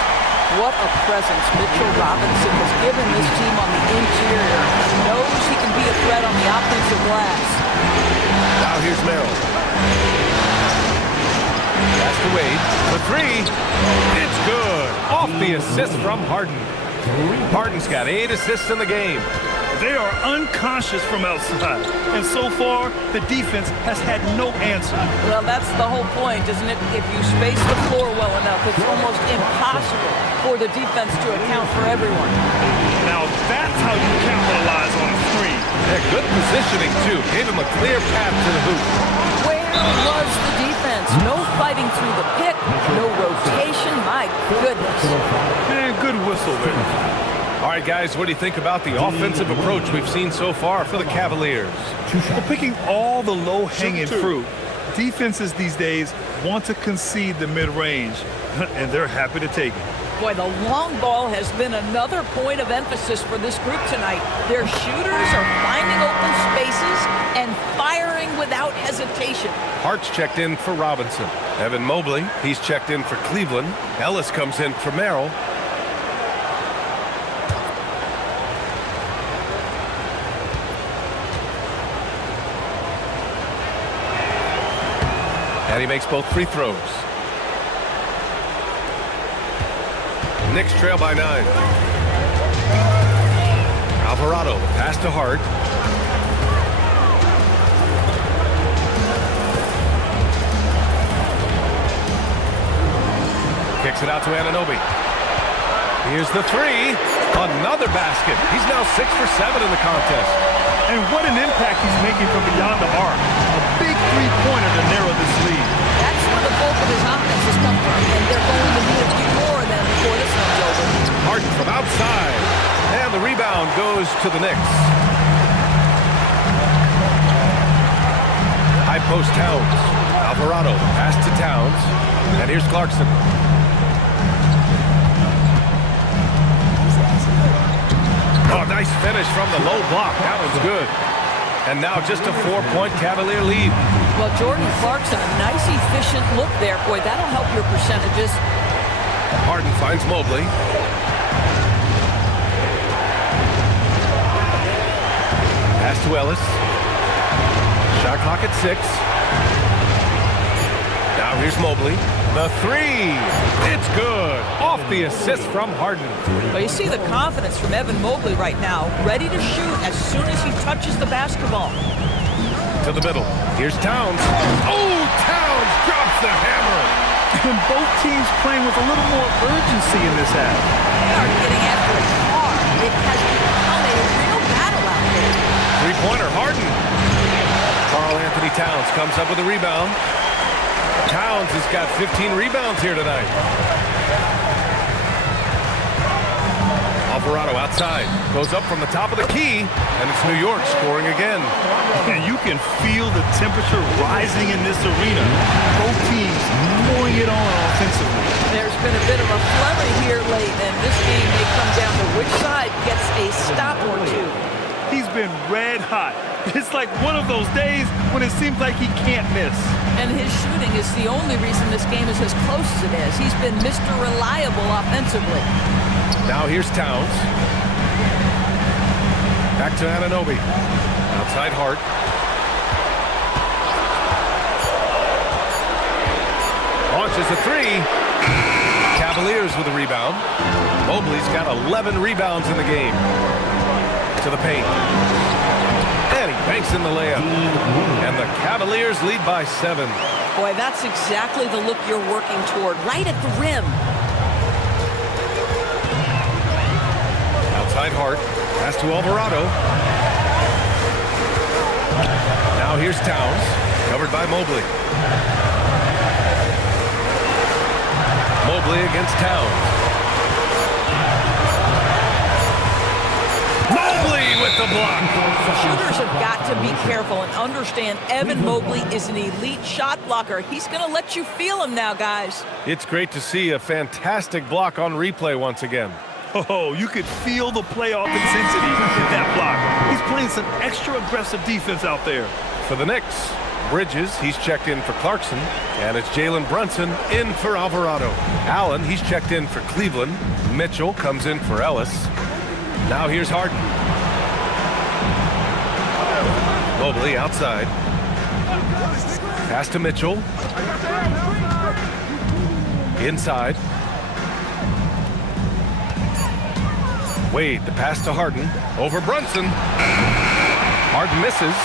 What a presence Mitchell Robinson has given this team on the interior. He knows he can be a threat on the offensive glass. Now here's Merrill. Pass to Wade. For 3. It's good. Off the assist from Harden. Harden's got 8 assists in the game. They are unconscious from outside. And so far, the defense has had no answer. Well, that's the whole point, isn't it? If you space the floor well enough, it's almost impossible for the defense to account for everyone. Now, that's how you capitalize on a screen. Yeah, good positioning, too. Gave him a clear path to the hoop. Where was the defense? No fighting through the pick, no rotation. My goodness. Man, good whistle there. All right, guys, what do you think about the offensive approach we've seen so far for the Cavaliers? Well, picking all the low-hanging fruit, defenses these days want to concede the mid-range, and they're happy to take it. Boy, the long ball has been another point of emphasis for this group tonight. Their shooters are finding open spaces and firing without hesitation. Hart's checked in for Robinson. Evan Mobley, he's checked in for Cleveland. Ellis comes in for Merrill. And he makes both free throws. Knicks trail by 9. Alvarado, pass to Hart. Kicks it out to Anunoby. Here's the 3. Another basket. He's now 6 for 7 in the contest. And what an impact he's making from beyond the arc. A big three-pointer to narrow this lead. That's where the bulk of his offense has come from, and they're going to need a few more of them before this one's over. Harden from outside. And the rebound goes to the Knicks. High post Towns. Alvarado, pass to Towns. And here's Clarkson. Oh, nice finish from the low block. That was good. And now just a 4-point Cavalier lead. Well, Jordan Clarkson, a nice, efficient look there. Boy, that'll help your percentages. Harden finds Mobley. Pass to Ellis. Shot clock at 6. Now here's Mobley. The three. It's good. Off the assist from Harden. Well, you see the confidence from Evan Mobley right now, ready to shoot as soon as he touches the basketball. To the middle. Here's Towns. Oh, Towns drops the hammer. And both teams playing with a little more urgency in this half. They are getting after it hard. It has become a real battle out there. Three-pointer, Harden. Karl Anthony Towns comes up with a rebound. Towns has got 15 rebounds here tonight. Alvarado outside. Goes up from the top of the key, and it's New York scoring again. And you can feel the temperature rising in this arena. Both teams pouring it on offensively. There's been a bit of a flurry here late, and this game may come down to which side gets a stop or two. He's been red hot. It's like one of those days when it seems like he can't miss. And his shooting is the only reason this game is as close as it is. He's been Mr. Reliable offensively. Now here's Towns. Back to Anunoby. Outside Hart. Launches a three. Cavaliers with a rebound. Mobley's got 11 rebounds in the game. To the paint. And he banks in the layup. And the Cavaliers lead by 7. Boy, that's exactly the look you're working toward, right at the rim. Outside Hart. Pass to Alvarado. Now here's Towns. Covered by Mobley. Mobley against Towns. With the block. Shooters have got to be careful and understand Evan Mobley is an elite shot blocker. He's going to let you feel him now, guys. It's great to see a fantastic block on replay once again. Oh, you could feel the playoff intensity in that block. He's playing some extra aggressive defense out there. For the Knicks, Bridges, he's checked in for Clarkson. And it's Jalen Brunson in for Alvarado. Allen, he's checked in for Cleveland. Mitchell comes in for Ellis. Now here's Harden. Mobley outside. Pass to Mitchell. Inside. Wade, the pass to Harden. Over Brunson. Harden misses.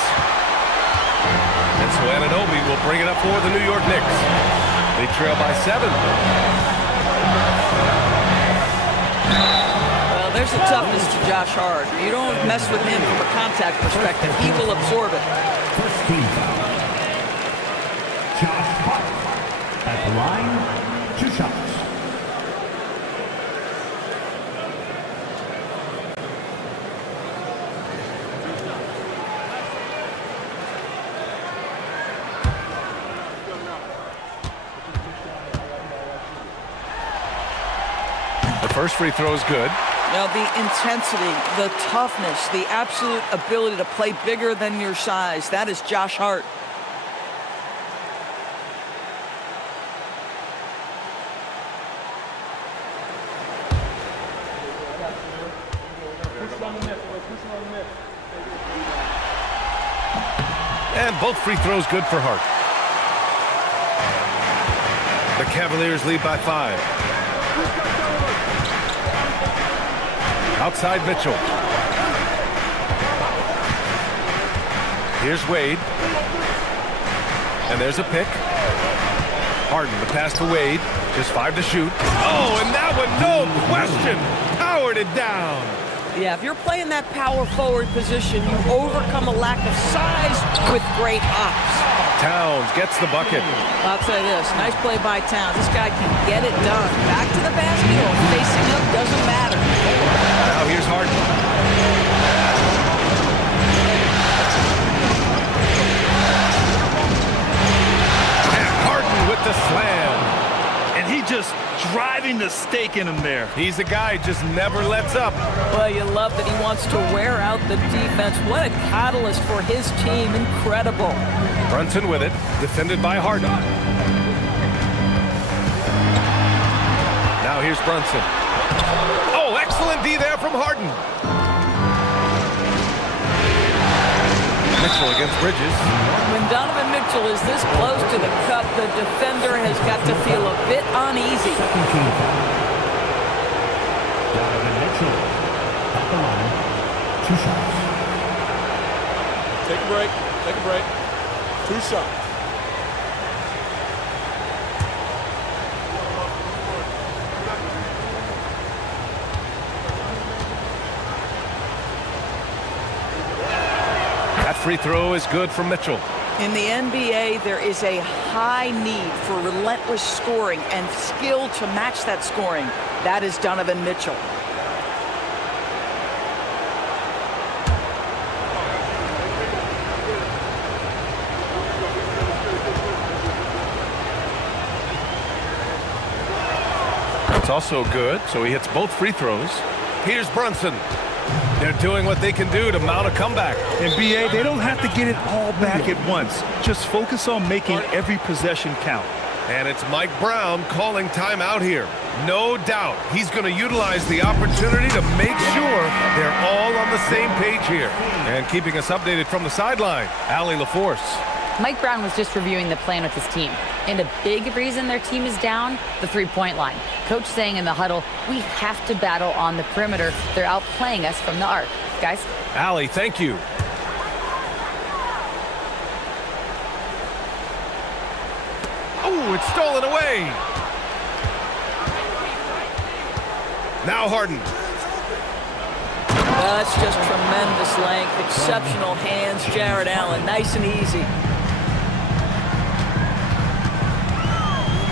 And so Anunoby will bring it up for the New York Knicks. They trail by 7. There's a toughness to Josh Hart. You don't mess with him from a contact perspective. He will absorb it. First team foul. Josh Hart at the line, 2 shots. The first free throw is good. Now, the intensity, the toughness, the absolute ability to play bigger than your size, that is Josh Hart. And both free throws good for Hart. The Cavaliers lead by 5. Outside Mitchell. Here's Wade. And there's a pick. Harden, the pass to Wade. Just 5 to shoot. Oh, and that one, no question, powered it down. Yeah, if you're playing that power forward position, you overcome a lack of size with great hops. Towns gets the bucket. I'll tell you this, nice play by Towns. This guy can get it done. Back to the basket or facing up, doesn't matter. Now here's Harden. And Harden with the slam. And he just driving the stake in him there. He's the guy just never lets up. Well, you love that he wants to wear out the defense. What a catalyst for his team. Incredible. Brunson with it, defended by Harden. Now Now here's Brunson. Oh, excellent D there from Harden. Mitchell against Bridges. When Donovan Mitchell is this close to the cup, the defender has got to feel a bit uneasy. Second team foul. Donovan Mitchell at the line. 2 shots. Take a break. Take a break. 2 shots. That free throw is good for Mitchell. In the NBA, there is a high need for relentless scoring and skill to match that scoring. That is Donovan Mitchell. It's also good, so he hits both free throws. Here's Brunson. They're doing what they can do to mount a comeback. And BA, they don't have to get it all back at once. Just focus on making every possession count. And it's Mike Brown calling timeout here. No doubt he's going to utilize the opportunity to make sure they're all on the same page here. And keeping us updated from the sideline, Allie LaForce. Mike Brown was just reviewing the plan with his team. And a big reason their team is down, the three-point line. Coach saying in the huddle, we have to battle on the perimeter. They're outplaying us from the arc. Guys? Allie, thank you. Oh, it's stolen away. Now Harden. That's just tremendous length, exceptional hands. Jared Allen, nice and easy.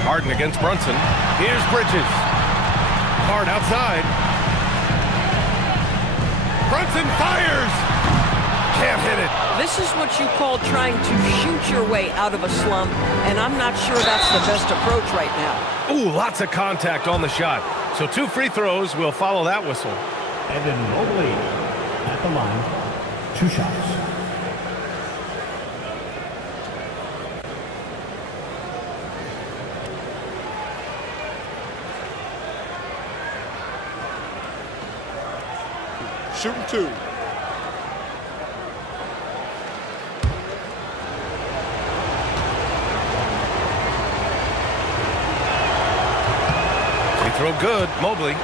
Harden against Brunson. Here's Bridges. Hard outside. Brunson fires. Can't hit it. This is what you call trying to shoot your way out of a slump, and I'm not sure that's the best approach right now. Ooh, lots of contact on the shot. So 2 free throws will follow that whistle. Evan Mobley at the line. 2 shots. Shooting 2. Free throw good, Mobley.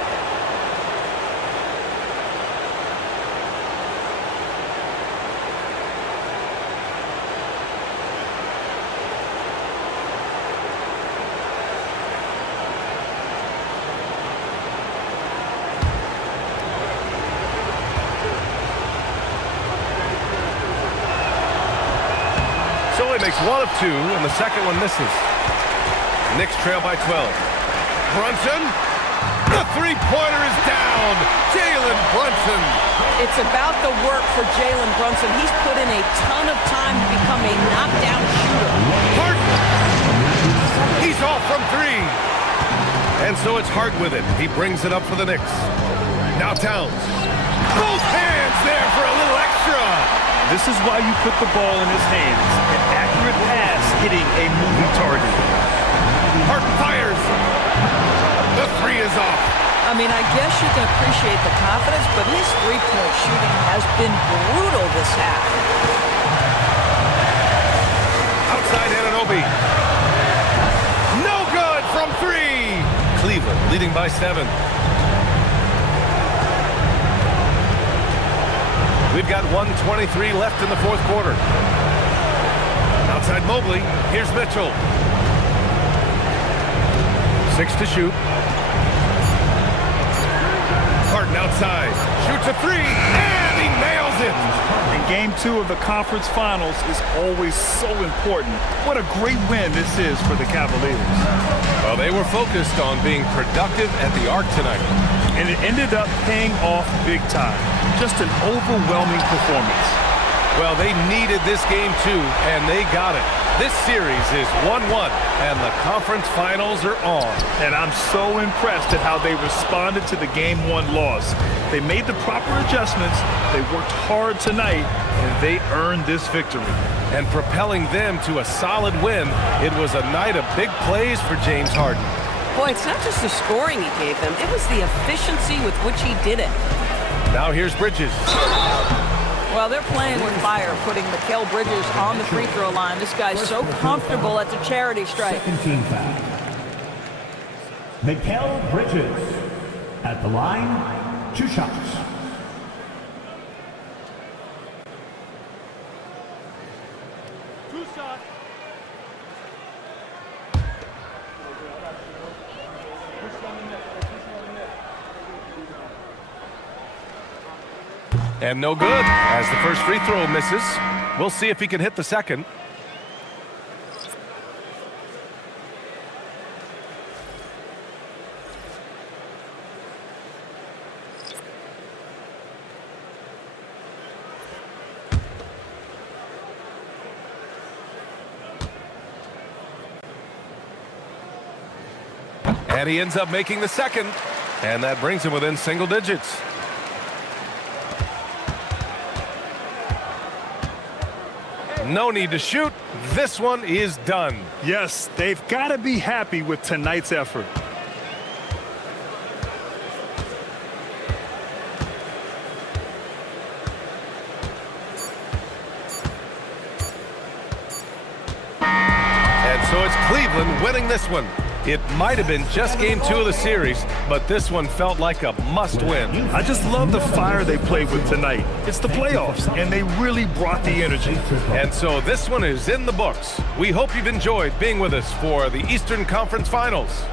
Makes 1 of 2, and the second one misses. Knicks trail by 12. Brunson, the three-pointer is down. Jalen Brunson. It's about the work for Jalen Brunson. He's put in a ton of time to become a knockdown shooter. Harden. He's off from 3. And so it's Hart with it. He brings it up for the Knicks. Now Towns. Both hands there for a little extra. This is why you put the ball in his hands. An accurate pass hitting a moving target. Harden fires. The 3 is off. I mean, I guess you can appreciate the confidence, but his three-point shooting has been brutal this half. Outside Anunoby. No good from 3. Cleveland leading by 7. We've got 1:23 left in the 4th quarter. Outside Mobley. Here's Mitchell. 6 to shoot. Harden outside. Shoots a 3. And he nails it. And game 2 of the conference finals is always so important. What a great win this is for the Cavaliers. Well, they were focused on being productive at the arc tonight. And it ended up paying off big time. Just an overwhelming performance. Well, they needed this game too, and they got it. This series is 1-1, and the conference finals are on. And I'm so impressed at how they responded to the Game 1 loss. They made the proper adjustments, they worked hard tonight, and they earned this victory. And propelling them to a solid win, it was a night of big plays for James Harden. Boy, it's not just the scoring he gave them. It was the efficiency with which he did it. Now here's Bridges. Well, they're playing with fire, putting Mikal Bridges on the free throw line. This guy's so comfortable at the charity stripe. Second team foul. Mikal Bridges at the line, 2 shots. And no good, as the first free throw misses. We'll see if he can hit the second. And he ends up making the second, and that brings him within single digits. No need to shoot. This one is done. Yes, they've got to be happy with tonight's effort. And so it's Cleveland winning this one. It might have been just game 2 of the series, but this one felt like a must-win. I just love the fire they played with tonight. It's the playoffs, and they really brought the energy. And so this one is in the books. We hope you've enjoyed being with us for the Eastern Conference Finals.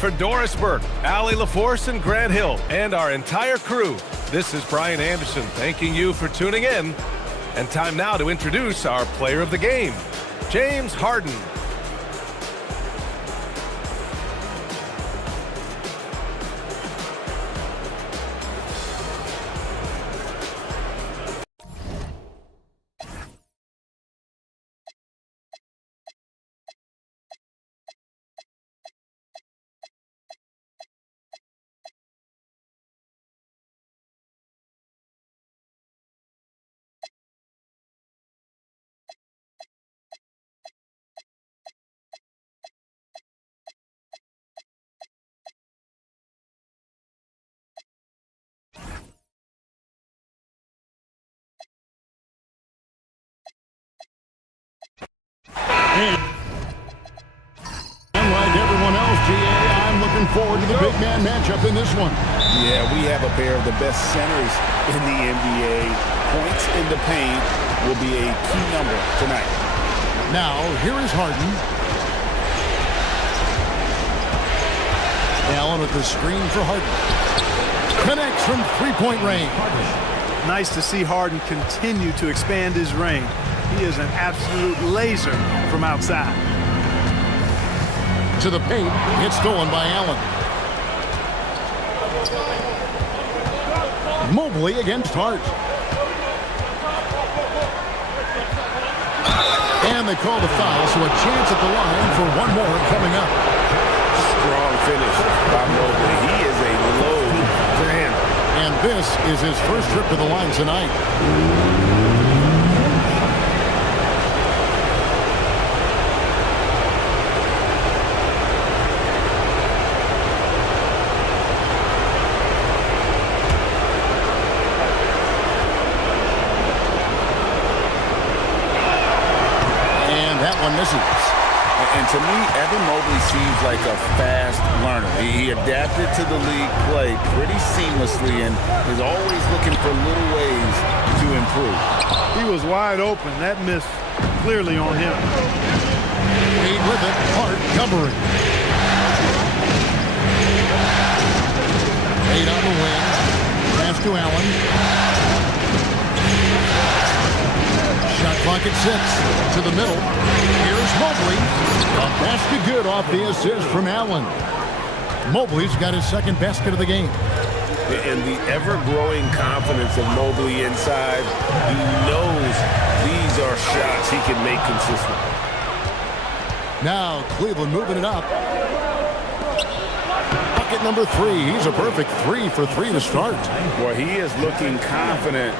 For Doris Burke, Allie LaForce, and Grant Hill, and our entire crew, this is Brian Anderson thanking you for tuning in. And time now to introduce our player of the game, James Harden. And like everyone else, GA, I'm looking forward to the big man matchup in this one. Yeah, we have a pair of the best centers in the NBA. Points in the paint will be a key number tonight. Now, here is Harden. Allen with the screen for Harden. Connects from three-point range. Nice to see Harden continue to expand his range. He is an absolute laser from outside. To the paint, it's stolen by Allen. Mobley against Hart. And they call the foul, so a chance at the line for one more coming up. Strong finish by Mobley. He is a load to handle. And this is his first trip to the line tonight. Misses. And to me, Evan Mobley seems like a fast learner. He adapted to the league play pretty seamlessly and is always looking for little ways to improve. He was wide open. That miss clearly on him. Wade with it. Hart covering. Wade on the wing. Pass to Allen. Shot clock at 6. To the middle. Here's Mobley. A basket good off the assist from Allen. Mobley's got his second basket of the game. And the ever-growing confidence of Mobley inside. He knows these are shots he can make consistent. Now Cleveland moving it up. Bucket number 3. He's a perfect 3 for 3 to start. Boy, he is looking confident.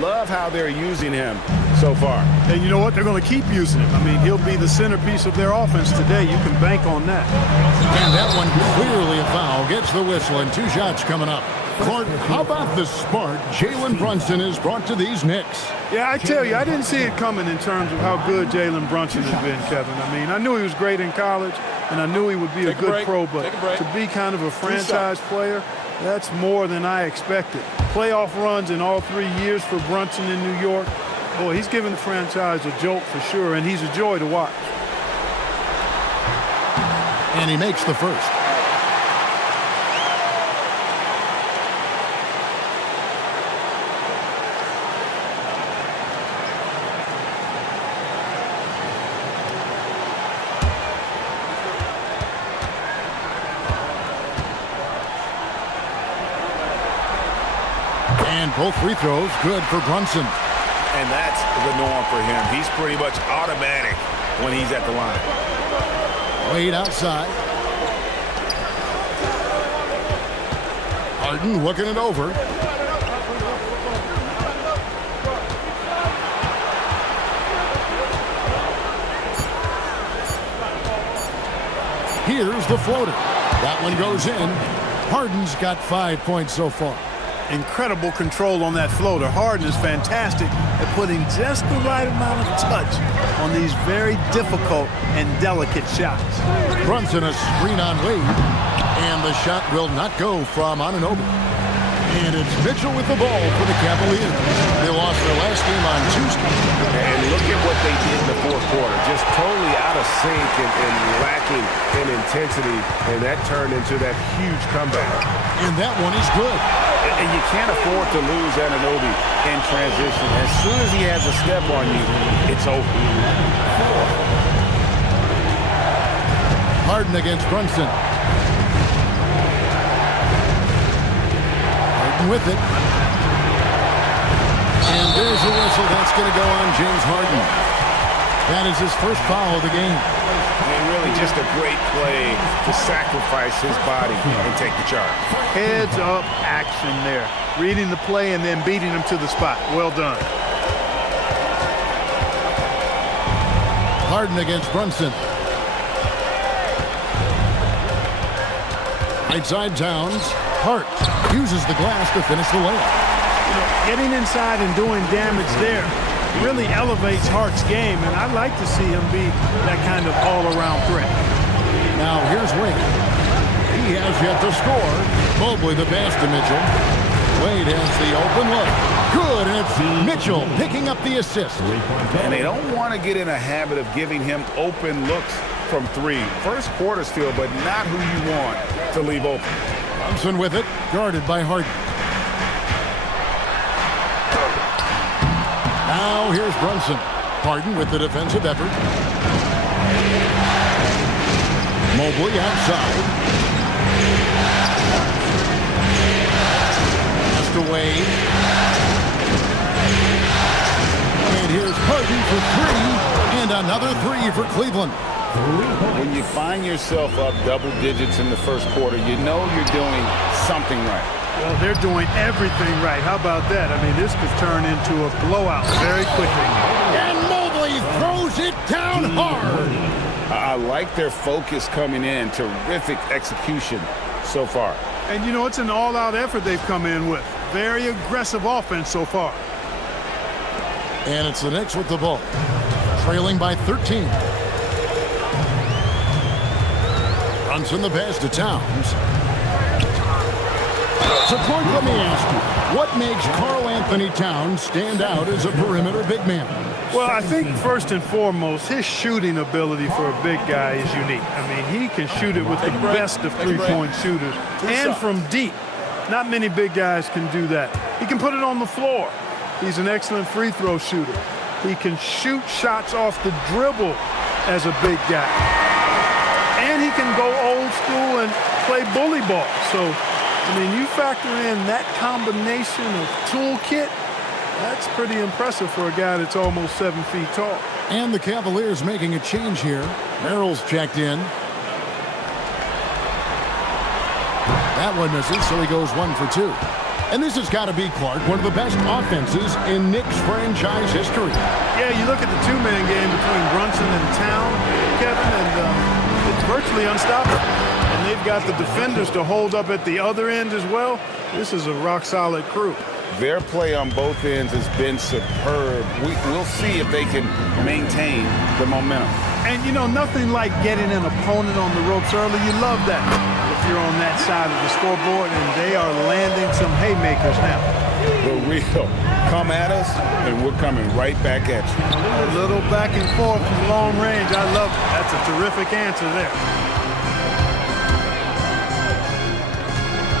Love how they're using him so far. And you know what? They're going to keep using him. I mean, he'll be the centerpiece of their offense today. You can bank on that. And that one clearly a foul. Gets the whistle, and 2 shots coming up. Clark, how about the spark Jalen Brunson has brought to these Knicks? Yeah, I tell you, I didn't see it coming in terms of how good Jalen Brunson has been, Kevin. I mean, I knew he was great in college, and I knew he would be a good pro, but to be kind of a franchise player, that's more than I expected. Playoff runs in all 3 years for Brunson in New York. Boy, he's given the franchise a jolt for sure, and he's a joy to watch. And he makes the first. And both free throws good for Brunson. And that's the norm for him. He's pretty much automatic when he's at the line. Wade outside. Harden looking it over. Here's the floater. That one goes in. Harden's got 5 points so far. Incredible control on that floater. Harden is fantastic at putting just the right amount of touch on these very difficult and delicate shots. Brunson a screen on Wade, and the shot will not go from Anunoby. And it's Mitchell with the ball for the Cavaliers. They lost their last game on Tuesday. And look at what they did in the fourth quarter. Just totally out of sync and lacking in intensity, and that turned into that huge comeback. And that one is good. And you can't afford to lose Anunoby in transition. As soon as he has a step on you, it's over. Harden against Brunson. Harden with it. And there's a whistle. That's going to go on James Harden. That is his first foul of the game. And really just a great play to sacrifice his body and take the charge. Heads up action there. Reading the play and then beating him to the spot. Well done. Harden against Brunson. Right side Towns. Hart uses the glass to finish the layup. You know, getting inside and doing damage there really elevates Hart's game, and I'd like to see him be that kind of all-around threat. Now here's Wade. He has yet to score. Mobley the pass to Mitchell. Wade has the open look. Good, and it's Mitchell picking up the assist. And they don't want to get in a habit of giving him open looks from 3. First quarter still, but not who you want to leave open. Brunson with it, guarded by Harden. Now here's Brunson. Harden with the defensive effort. Mobley outside. Just away. And here's Harden for 3. And another 3 for Cleveland. When you find yourself up double digits in the first quarter, you know you're doing something right. Well, they're doing everything right. How about that? I mean, this could turn into a blowout very quickly. And Mobley throws it down hard. I like their focus coming in. Terrific execution so far. And, you know, it's an all-out effort they've come in with. Very aggressive offense so far. And it's the Knicks with the ball. Trailing by 13. Brunson the pass to Towns. So, Clark, let me ask you, what makes Karl Anthony Towns stand out as a perimeter big man? Well, I think first and foremost, his shooting ability for a big guy is unique. I mean, he can shoot it with the best of three-point shooters and from deep. Not many big guys can do that. He can put it on the floor. He's an excellent free throw shooter. He can shoot shots off the dribble as a big guy. And he can go old school and play bully ball. So, I mean, you factor in that combination of toolkit, that's pretty impressive for a guy that's almost 7 feet tall. And the Cavaliers making a change here. Merrill's checked in. That one misses, so he goes 1 for 2. And this has got to be, Clark, one of the best offenses in Knicks franchise history. Yeah, you look at the two-man game between Brunson and Town, Kevin, and it's virtually unstoppable. And they've got the defenders to hold up at the other end as well. This is a rock-solid crew. Their play on both ends has been superb. We'll see if they can maintain the momentum. And, you know, nothing like getting an opponent on the ropes early. You love that if you're on that side of the scoreboard, and they are landing some haymakers now. The real come at us, and we're coming right back at you. A little back and forth from long range. I love it. That's a terrific answer there.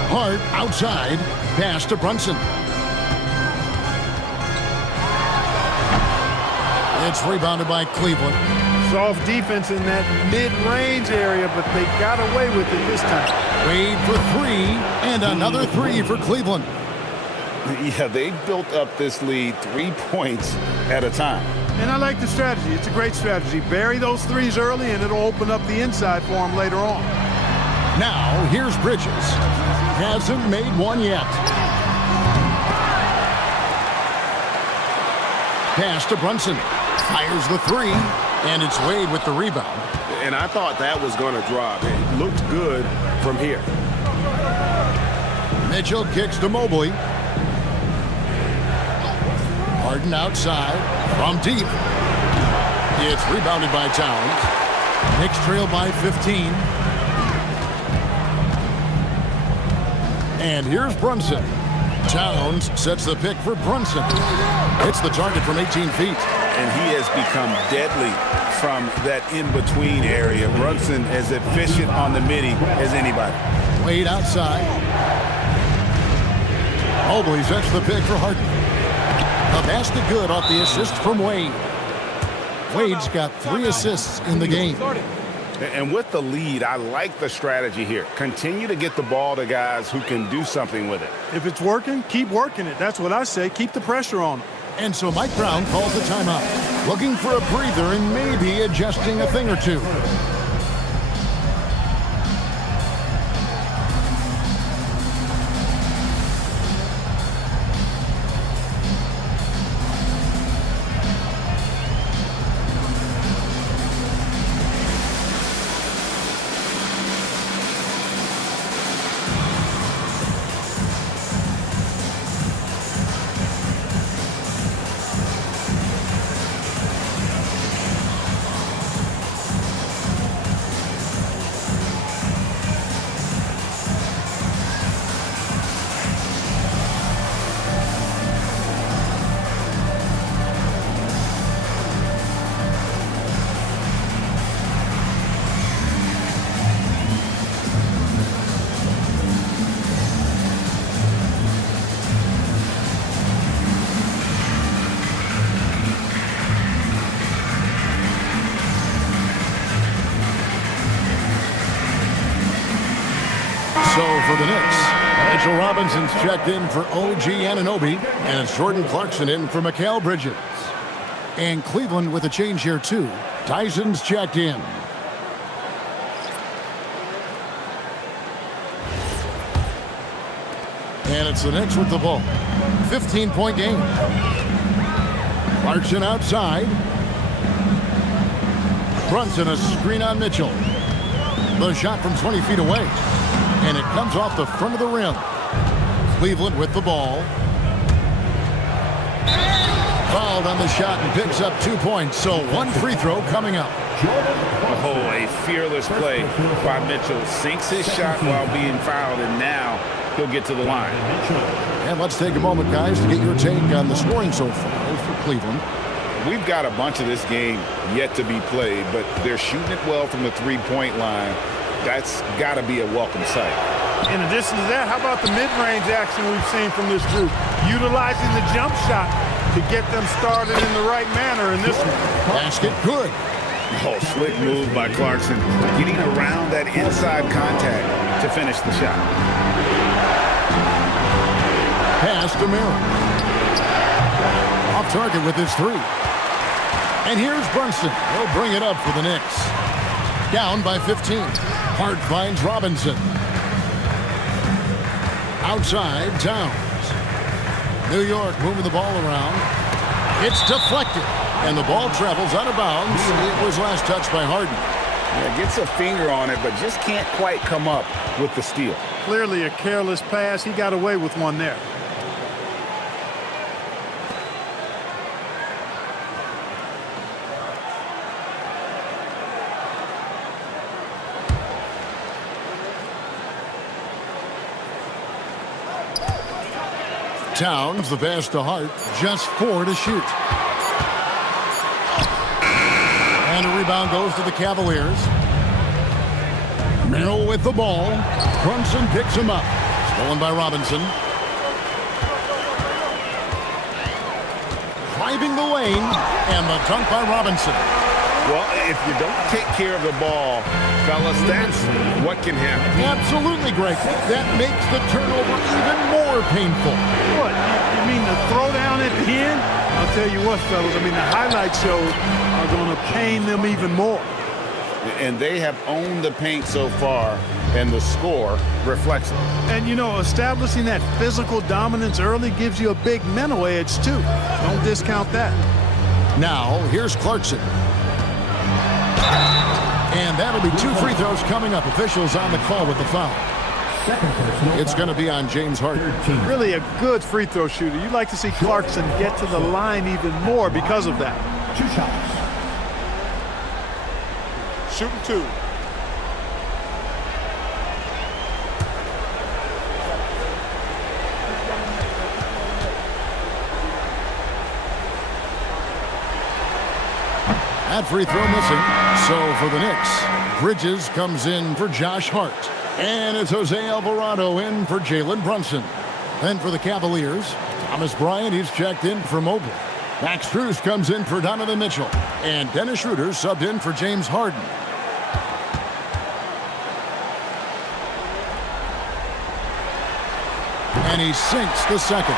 Hart outside, pass to Brunson. It's rebounded by Cleveland. Soft defense in that mid-range area, but they got away with it this time. Wade for three, and another three for Cleveland. Yeah, they built up this lead 3 points at a time. And I like the strategy. It's a great strategy. Bury those threes early, and it'll open up the inside for them later on. Now, here's Bridges. Hasn't made one yet. Pass to Brunson. Fires the three, and it's Wade with the rebound. And I thought that was going to drop. It looked good from here. Mitchell kicks to Mobley. Harden outside from deep. It's rebounded by Towns. Knicks trail by 15. And here's Brunson. Towns sets the pick for Brunson. Hits the target from 18 feet. And he has become deadly from that in-between area. Brunson as efficient on the midi as anybody. Wade outside. Mobley sets the pick for Harden. The basket good off the assist from Wade. Wade's got 3 assists in the game. And with the lead, I like the strategy here. Continue to get the ball to guys who can do something with it. If it's working, keep working it. That's what I say. Keep the pressure on them. And so Mike Brown calls a timeout, looking for a breather and maybe adjusting a thing or two. So for the Knicks, Mitchell Robinson's checked in for OG Anunoby, and it's Jordan Clarkson in for Mikal Bridges. And Cleveland with a change here too. Tyson's checked in. And it's the Knicks with the ball. 15-point game. Clarkson outside. Brunson a screen on Mitchell. The shot from 20 feet away. And it comes off the front of the rim. Cleveland with the ball. Fouled on the shot and picks up 2 points. So 1 free throw coming up. Oh, a fearless play by Mitchell. Sinks his shot while being fouled, and now he'll get to the line. And let's take a moment, guys, to get your take on the scoring so far for Cleveland. We've got a bunch of this game yet to be played, but they're shooting it well from the three-point line. That's got to be a welcome sight. In addition to that, how about the mid-range action we've seen from this group? Utilizing the jump shot to get them started in the right manner in this one. Basket good. Oh, slick move by Clarkson. Getting around that inside contact to finish the shot. Pass to Merrill. Off target with his three. And here's Brunson. He'll bring it up for the Knicks. Down by 15. Hart finds Robinson. Outside, Towns. New York moving the ball around. It's deflected. And the ball travels out of bounds. It was last touched by Harden. Yeah, gets a finger on it, but just can't quite come up with the steal. Clearly a careless pass. He got away with one there. Towns, the pass to Hart, just 4 to shoot. And a rebound goes to the Cavaliers. Merrill with the ball. Brunson picks him up. Stolen by Robinson. Driving the lane, and the dunk by Robinson. Well, if you don't take care of the ball, fellas, that's what can happen. Absolutely, Greg. That makes the turnover even more painful. What? You mean the throwdown at the end? I'll tell you what, fellas. I mean, the highlight shows are going to pain them even more. And they have owned the paint so far, and the score reflects it. And, you know, establishing that physical dominance early gives you a big mental edge, too. Don't discount that. Now, here's Clarkson. And that'll be 2 free throws coming up. Officials on the call with the foul. It's going to be on James Harden. Really a good free throw shooter. You'd like to see Clarkson get to the line even more because of that. 2 shots. Shooting 2. That free throw missing. So for the Knicks, Bridges comes in for Josh Hart. And it's Jose Alvarado in for Jalen Brunson. Then for the Cavaliers, Thomas Bryant, he's checked in for Mobley. Max Strus comes in for Donovan Mitchell. And Dennis Schroeder subbed in for James Harden. And he sinks the second.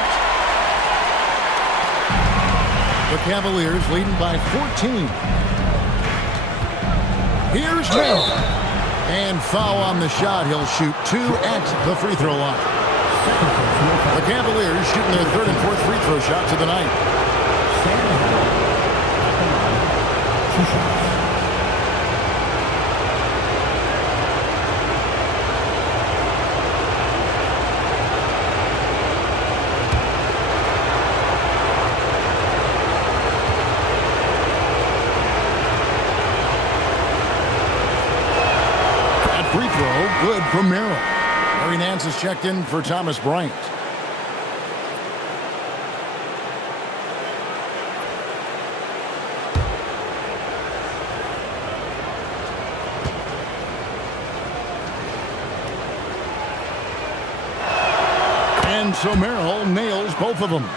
The Cavaliers leading by 14. Here's Merrill. And foul on the shot. He'll shoot 2 at the free throw line. The Cavaliers shooting their 3rd and 4th free throw shots of the night. 2 shots. Good from Merrill. Larry Nance is checked in for Thomas Bryant. And so Merrill nails both of them.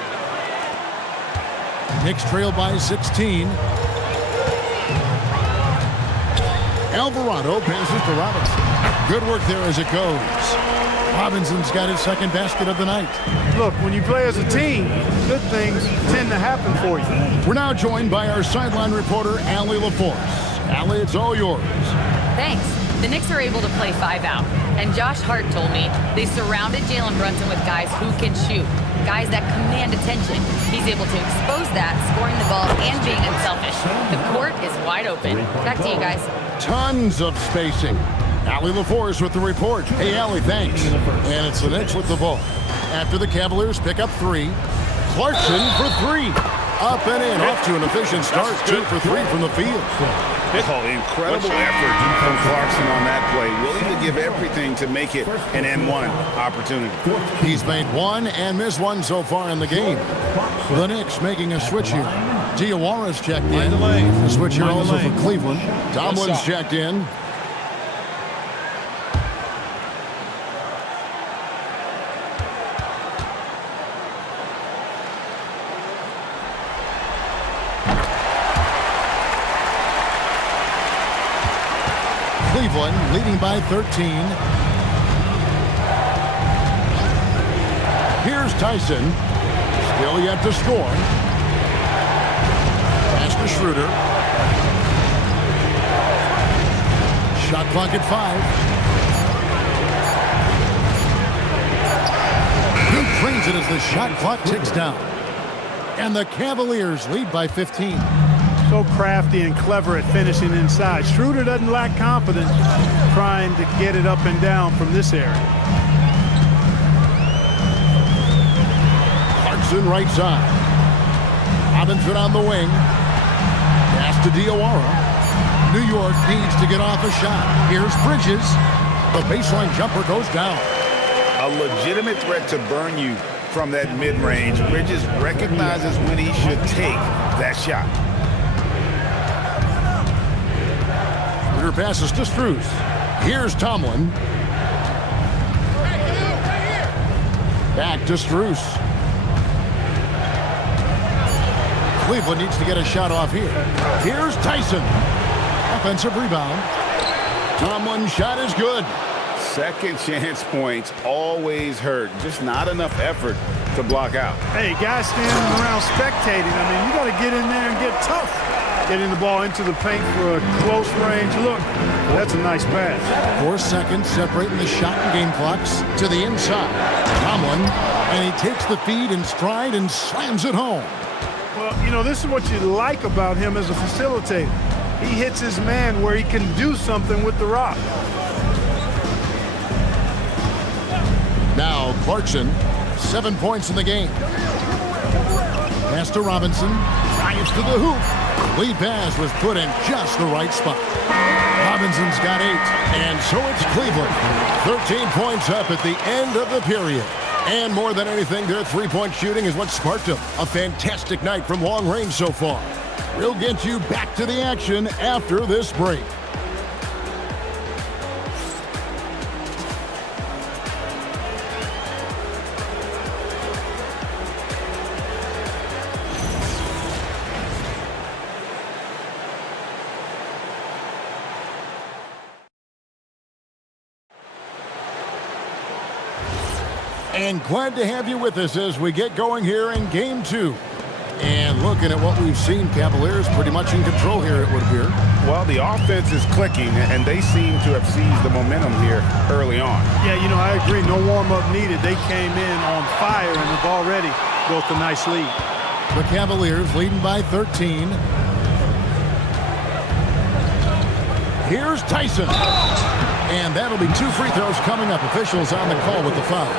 Knicks trail by 16. Alvarado passes to Robinson. Good work there as it goes. Robinson's got his 2nd basket of the night. Look, when you play as a team, good things tend to happen for you. We're now joined by our sideline reporter, Allie LaForce. Allie, it's all yours. Thanks. The Knicks are able to play 5 out. And Josh Hart told me they surrounded Jalen Brunson with guys who can shoot. Guys that command attention. He's able to expose that, scoring the ball and being unselfish. The court is wide open. Back to you guys. Tons of spacing. Allie LaForce with the report. Hey, Allie, thanks. And it's the Knicks with the ball. After the Cavaliers pick up 3. Clarkson for 3. Up and in. Off to an efficient start. 2 for 3 from the field. Oh, incredible effort from Clarkson on that play. Willing to give everything to make it an N1 opportunity. He's made 1 and missed 1 so far in the game. The Knicks making a switch here. Diawara's checked in. The switch here also for Cleveland. Tomlin's checked in. Cleveland leading by 13. Here's Tyson. Still yet to score. Pass to Schroeder. Shot clock at 5. He drains it as the shot clock ticks down. And the Cavaliers lead by 15. So crafty and clever at finishing inside. Schroeder doesn't lack confidence trying to get it up and down from this area. Clarkson right side. Robinson on the wing. Pass to Diawara. New York needs to get off a shot. Here's Bridges. The baseline jumper goes down. A legitimate threat to burn you from that mid-range. Bridges recognizes when he should take that shot. Schroeder passes to Strus. Here's Tomlin. Back to Strus. Cleveland needs to get a shot off here. Here's Tyson. Offensive rebound. Tomlin's shot is good. Second chance points always hurt. Just not enough effort to block out. Hey, guys standing around spectating. I mean, you got to get in there and get tough. Getting the ball into the paint for a close range look. That's a nice pass. 4 seconds separating the shot and game clocks to the inside. Tomlin, and he takes the feed in stride and slams it home. Well, you know, this is what you like about him as a facilitator. He hits his man where he can do something with the rock. Now Clarkson, 7 points in the game. Pass to Robinson, drives to the hoop. Lead pass was put in just the right spot. Robinson's got 8, and so it's Cleveland. 13 points up at the end of the period. And more than anything, their three-point shooting is what sparked them. A fantastic night from long range so far. We'll get you back to the action after this break. And glad to have you with us as we get going here in Game 2. And looking at what we've seen, Cavaliers pretty much in control here, it would appear. Well, the offense is clicking, and they seem to have seized the momentum here early on. Yeah, you know, I agree. No warm-up needed. They came in on fire and have already built a nice lead. The Cavaliers leading by 13. Here's Tyson. And that'll be 2 free throws coming up. Officials on the call with the foul.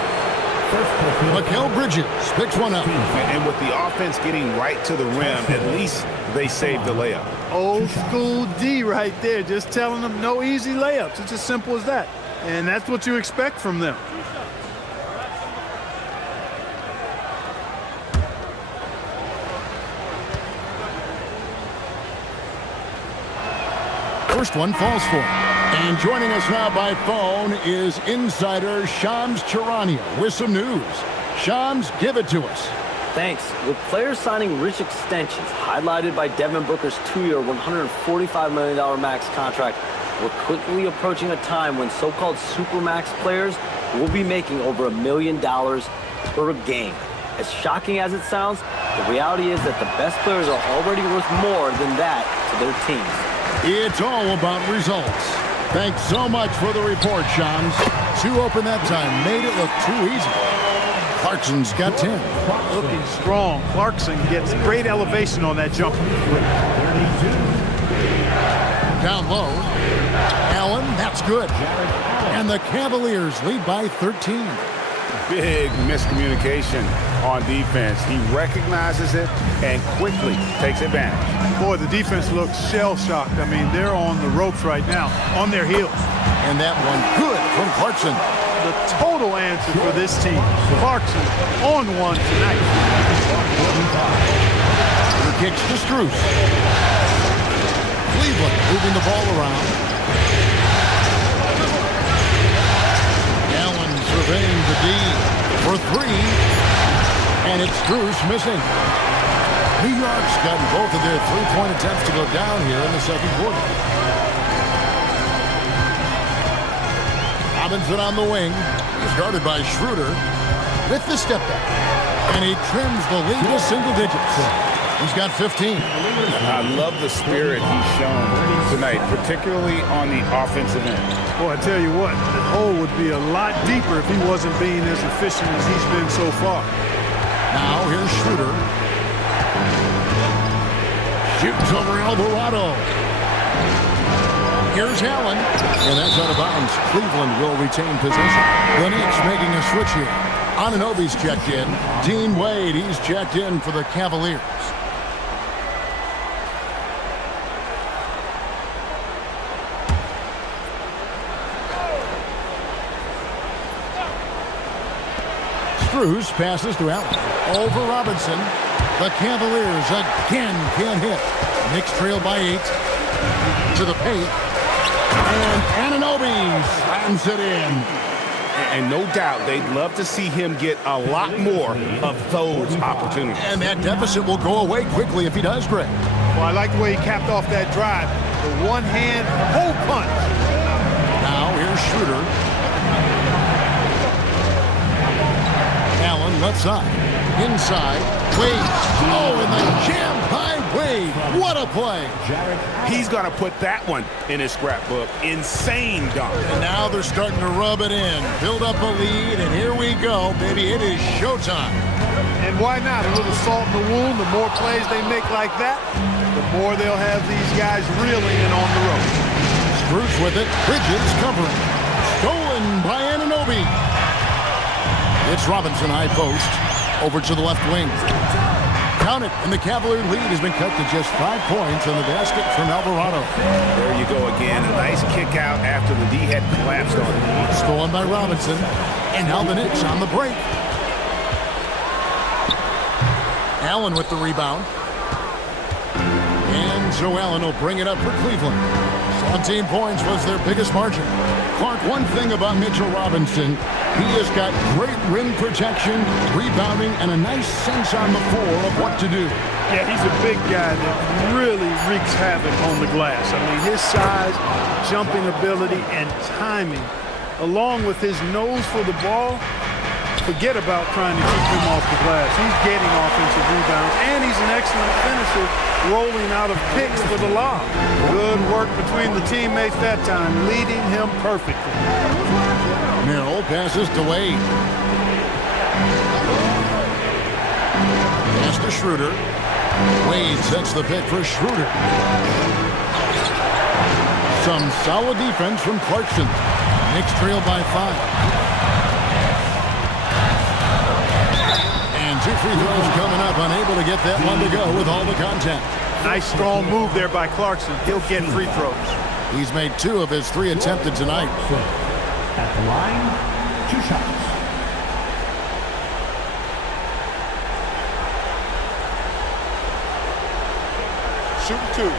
Mikal Bridges picks one up. And with the offense getting right to the rim, at least they saved the layup. Old school D right there, just telling them no easy layups. It's as simple as that. And that's what you expect from them. First one falls for him. And joining us now by phone is insider Shams Charania with some news. Shams, give it to us. Thanks. With players signing rich extensions, highlighted by Devin Booker's 2-year, $145 million max contract, we're quickly approaching a time when so-called supermax players will be making over $1 million per game. As shocking as it sounds, the reality is that the best players are already worth more than that to their teams. It's all about results. Thanks so much for the report, Shams. 2 open that time. Made it look too easy. Clarkson's got 10. Looking strong. Clarkson gets great elevation on that jumper. Down low. Allen, that's good. And the Cavaliers lead by 13. Big miscommunication on defense. He recognizes it and quickly takes advantage. Boy, the defense looks shell-shocked. I mean, they're on the ropes right now, on their heels. And that one good from Clarkson. The total answer for this team. Clarkson on one tonight. He kicks to Strus. Cleveland moving the ball around. Allen surveying the D for 3. And it's Strus missing. New York's gotten both of their three-point attempts to go down here in the second quarter. Robinson on the wing. He's guarded by Schroeder with the step back. And he trims the lead to single digits. He's got 15. I love the spirit he's shown tonight, particularly on the offensive end. Boy, I tell you what, the hole would be a lot deeper if he wasn't being as efficient as he's been so far. Now here's Schroeder. Shoots over Alvarado. Here's Allen, and that's out of bounds. Cleveland will retain possession. The Knicks making a switch here. Anunoby's checked in. Dean Wade, he's checked in for the Cavaliers. Strus passes to Allen. Over Robinson. The Cavaliers again can't hit. Knicks trail by 8. To the paint. And Anunoby slams it in. And no doubt they'd love to see him get a lot more of those opportunities. And that deficit will go away quickly if he does, Greg. Well, I like the way he capped off that drive. The one-hand hole punch. Now here's Schroeder. Allen left side. Inside. Wade. Oh, and the jam by Wade. What a play. He's going to put that one in his scrapbook. Insane dunk. And now they're starting to rub it in. Build up a lead, and here we go, baby. It is showtime. And why not? A little salt in the wound. The more plays they make like that, the more they'll have these guys reeling and on the road. Strus with it. Bridges covering. Stolen by Anunoby. It's Robinson high post. Over to the left wing. Count it, and the Cavalier lead has been cut to just 5 points on the basket from Alvarado. There you go again. A nice kick out after the D had collapsed on him. Stolen by Robinson. And now the Knicks on the break. Allen with the rebound. And so Allen will bring it up for Cleveland. 17 points was their biggest margin. Clark, one thing about Mitchell Robinson, he has got great rim protection, rebounding, and a nice sense on the floor of what to do. Yeah, he's a big guy that really wreaks havoc on the glass. I mean, his size, jumping ability, and timing, along with his nose for the ball, forget about trying to keep him off the glass. He's getting offensive rebounds, and he's an excellent finisher, rolling out of picks for the lob. Good work between the teammates that time, leading him perfectly. Merrill passes to Wade. Pass to Schroeder. Wade sets the pick for Schroeder. Some solid defense from Clarkson. Knicks trail by 5. And 2 free throws coming up. Unable to get that one to go with all the contact. Nice strong move there by Clarkson. He'll get free throws. He's made 2 of his 3 attempted tonight. At the line, 2 shots. Shoot 2.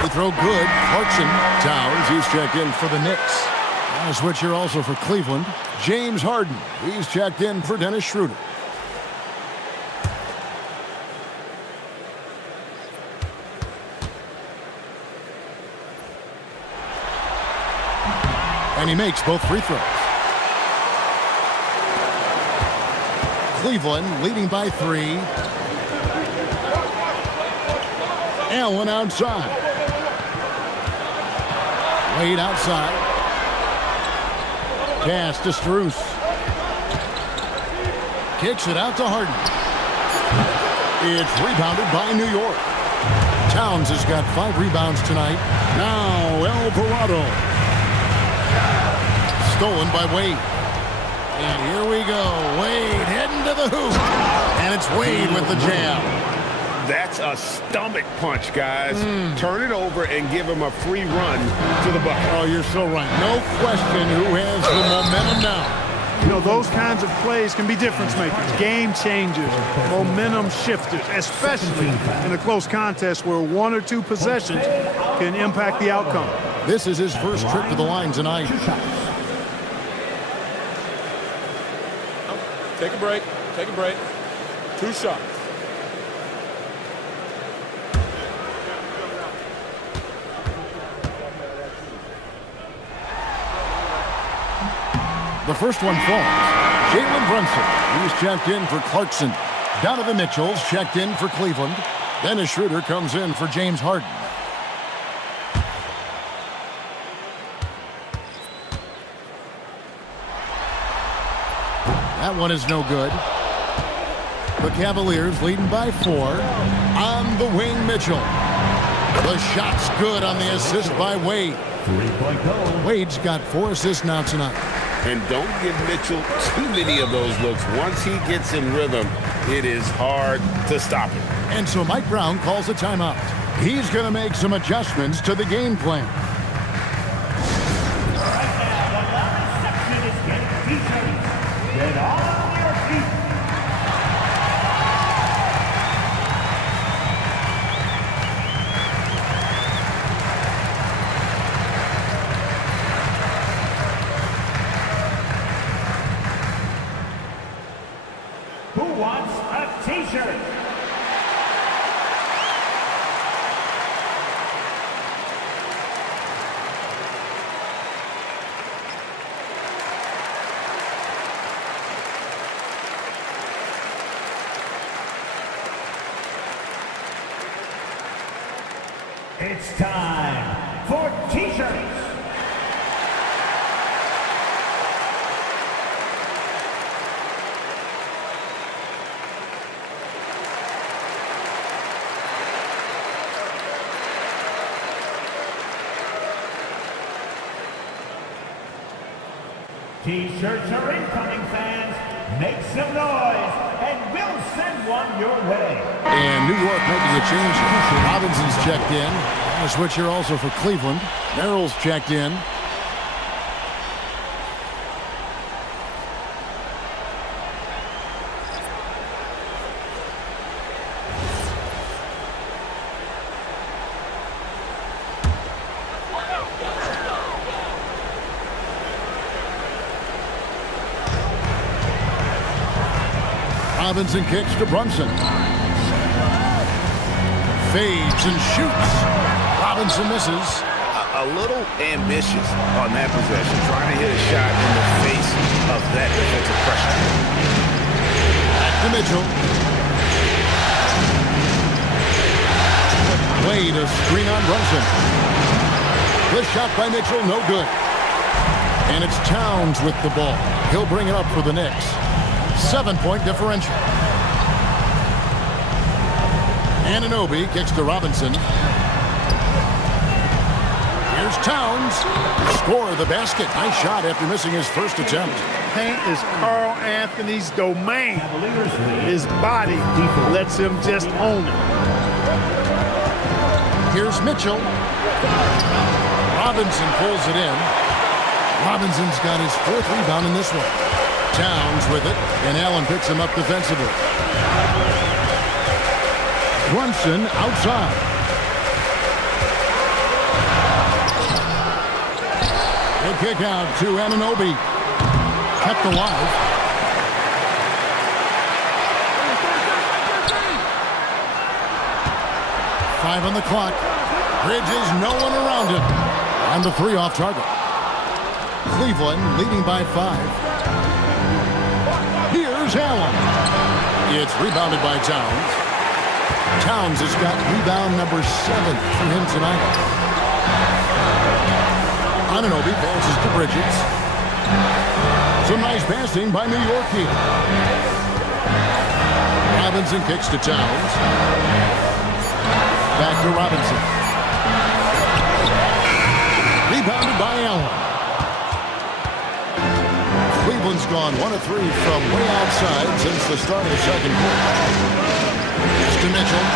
Free throw good. Clarkson. Towers, he's checked in for the Knicks. A switch here also for Cleveland. James Harden. He's checked in for Dennis Schroeder. And he makes both free throws. Cleveland leading by 3. Allen outside. Wade outside. Pass to Strus. Kicks it out to Harden. It's rebounded by New York. Towns has got 5 rebounds tonight. Now Alvarado. Stolen by Wade. And here we go. Wade heading to the hoop. And it's Wade with the jam. That's a stomach punch, guys. Turn it over and give him a free run to the bucket. Oh, you're so right. No question who has the momentum now. You know, those kinds of plays can be difference makers, game changers, momentum shifters, especially in a close contest where 1 or 2 possessions can impact the outcome. This is his first trip to the line tonight. Take a break. Take a break. 2 shots. The first one falls. Jalen Brunson, he's checked in for Clarkson. Donovan Mitchell's checked in for Cleveland. Dennis Schroeder comes in for James Harden. That one is no good. The Cavaliers leading by 4. On the wing, Mitchell. The shot's good on the assist by Wade. 3-point goal. Wade's got 4 assists now tonight. And don't give Mitchell too many of those looks. Once he gets in rhythm, it is hard to stop him. And so Mike Brown calls a timeout. He's going to make some adjustments to the game plan. Right now, the loudest section is getting t-shirts. Get on your feet. Who wants a t-shirt? It's time for t-shirts. T-shirts are incoming, fans. Make some noise, and we'll send one your way. And New York making a change. Robinson's checked in. A switch here also for Cleveland. Merrill's checked in. Robinson kicks to Brunson. Fades and shoots. Robinson misses. A little ambitious on that possession, trying to hit a shot in the face of that defensive pressure. Back to Mitchell. Wade, a screen on Brunson. The shot by Mitchell, no good. And it's Towns with the ball. He'll bring it up for the Knicks. 7-point differential. Anunoby kicks to Robinson. Here's Towns. Score the basket. Nice shot after missing his first attempt. Paint is Carl Anthony's domain. His body lets him just own it. Here's Mitchell. Robinson pulls it in. Robinson's got his 4th rebound in this one. Towns with it, and Allen picks him up defensively. Brunson outside. A kick out to Anunoby. Kept alive. Five on the clock. Bridges, no one around him. On the 3 off target. Cleveland leading by 5. Here's Allen. It's rebounded by Towns. Towns has got rebound number 7 for him tonight. Anunoby passes to Bridges. Some nice passing by New York here. Robinson kicks to Towns. Back to Robinson. Rebounded by Allen. Cleveland's gone 1 of 3 from way outside since the start of the second quarter. It's to Mitchell.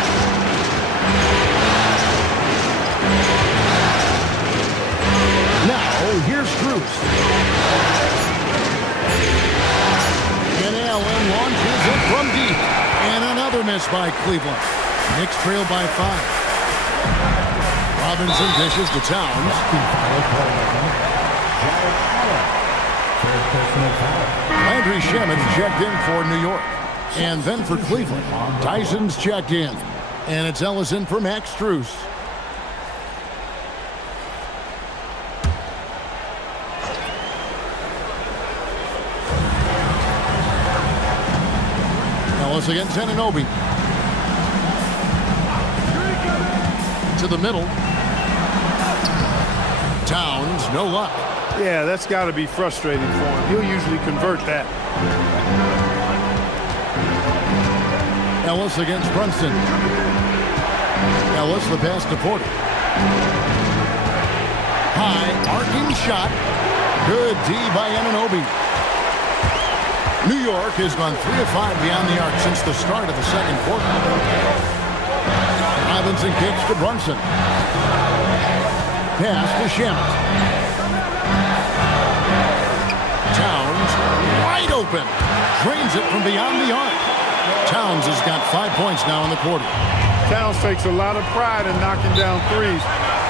Now, here's Strus. And Allen launches it from deep. And another miss by Cleveland. Knicks trail by 5. Robinson dishes to Towns. Landry Shaman's checked in for New York. And then for Cleveland, Tyson's checked in. And it's Ellison for Max Strus. Ellis against Anunoby. To the middle. Towns, no luck. Yeah, that's got to be frustrating for him. He'll usually convert that. Ellis against Brunson. Ellis, the pass to Porter. High, arcing shot. Good D by Anunoby. New York has gone 3 of 5 beyond the arc since the start of the second quarter. Robinson kicks to Brunson. Pass to Shamet. Towns wide open. Drains it from beyond the arc. Towns has got 5 points now in the quarter. Towns takes a lot of pride in knocking down threes.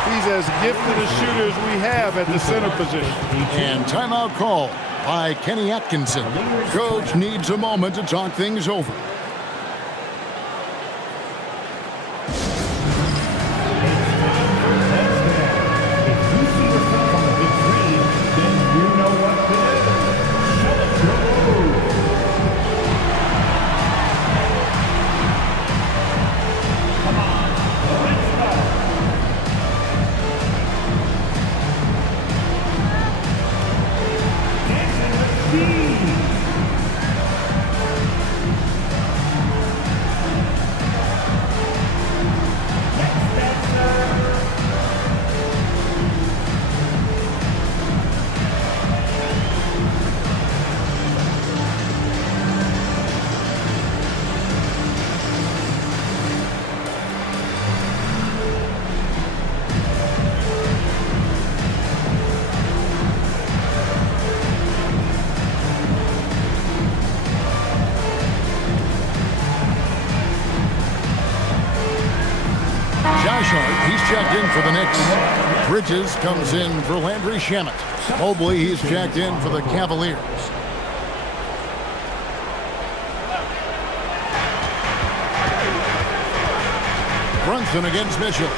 He's as gifted a shooter as we have at the center position. And timeout call by Kenny Atkinson. Coach needs a moment to talk things over. He's checked in for the Knicks. Bridges comes in for Landry Shamet. Mobley, he's checked in for the Cavaliers. Brunson against Mitchell.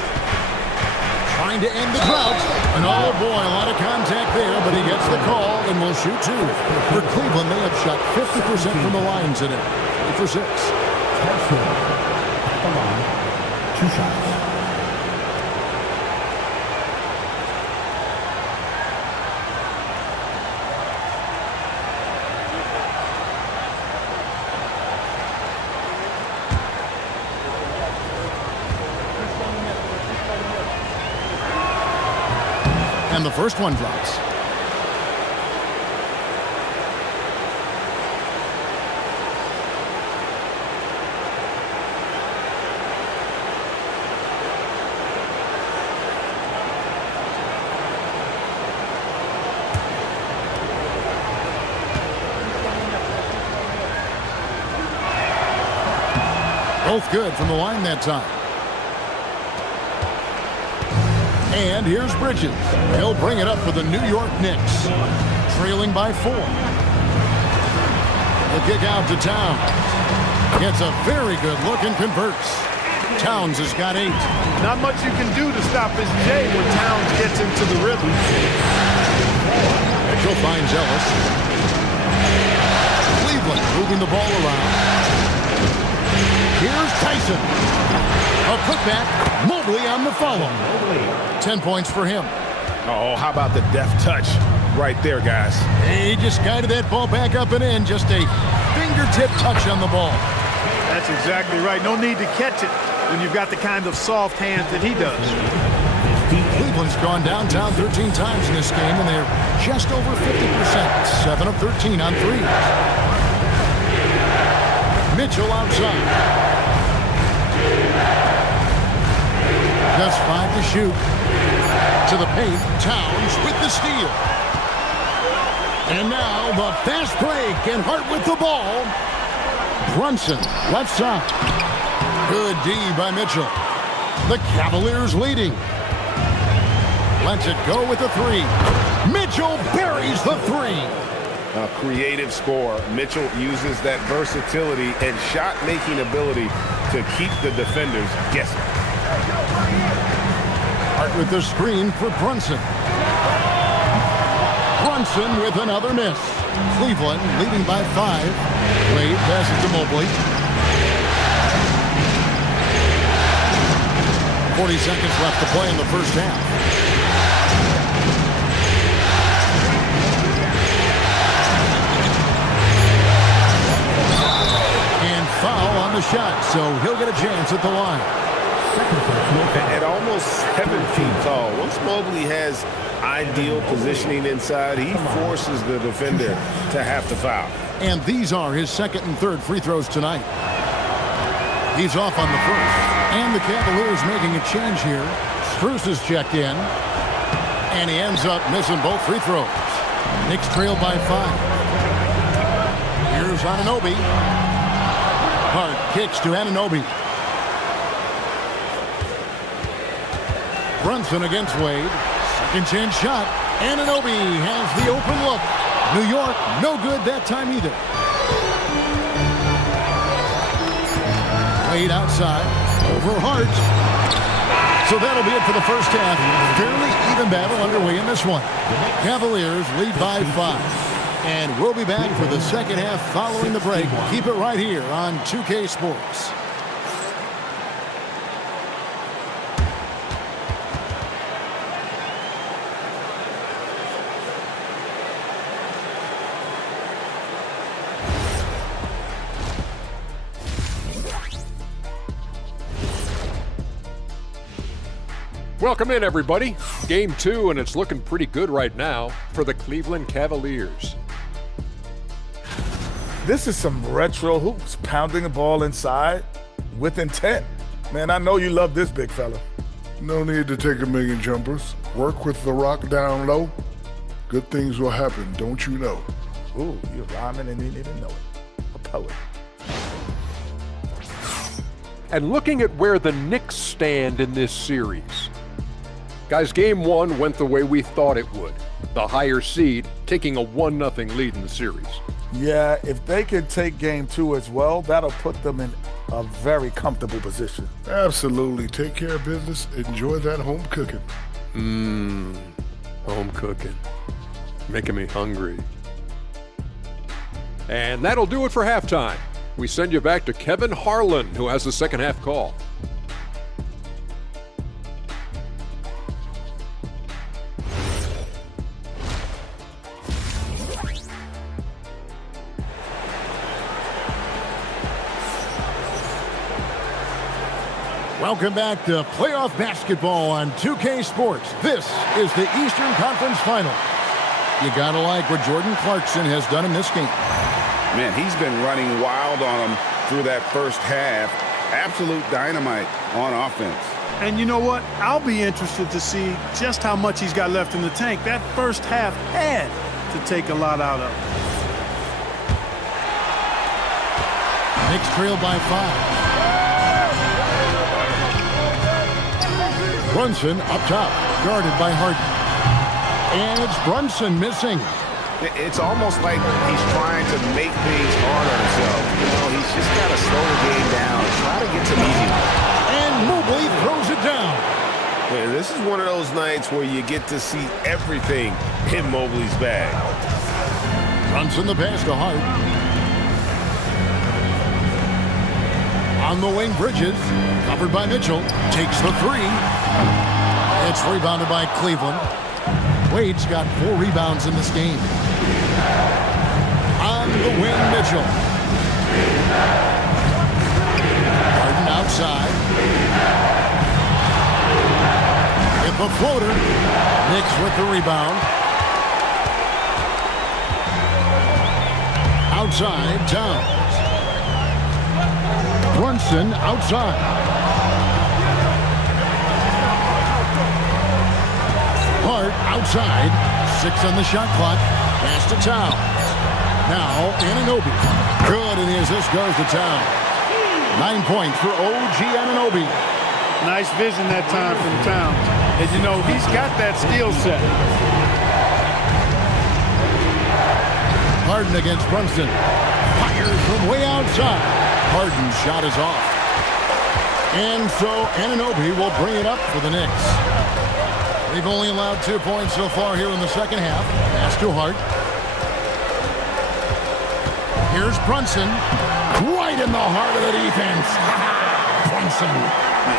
Trying to end the drought. And oh boy, a lot of contact there, but he gets the call and will shoot 2. For Cleveland, they have shot 50% from the line today. 3 for 6. Come on. 2 shots. And the first one drops. Both good from the line that time. And here's Bridges. He'll bring it up for the New York Knicks. Trailing by 4. The kick out to Towns. Gets a very good look and converts. Towns has got 8. Not much you can do to stop his J when Towns gets into the rhythm. Mitchell finds Ellis. Cleveland moving the ball around. Here's Tyson. A putback. Mobley on the follow. 10 points for him. Oh, how about the deft touch right there, guys? He just guided that ball back up and in. Just a fingertip touch on the ball. That's exactly right. No need to catch it when you've got the kind of soft hands that he does. Cleveland's gone downtown 13 times in this game, and they're just over 50%. 7 of 13 on 3. Mitchell outside. Just 5 to shoot. To the paint, Towns with the steal. And now the fast break, and Hart with the ball. Brunson, left side. Good D by Mitchell. The Cavaliers leading. Lets it go with the 3. Mitchell buries the 3. A creative score. Mitchell uses that versatility and shot-making ability to keep the defenders guessing. Hart with the screen for Brunson. Brunson with another miss. Cleveland leading by 5. Wade passes to Mobley. 40 seconds left to play in the first half. so he'll get a chance at the line. At almost 7 feet tall, once Mobley has ideal positioning inside, he forces the defender to have to foul. And these are his second and third free throws tonight. He's off on the first. And the Cavaliers making a change here. Strus is checked in. And he ends up missing both free throws. Knicks trail by 5. Here's Anunoby. Hart kicks to Anunoby. Brunson against Wade. Second chance shot. Anunoby has the open look. New York, no good that time either. Wade outside. Over Hart. So that'll be it for the first half. Fairly even battle underway in this one. Cavaliers lead by 5. And we'll be back for the second half following the break. Keep it right here on 2K Sports. Welcome in, everybody. Game 2, and it's looking pretty good right now for the Cleveland Cavaliers. This is some retro hoops, pounding the ball inside with intent. Man, I know you love this big fella. No need to take a million jumpers. Work with the rock down low. Good things will happen, don't you know? Ooh, you're rhyming and you didn't even know it. A poet. And looking at where the Knicks stand in this series. Guys, game 1 went the way we thought it would. The higher seed taking a 1-0 lead in the series. Yeah, if they can take game 2 as well, that'll put them in a very comfortable position. Absolutely. Take care of business. Enjoy that home cooking. Home cooking. Making me hungry. And that'll do it for halftime. We send you back to Kevin Harlan, who has the second half call. Welcome back to playoff basketball on 2K Sports. This is the Eastern Conference Final. You gotta like what Jordan Clarkson has done in this game. Man, he's been running wild on them through that first half. Absolute dynamite on offense. And you know what? I'll be interested to see just how much he's got left in the tank. That first half had to take a lot out of him. Knicks trail by 5. Brunson up top, guarded by Harden. And it's Brunson missing. It's almost like he's trying to make things hard on himself. You know, he's just got to slow the game down, try to get some easy. And Mobley throws it down. Yeah, this is one of those nights where you get to see everything in Mobley's bag. Brunson the pass to Hart. On the wing, Bridges, covered by Mitchell, takes the 3. It's rebounded by Cleveland. Wade's got 4 rebounds in this game. On the wing, Mitchell. Harden outside. With the floater. Knicks with the rebound. Outside, Towns. Brunson outside. Hart outside. 6 on the shot clock. Pass to Towns. Now Anunoby. Good, and the assist goes to Towns. 9 points for OG Anunoby. Nice vision that time from Towns. And you know, he's got that skill set. Harden against Brunson. Fires from way outside. Harden's shot is off. And so Anunoby will bring it up for the Knicks. They've only allowed 2 points so far here in the second half. Pass to Hart. Here's Brunson. Right in the heart of the defense. Brunson.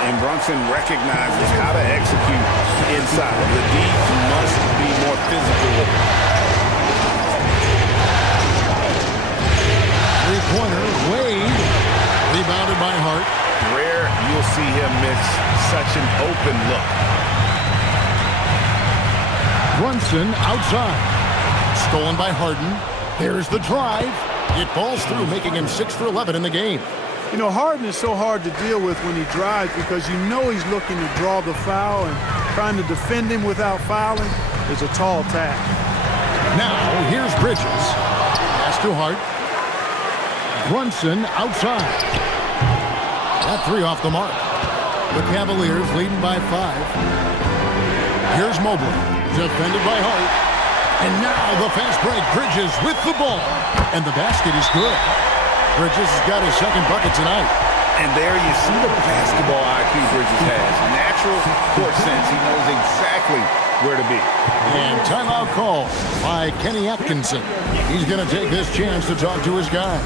And Brunson recognizes how to execute inside. The D must be more physical with it. Three-pointer, Wade. Rebounded by Hart. such an open look. Brunson outside. Stolen by Harden. There's the drive. It falls through, making him 6 for 11 in the game. You know, Harden is so hard to deal with when he drives because you know he's looking to draw the foul, and trying to defend him without fouling is a tall task. Now, here's Bridges. Pass to Hart. Brunson outside. That three off the mark. The Cavaliers leading by 5. Here's Mobley. Defended by Hart. And now the fast break. Bridges with the ball. And the basket is good. Bridges has got his second bucket tonight. And there you see the basketball IQ Bridges has. Natural court sense. He knows exactly where to be. And timeout call by Kenny Atkinson. He's going to take this chance to talk to his guys.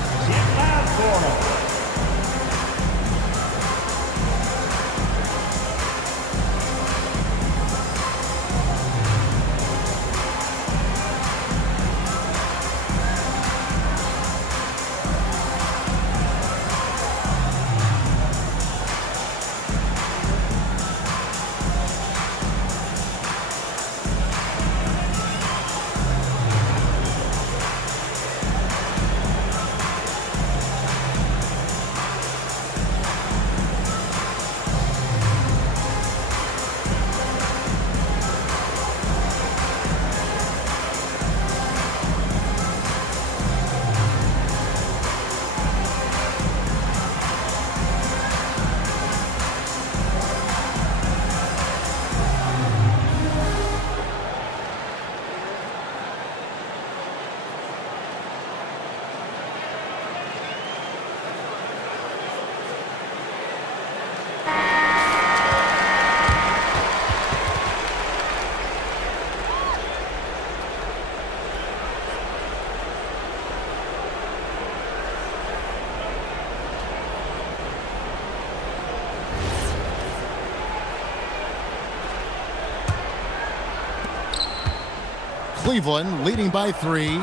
Cleveland leading by 3.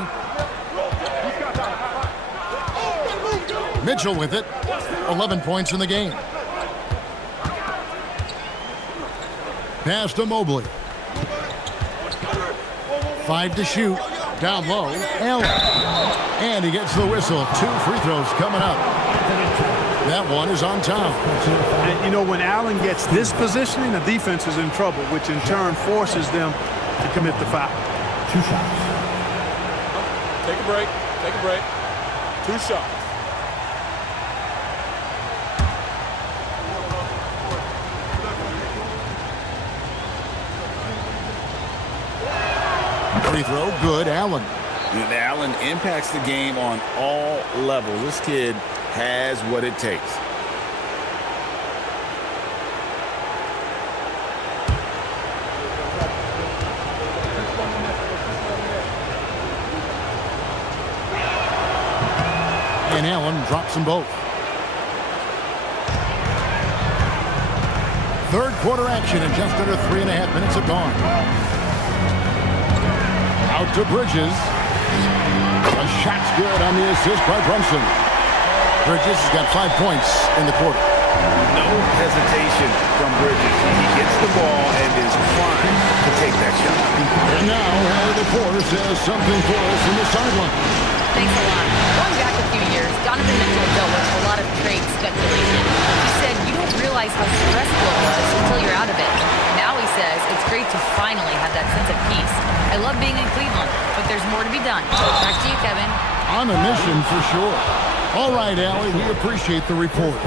Mitchell with it. 11 points in the game. Pass to Mobley. 5 to shoot. Down low. Allen. And he gets the whistle. 2 free throws coming up. That one is on time. And, you know, when Allen gets this positioning, the defense is in trouble, which in turn forces them to commit the foul. 2 shots. Take a break. Take a break. 2 shots. Free throw, good, Allen. And Allen impacts the game on all levels. This kid has what it takes. And Allen drops them both. Third quarter action in just under 3.5 minutes have gone. Out to Bridges. A shot's good on the assist by Brunson. Bridges has got 5 points in the quarter. No hesitation from Bridges. He gets the ball and is primed to take that shot. And now Howard the Force has something for us in the sideline. Thanks a lot. Going back a few years, Donovan Mitchell dealt with a lot of trade speculation. He said you don't realize how stressful it was until you're out of it. Now he says it's great to finally have that sense of peace. I love being in Cleveland, but there's more to be done. Back to you, Kevin. On a mission for sure. All right, Allie, we appreciate the report.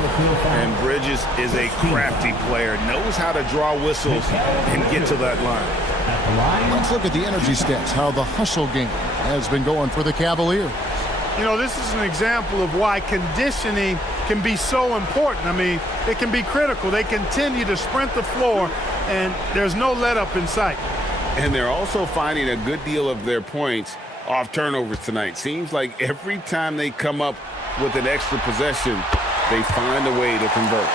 And Bridges is a crafty player, knows how to draw whistles and get to that line. Let's look at the energy stats, how the hustle game has been going for the Cavaliers. You know, this is an example of why conditioning can be so important. I mean, it can be critical. They continue to sprint the floor, and there's no let-up in sight. And they're also finding a good deal of their points off turnovers tonight. Seems like every time they come up with an extra possession, they find a way to convert.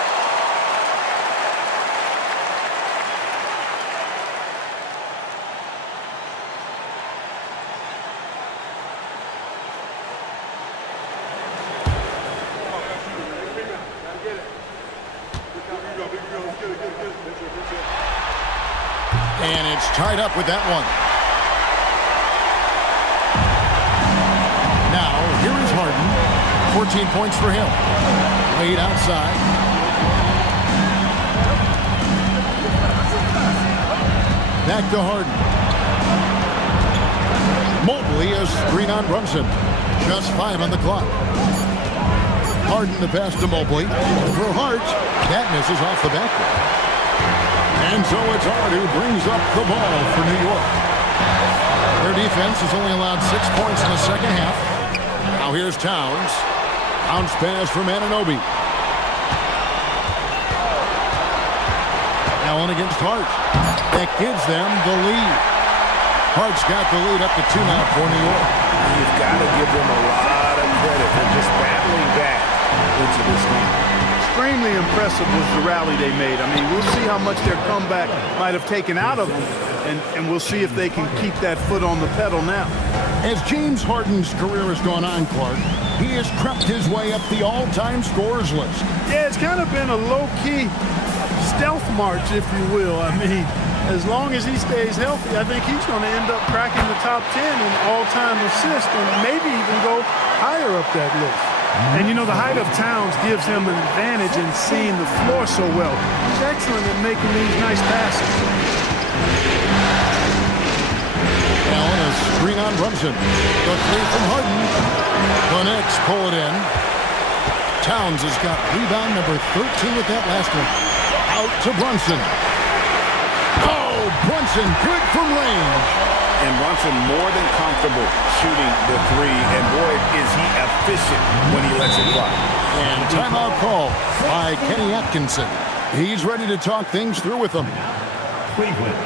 Get it. And it's tied up with that one. Now, here is Harden. 14 points for him. Laid outside. Back to Harden. Mobley is screen on Brunson. Just 5 on the clock. Harden the pass to Mobley. For Hart. That misses off the backboard. And so it's Hart who brings up the ball for New York. Their defense has only allowed 6 points in the second half. Now here's Towns. Bounce pass from Anunoby. Allen against Hart. That gives them the lead. Hart's got the lead up to 2 now for New York. You've got to give them a lot of credit for just battling back into this game. Extremely impressive was the rally they made. I mean, we'll see how much their comeback might have taken out of them, and we'll see if they can keep that foot on the pedal now. As James Harden's career has gone on, Clark, he has crept his way up the all-time scorers list. Yeah, it's kind of been a low-key stealth march, if you will. I mean, as long as he stays healthy, I think he's going to end up cracking the top 10 in all-time assists and maybe even go higher up that list. And, you know, the height of Towns gives him an advantage in seeing the floor so well. He's excellent at making these nice passes. Allen a screen on Brunson. The three from Harden. The Knicks pull it in. Towns has got rebound number 13 with that last one. Out to Brunson. Oh, Brunson good from range. And Brunson more than comfortable shooting the three. And boy, is he efficient when he lets it fly. And timeout call by Kenny Atkinson. He's ready to talk things through with them. Cleveland.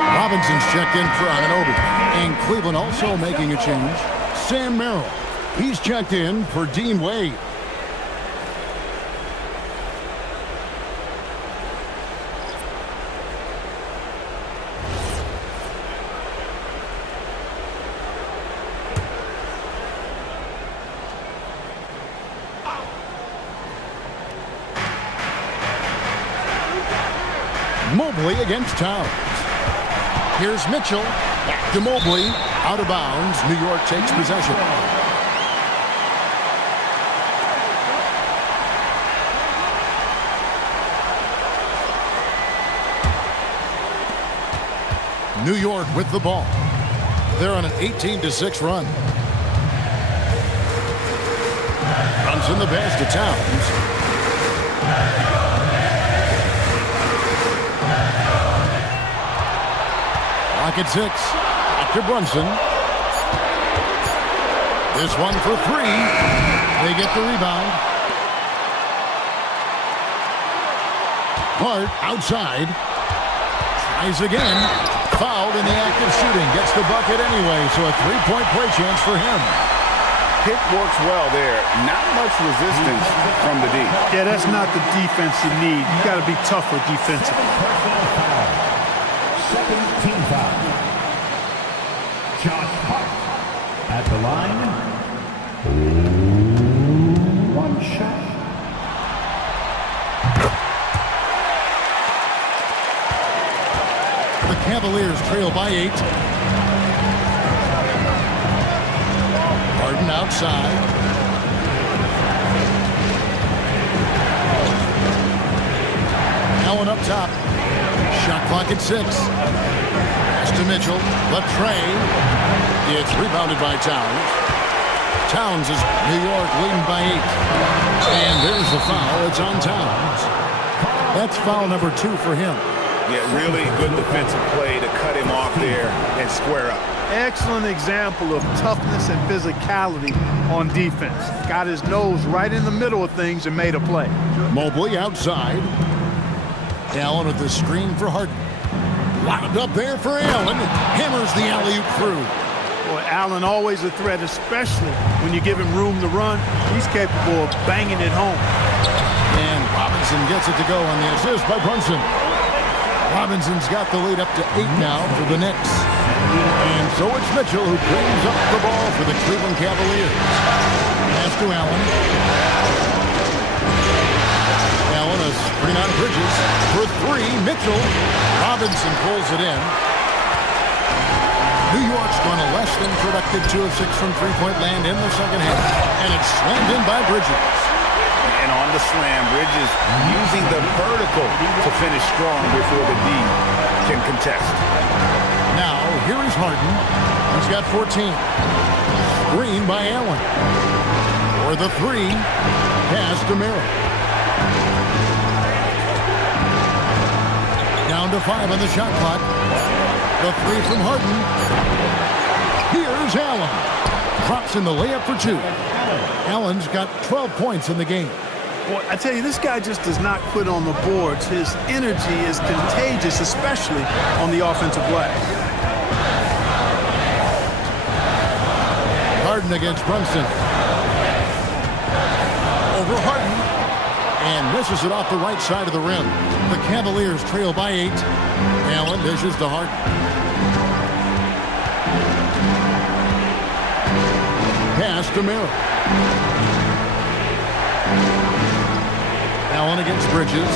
Robinson's checked in for Anunoby. And Cleveland also making a change. Sam Merrill. He's checked in for Dean Wade. Mobley against Towns. Here's Mitchell. Back to Mobley. Out of bounds. New York takes possession. New York with the ball. They're on an 18-6 run. Runs in the pass to Towns. At 6, back to Brunson. This one for 3. They get the rebound. Hart outside. Tries again. Fouled in the act of shooting. Gets the bucket anyway, so a 3-point play chance for him. Pick works well there. Not much resistance from the D. Yeah, that's not the defense you need. You got to be tougher defensively. Second team foul. Josh Hart at the line. One shot. The Cavaliers trail by 8. Harden outside. Allen up top. Shot clock at 6. Pass to Mitchell. The tray. It's rebounded by Towns. Towns is New York leading by 8. And there's the foul. It's on Towns. That's foul number 2 for him. Yeah, really good defensive play to cut him off there and square up. Excellent example of toughness and physicality on defense. Got his nose right in the middle of things and made a play. Mobley outside. Allen with the screen for Harden. Locked up there for Allen. Hammers the alley-oop through. Boy, Allen always a threat, especially when you give him room to run. He's capable of banging it home. And Robinson gets it to go on the assist by Brunson. Robinson's got the lead up to 8 now for the Knicks. And so it's Mitchell who brings up the ball for the Cleveland Cavaliers. Pass to Allen. Allen a screen on Bridges for 3. Mitchell. Robinson pulls it in. New York's gone a less than productive 2 of 6 from three-point land in the second half. And it's slammed in by Bridges. And on the slam, Bridges using the vertical to finish strong before the D can contest. Now, here is Harden. He's got 14. Screen by Allen. For the 3. Pass to Merrill. Down to 5 on the shot clock. The 3 from Harden. Here's Allen. Drops in the layup for 2. Allen's got 12 points in the game. Boy, I tell you, this guy just does not quit on the boards. His energy is contagious, especially on the offensive glass. Harden against Brunson. Over Harden. And misses it off the right side of the rim. The Cavaliers trail by 8. Allen dishes to Harden. Pass to Merrill. Allen against Bridges.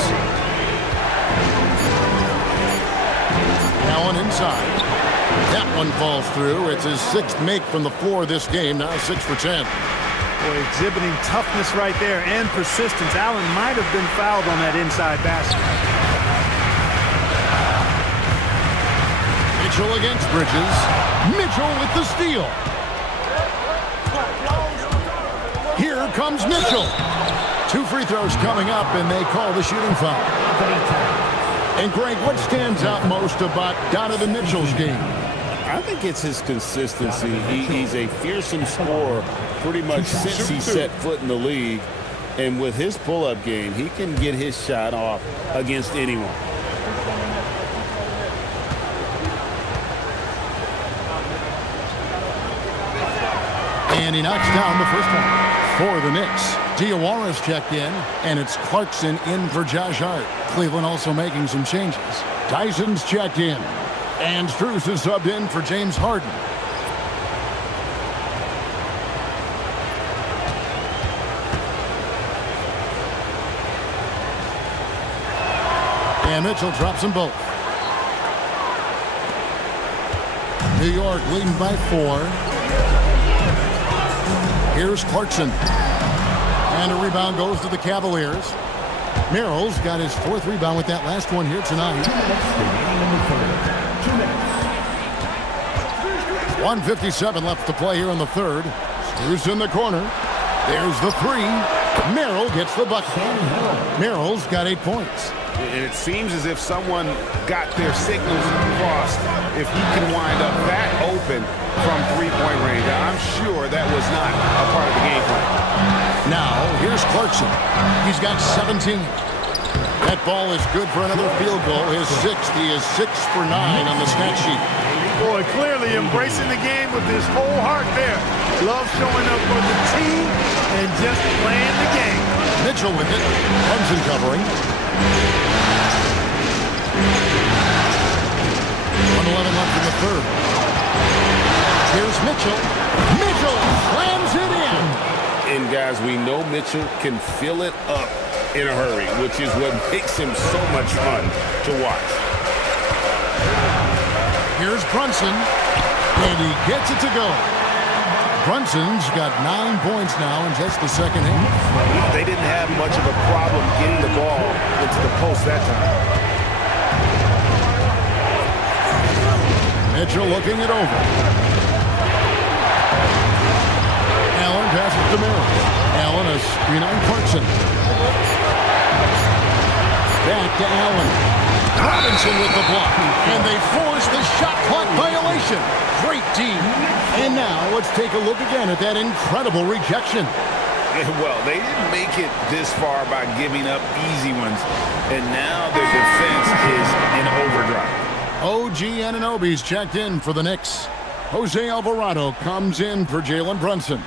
Allen inside. That one falls through. It's his 6th make from the floor this game. Now 6 for 10. Boy, exhibiting toughness right there and persistence. Allen might have been fouled on that inside basket. Mitchell against Bridges. Mitchell with the steal. Here comes Mitchell. 2 free throws coming up, and they call the shooting foul. And Greg, what stands out most about Donovan Mitchell's game? I think it's his consistency. He's a fearsome scorer pretty much since he set foot in the league. And with his pull-up game, he can get his shot off against anyone. And he knocks down the first one for the Knicks. Diawara's checked in, and it's Clarkson in for Josh Hart. Cleveland also making some changes. Tyson's checked in, and Strus is subbed in for James Harden. And Mitchell drops them both. New York leading by 4. Here's Clarkson. And a rebound goes to the Cavaliers. Merrill's got his 4th rebound with that last one here tonight. 1:57 left to play here in the 3rd. Strus in the corner. There's the 3. Merrill gets the bucket. Merrill's got 8 points. And it seems as if someone got their signals crossed. If he can wind up that open from three-point range, I'm sure that was not a part of the game plan. Now, here's Clarkson. He's got 17. That ball is good for another field goal. His 6th. He is 6 for 9 on the stat sheet. Boy, clearly embracing the game with his whole heart there. Love showing up for the team and just playing the game. Mitchell with it. Brunson covering. 1:11 left in the 3rd. Here's Mitchell. Mitchell slams it in. And guys, we know Mitchell can fill it up in a hurry, which is what makes him so much fun to watch. Here's Brunson, and he gets it to go. Brunson's got 9 points now in just the second half. They didn't have much of a problem getting the ball into the post that time. Mitchell looking it over. Allen passes to Merrill. Allen a screen on Clarkson. Back to Allen. Robinson with the block. And they force the shot clock violation. Great team. And now let's take a look again at that incredible rejection. Well, they didn't make it this far by giving up easy ones. And now their defense is in overdrive. OG Anunoby's checked in for the Knicks. Jose Alvarado comes in for Jalen Brunson.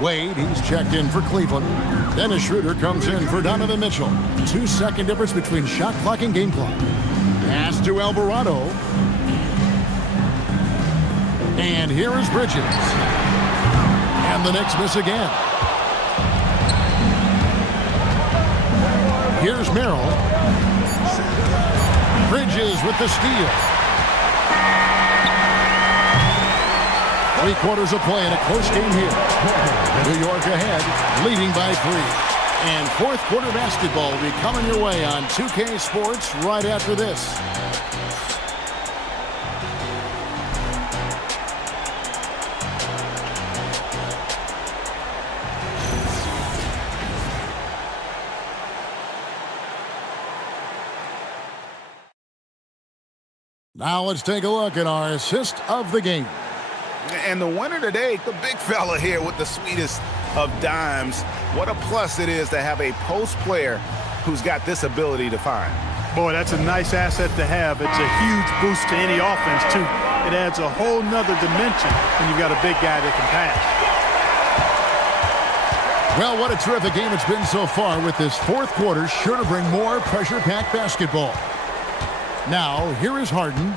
Wade, he's checked in for Cleveland. Dennis Schroeder comes in for Donovan Mitchell. 2-second difference between shot clock and game clock. Pass to Alvarado. And here is Bridges. And the Knicks miss again. Here's Merrill. Bridges with the steal. 3 quarters of play in a close game here. New York ahead, leading by 3. And fourth quarter basketball will be coming your way on 2K Sports right after this. Now let's take a look at our assist of the game. And the winner today, the big fella here with the sweetest of dimes. What a plus it is to have a post player who's got this ability to find. Boy, that's a nice asset to have. It's a huge boost to any offense, too. It adds a whole nother dimension when you've got a big guy that can pass. Well, what a terrific game it's been so far, with this fourth quarter sure to bring more pressure-packed basketball. Now, here is Harden.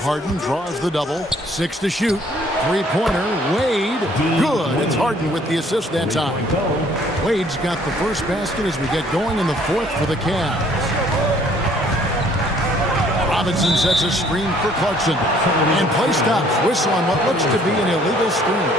Harden draws the double. 6 to shoot. 3-pointer. Wade. Good. It's Harden with the assist that time. Wade's got the first basket as we get going in the fourth for the Cavs. Robinson sets a screen for Clarkson. And play stops. Whistle on what looks to be an illegal screen.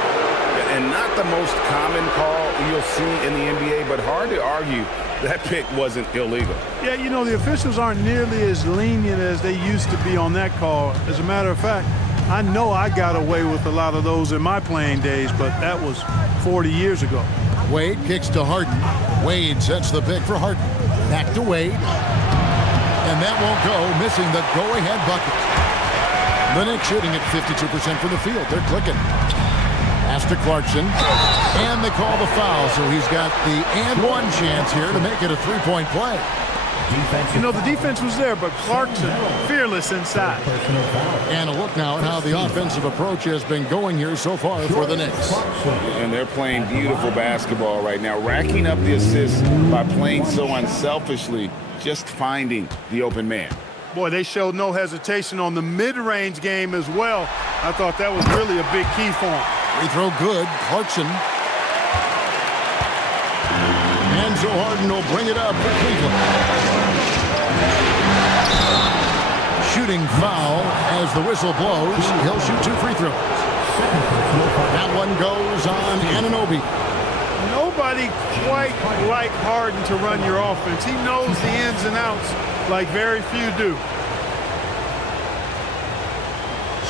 And not the most common call you'll see in the NBA, but hard to argue that pick wasn't illegal. Yeah, you know, the officials aren't nearly as lenient as they used to be on that call. As a matter of fact, I know I got away with a lot of those in my playing days, but that was 40 years ago. Wade kicks to Harden. Wade sets the pick for Harden. Back to Wade. And that won't go, missing the go-ahead bucket. The Knicks shooting at 52% from the field. They're clicking. Pass to Clarkson. And they call the foul, so he's got the and-one chance here to make it a 3-point play. You know, the defense was there, but Clarkson fearless inside. And a look now at how the offensive approach has been going here so far for the Knicks. And they're playing beautiful basketball right now, racking up the assists by playing so unselfishly, just finding the open man. Boy, they showed no hesitation on the mid-range game as well. I thought that was really a big key for them. Free throw good. Clarkson. And so Harden will bring it up for Cleveland. Shooting foul as the whistle blows. He'll shoot 2 free throws. That one goes on Anunoby. Nobody quite like Harden to run your offense. He knows the ins and outs like very few do.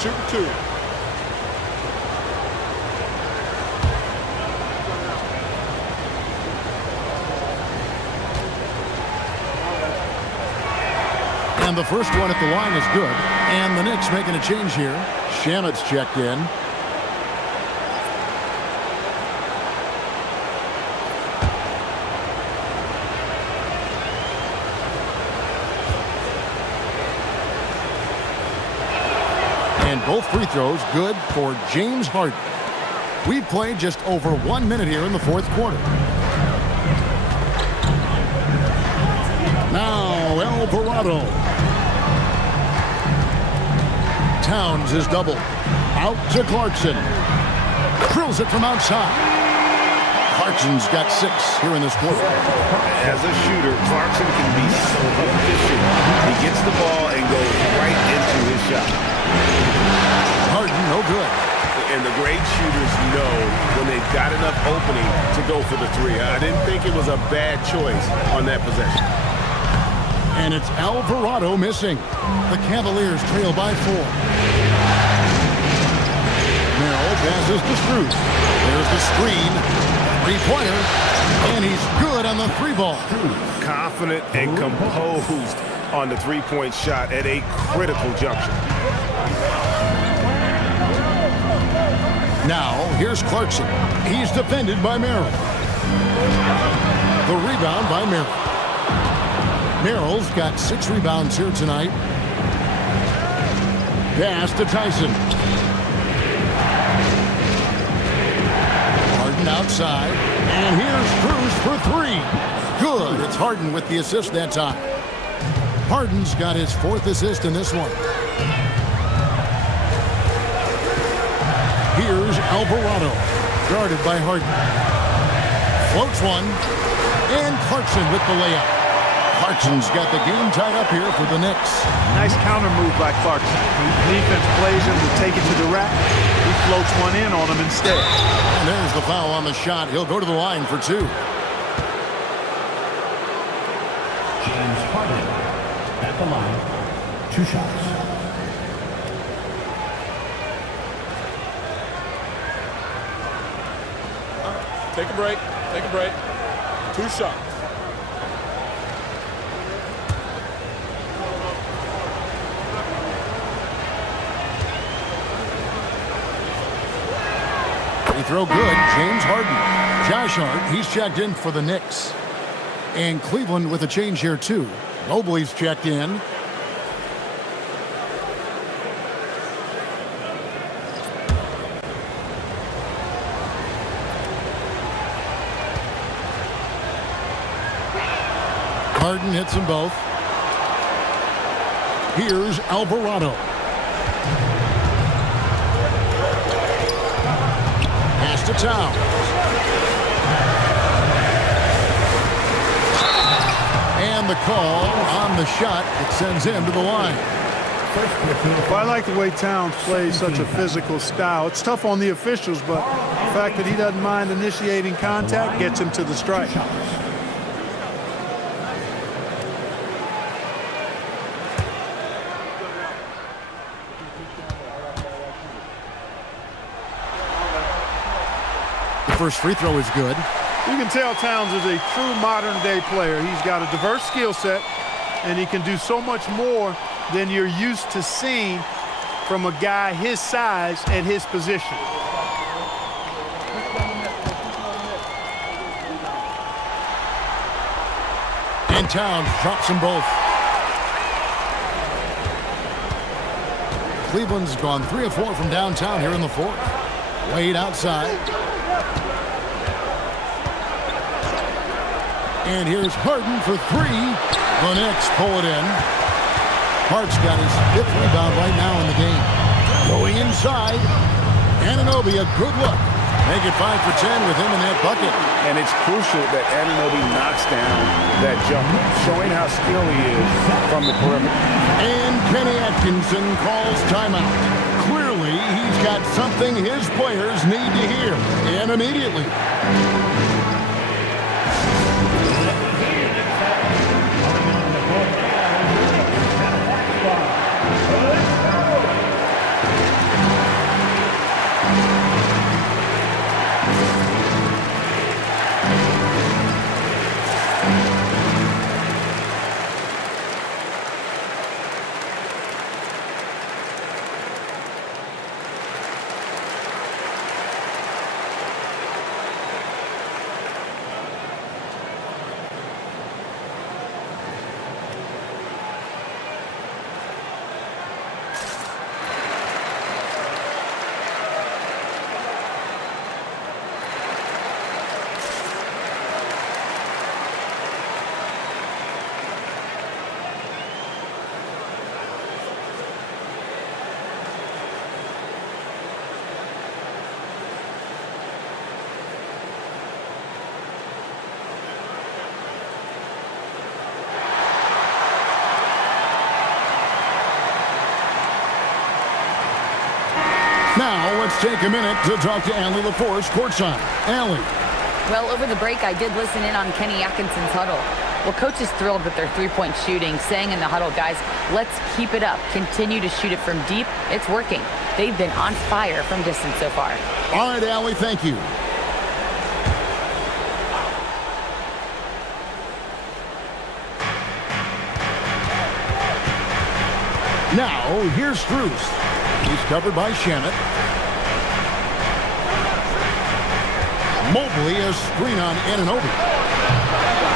Shoot 2. And the first one at the line is good. And the Knicks making a change here. Shamet's checked in. And both free throws good for James Harden. We've played just over 1 minute here in the fourth quarter. Now Alvarado. Towns is double. Out to Clarkson. Drills it from outside. Clarkson's got 6 here in this quarter. As a shooter, Clarkson can be so efficient. He gets the ball and goes right into his shot. Harden, no good. And the great shooters know when they've got enough opening to go for the 3. I didn't think it was a bad choice on that possession. And it's Alvarado missing. The Cavaliers trail by 4. Merrill passes to Strus. There's the screen. 3-pointer. And he's good on the 3-ball. Confident and composed on the 3-point shot at a critical juncture. Now, here's Clarkson. He's defended by Merrill. The rebound by Merrill. Merrill's got 6 rebounds here tonight. Pass to Tyson. Harden outside. And here's Strus for 3. Good. It's Harden with the assist that time. Harden's got his 4th assist in this one. Here's Alvarado, guarded by Harden. Floats one, and Clarkson with the layup. Clarkson's got the game tied up here for the Knicks. Nice counter move by Clarkson. Defense plays him to take it to the rack. He floats one in on him instead. And there's the foul on the shot. He'll go to the line for 2. James Harden at the line. 2 shots. Take a break. Take a break. 2 shots. Free throw good. James Harden. Josh Hart, he's checked in for the Knicks. And Cleveland with a change here, too. Mobley's checked in. Harden hits them both. Here's Alvarado. Pass to Towns. And the call on the shot. It sends him to the line. Well, I like the way Towns plays such a physical style. It's tough on the officials, but the fact that he doesn't mind initiating contact gets him to the strike. First free throw is good. You can tell Towns is a true modern-day player. He's got a diverse skill set, and he can do so much more than you're used to seeing from a guy his size at his position. And Towns drops them both. Cleveland's gone 3 of 4 from downtown here in the 4th. Wade outside. And here's Harden for 3. The Knicks pull it in. Hart's got his 5th rebound right now in the game. Going inside. Anunoby, a good look. Make it 5 for 10 with him in that bucket. And it's crucial that Anunoby knocks down that jumper, showing how skilled he is from the perimeter. And Kenny Atkinson calls timeout. Clearly, he's got something his players need to hear, and immediately. Let's take a minute to talk to Allie LaForce courtside. Allie. Well, over the break, I did listen in on Kenny Atkinson's huddle. Well, coach is thrilled with their three-point shooting, saying in the huddle, guys, let's keep it up. Continue to shoot it from deep. It's working. They've been on fire from distance so far. All right, Allie, thank you. Now, here's Strus. He's covered by Shannon. Mobley, a screen on Anunoby.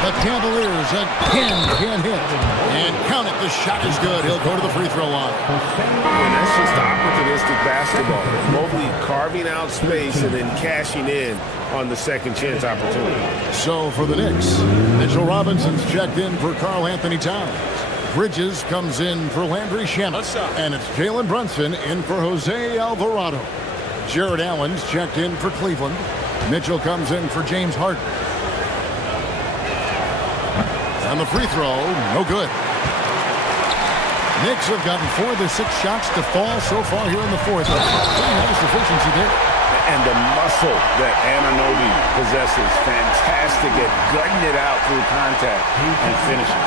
The Cavaliers again can't hit. And count it, the shot is good. He'll go to the free throw line. And that's just opportunistic basketball. Mobley carving out space and then cashing in on the second chance opportunity. So for the Knicks, Mitchell Robinson's checked in for Karl Anthony Towns. Bridges comes in for Landry Shamet. And it's Jalen Brunson in for Jose Alvarado. Jared Allen's checked in for Cleveland. Mitchell comes in for James Harden. And the free throw, no good. Knicks have gotten 4 of their 6 shots to fall so far here in the fourth. Pretty nice efficiency there. And the muscle that Anunoby possesses, fantastic at gutting it out through contact and finishing.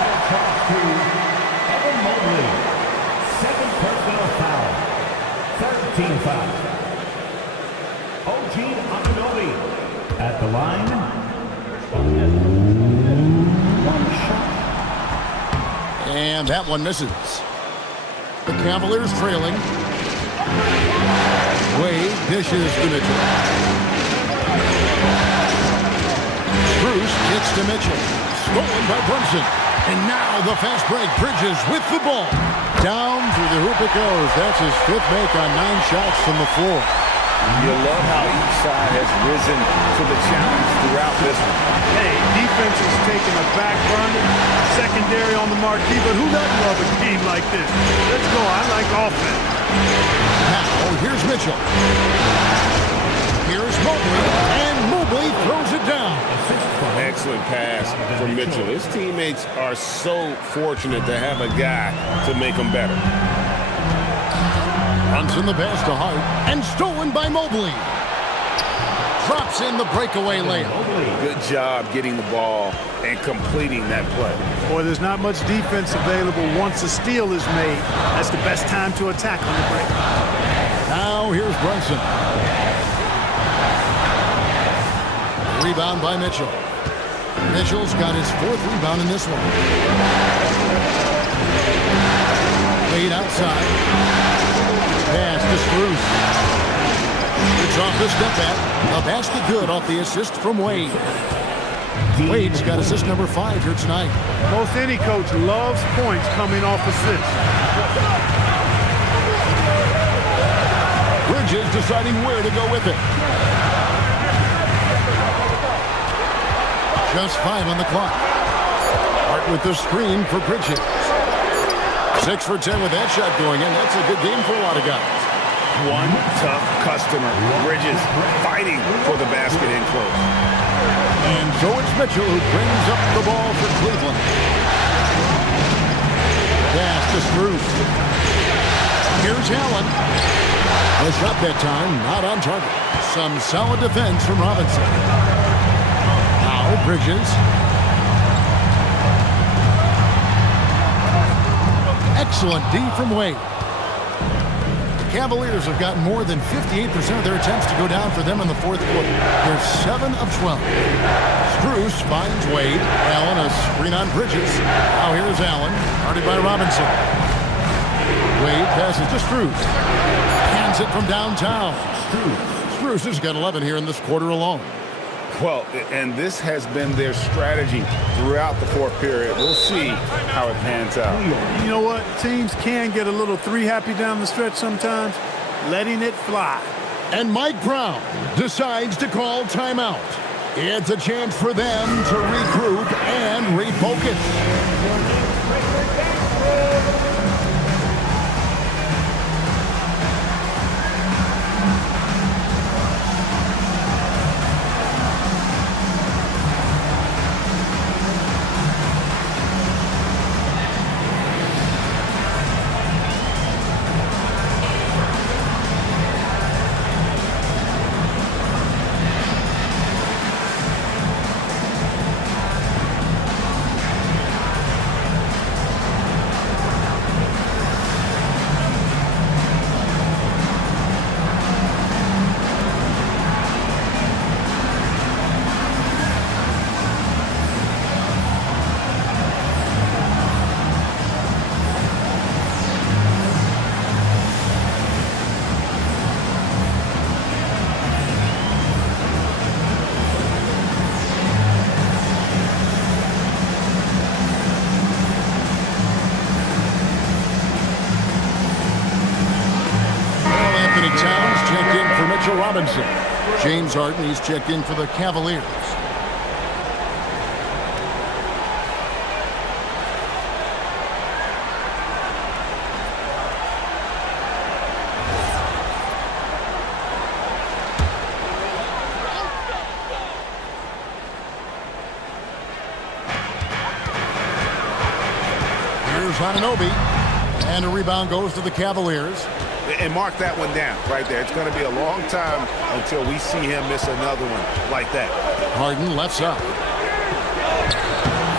Evan Mobley, 7 personal foul, 13 foul. OG Anunoby at the line. And that one misses. The Cavaliers trailing. Wade dishes to Mitchell. Strus gets to Mitchell. Stolen by Brunson. And now the fast break. Bridges with the ball. Down through the hoop it goes. That's his 5th make on 9 shots from the floor. You love how each side has risen to the challenge throughout this one. Hey, defense is taking a back burner, secondary on the marquee, but who doesn't love a game like this? Let's go. I like offense. Now, here's Mitchell. Here's Mobley, and Mobley throws it down. Excellent pass from Mitchell. His teammates are so fortunate to have a guy to make them better. Runs in the pass to Hart, and stolen by Mobley. Drops in the breakaway layup. Good job getting the ball and completing that play. Boy, there's not much defense available once a steal is made. That's the best time to attack on the break. Now here's Brunson. Rebound by Mitchell. Mitchell's got his 4th rebound in this one. Wade outside. Pass to Strus. It's off the step back. A basket good off the assist from Wade. Wade's got assist number 5 here tonight. Most any coach loves points coming off assists. Bridges deciding where to go with it. Just 5 on the clock. Hart with the screen for Bridges. 6 for 10 with that shot going in. That's a good game for a lot of guys. One tough customer. Bridges fighting for the basket in close. And so it's Mitchell who brings up the ball for Cleveland. Pass to Strus. Here's Allen. The shot that time not on target. Some solid defense from Robinson. Now Bridges. Excellent D from Wade. The Cavaliers have gotten more than 58% of their attempts to go down for them in the fourth quarter. They're 7 of 12. Strus finds Wade. Allen a screen on Bridges. Now here's Allen, guarded by Robinson. Wade passes to Strus. Hands it from downtown. Strus has got 11 here in this quarter alone. Well, and this has been their strategy throughout the fourth period. We'll see how it pans out. You know what? Teams can get a little 3-happy down the stretch sometimes, letting it fly. And Mike Brown decides to call timeout. It's a chance for them to regroup and refocus. to Robinson. James Harden, he's checked in for the Cavaliers. Ananobi, and a rebound goes to the Cavaliers. And mark that one down right there. It's going to be a long time until we see him miss another one like that. Harden left side.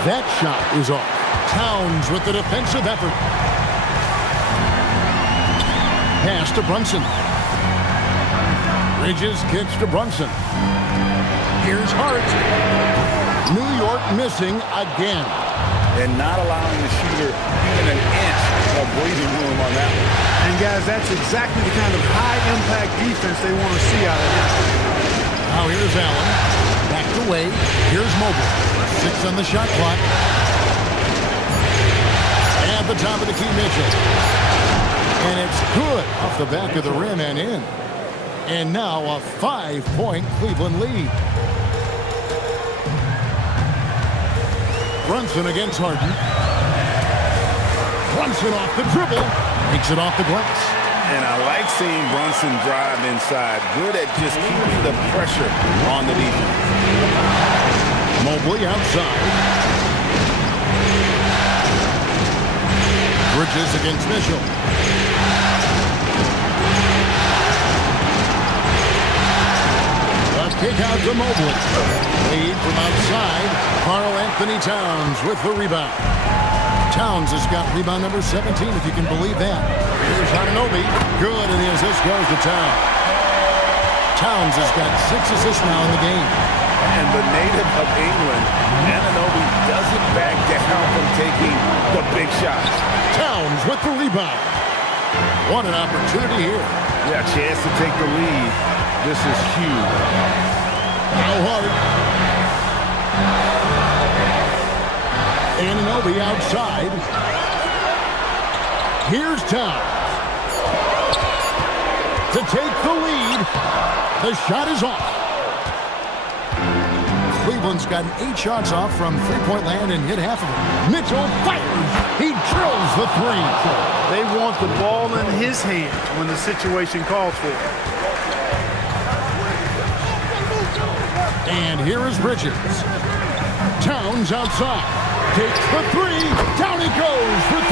That shot is off. Towns with the defensive effort. Pass to Brunson. Bridges kicks to Brunson. Here's Hart. New York missing again. And not allowing the shooter even an inch of breathing room on that one. And guys, that's exactly the kind of high-impact defense they want to see out of him. Now here's Allen. Backed away. Here's Mobley. 6 on the shot clock. And the top of the key, Mitchell. And it's good off the back of the rim and in. And now a 5-point Cleveland lead. Brunson against Harden. Brunson off the dribble. Makes it off the glass. And I like seeing Brunson drive inside. Good at just keeping the pressure on the defense. Mobley outside. Bridges against Mitchell. A kick out to Mobley. Lead from outside. Karl Anthony Towns with the rebound. Towns has got rebound number 17, if you can believe that. Here's Ananobi. Good, and the assist goes to Towns. Towns has got 6 assists now in the game. And the native of England, Ananobi doesn't back down from taking the big shots. Towns with the rebound. What an opportunity here. Yeah, chance to take the lead. This is huge. Now Hart. Ananobi outside. Here's Towns. To take the lead. The shot is off. Cleveland's gotten 8 shots off from three-point land and hit half of them. Mitchell fires. He drills the 3. They want the ball in his hands when the situation calls for it. And here is Bridges. Towns outside. Takes the 3. Down he goes for 3.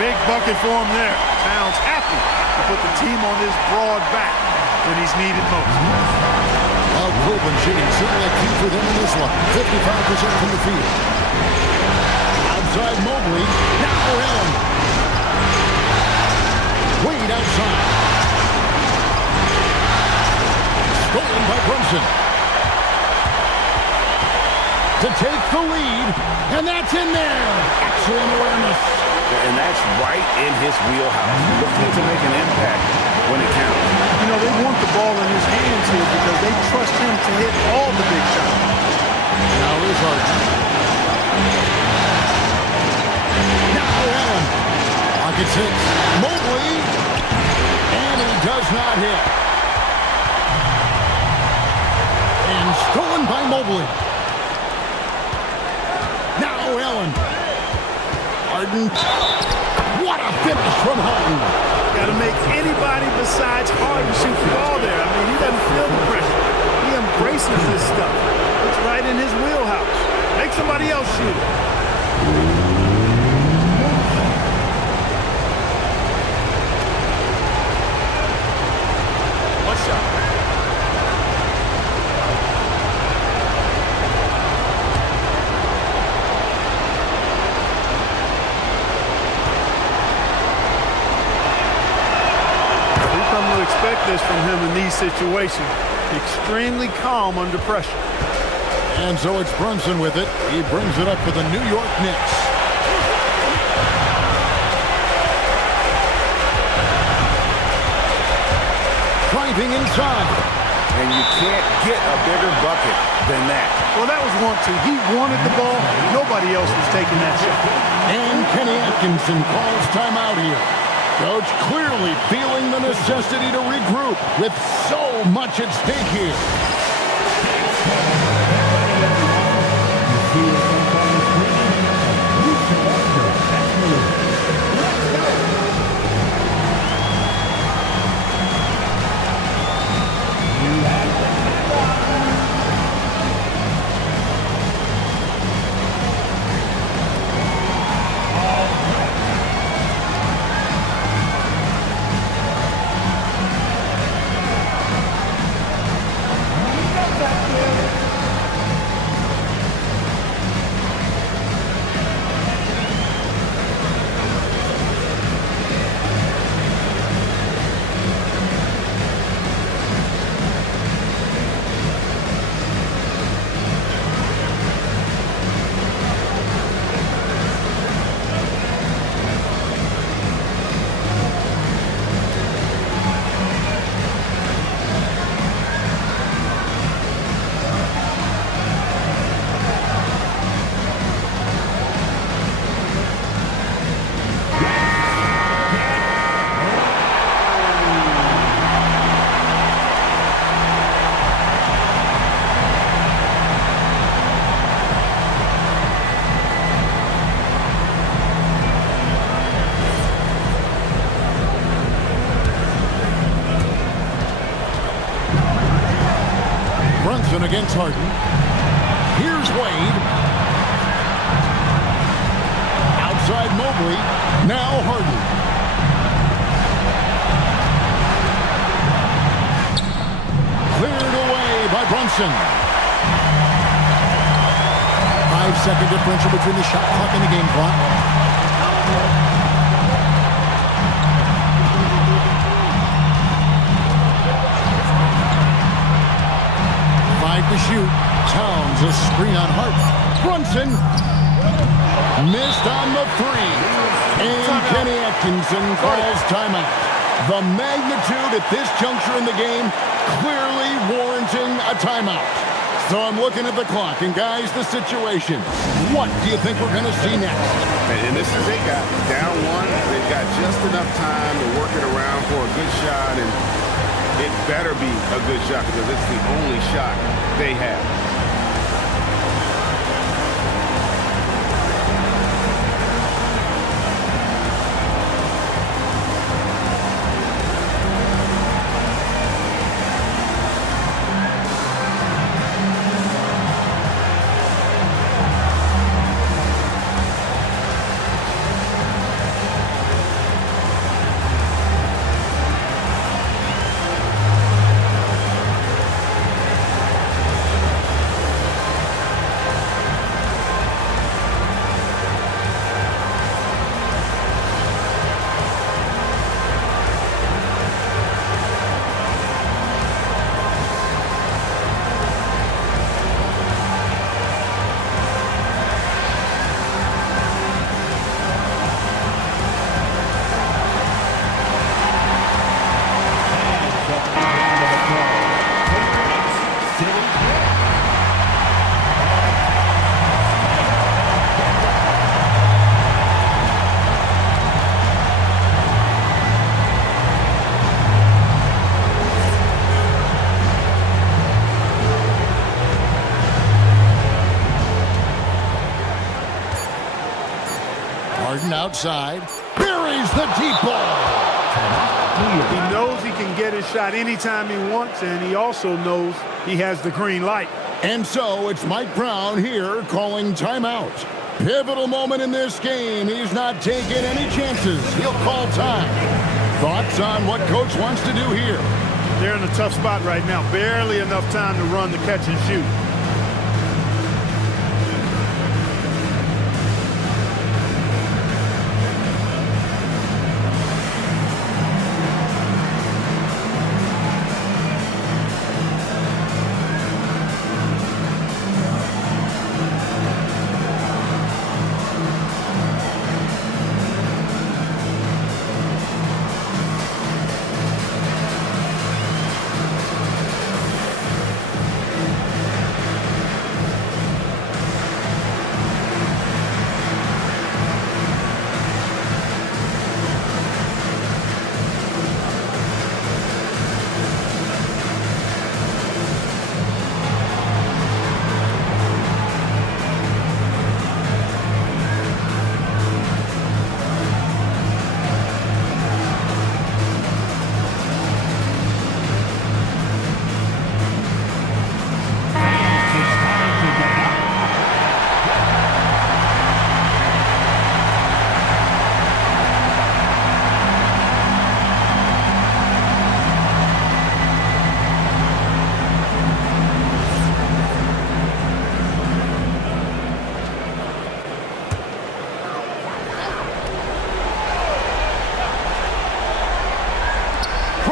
Big bucket for him there. Towns happy to put the team on his broad back when he's needed most. Well, Cleveland shooting certainly a key for them in this one. 55% from the field. Outside Mobley. Now Allen. Wade outside. Stolen by Brunson. To take the lead, and that's in there. Excellent awareness. And that's right in his wheelhouse. Looking to make an impact when it counts. You know, they want the ball in his hands here because they trust him to hit all the big shots. Now here's Harden. Now Allen. Pocket 6. Mobley. And he does not hit. And stolen by Mobley. Now Allen. Harden. What a finish from Harden. Got to make anybody besides Harden shoot the ball there. I mean, he doesn't feel the pressure. He embraces this stuff. It's right in his wheelhouse. Make somebody else shoot it. One shot. Expect this from him in these situations. Extremely calm under pressure. And so it's Brunson with it. He brings it up for the New York Knicks. Driving inside. And you can't get a bigger bucket than that. Well, that was 1-2. He wanted the ball. Nobody else was taking that shot. And Kenny Atkinson calls timeout here. Coach clearly feeling the necessity to regroup with so much at stake here. Against Harden. Here's Wade. Outside Mobley. Now Harden. Cleared away by Brunson. 5-second differential between the shot clock and the game clock. To shoot. Towns a screen on Hart. Brunson missed on the three. And Kenny Atkinson calls timeout. The magnitude at this juncture in the game clearly warranting a timeout. So I'm looking at the clock, and guys, the situation. What do you think we're going to see next? And this is it, guys. Down one. They've got just enough time to work it around for a good shot, and it better be a good shot because it's the only shot they have. Outside, buries the deep ball. He knows he can get his shot anytime he wants, and he also knows he has the green light. And so it's Mike Brown here calling timeout. Pivotal moment in this game. He's not taking any chances. He'll call time. Thoughts on what Coach wants to do here? They're in a tough spot right now. Barely enough time to run the catch and shoot.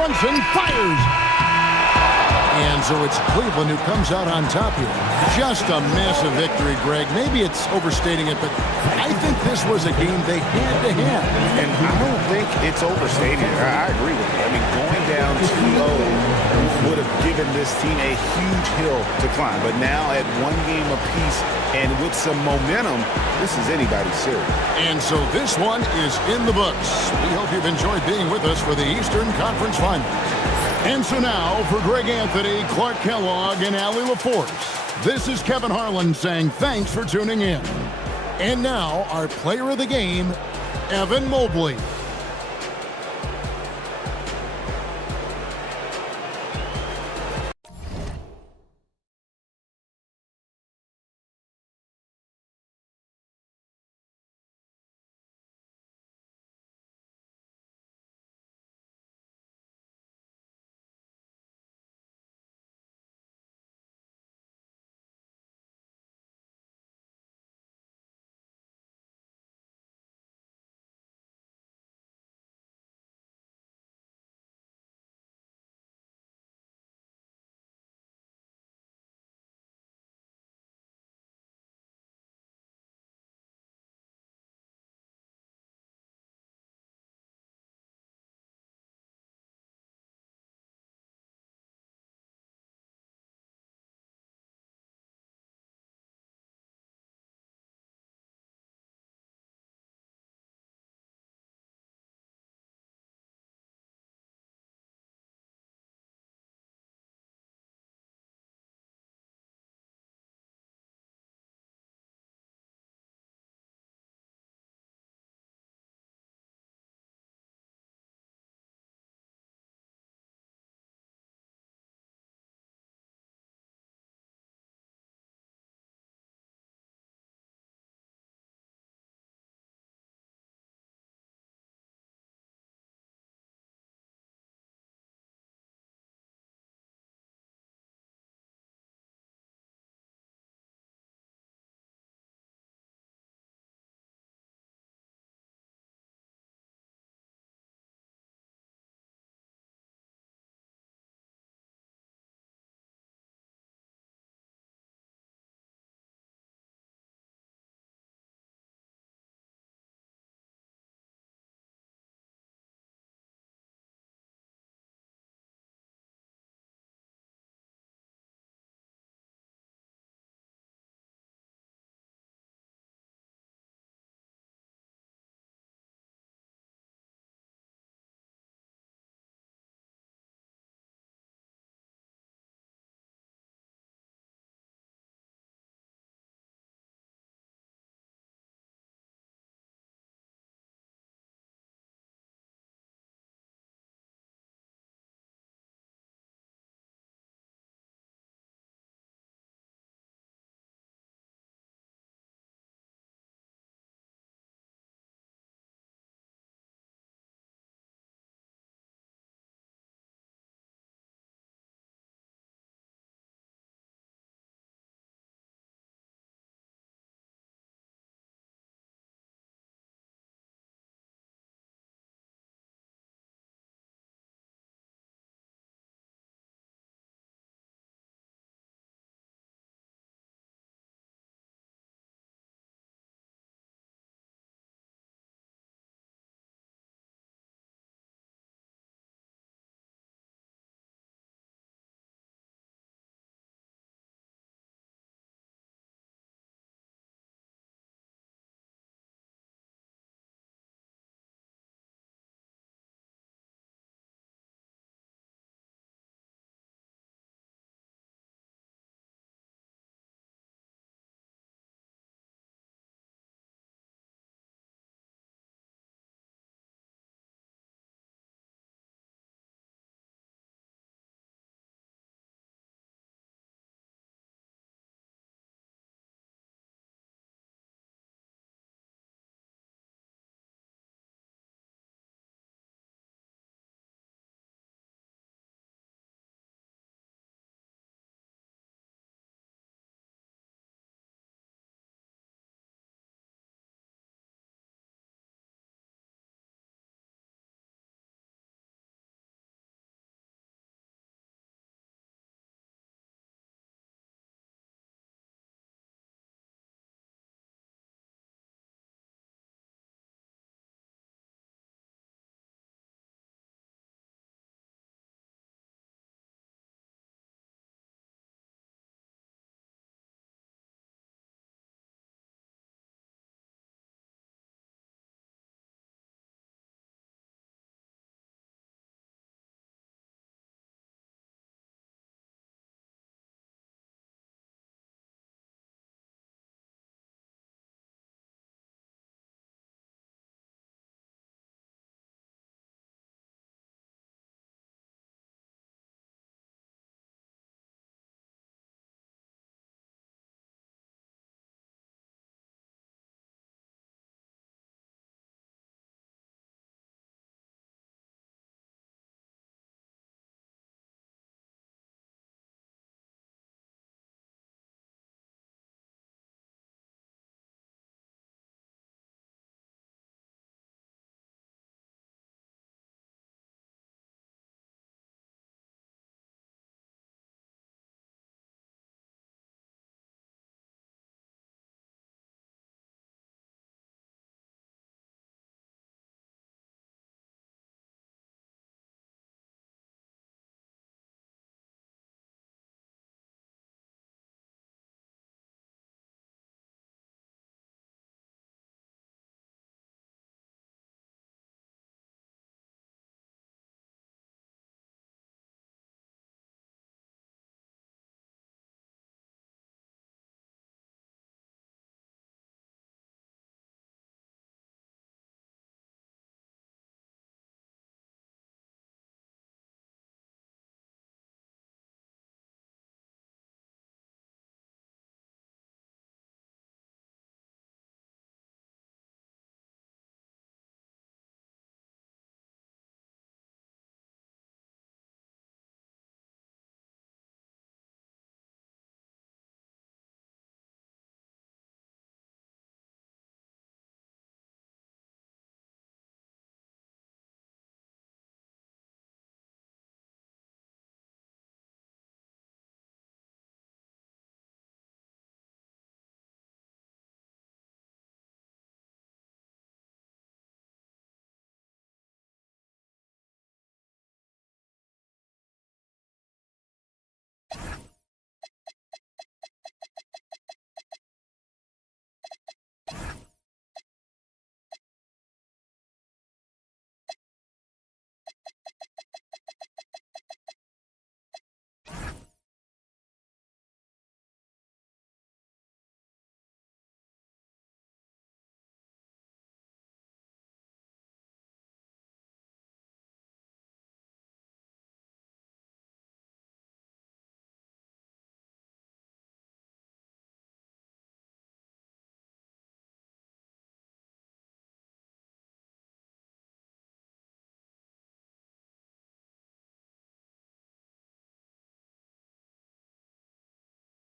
Brunson fires. And so it's Cleveland who comes out on top here. Just a massive victory, Greg. Maybe it's overstating it, but I think this was a game they had to have. And I don't think it's overstating it. I agree with you. I mean, going down 2-0 would have given this team a huge hill to climb. But now at one game apiece and with some momentum, this is anybody's series. And so this one is in the books. We hope you've enjoyed being with us for the Eastern Conference Finals. And so now, for Greg Anthony, Clark Kellogg, and Allie LaForce, this is Kevin Harlan saying thanks for tuning in. And now, our player of the game, Evan Mobley.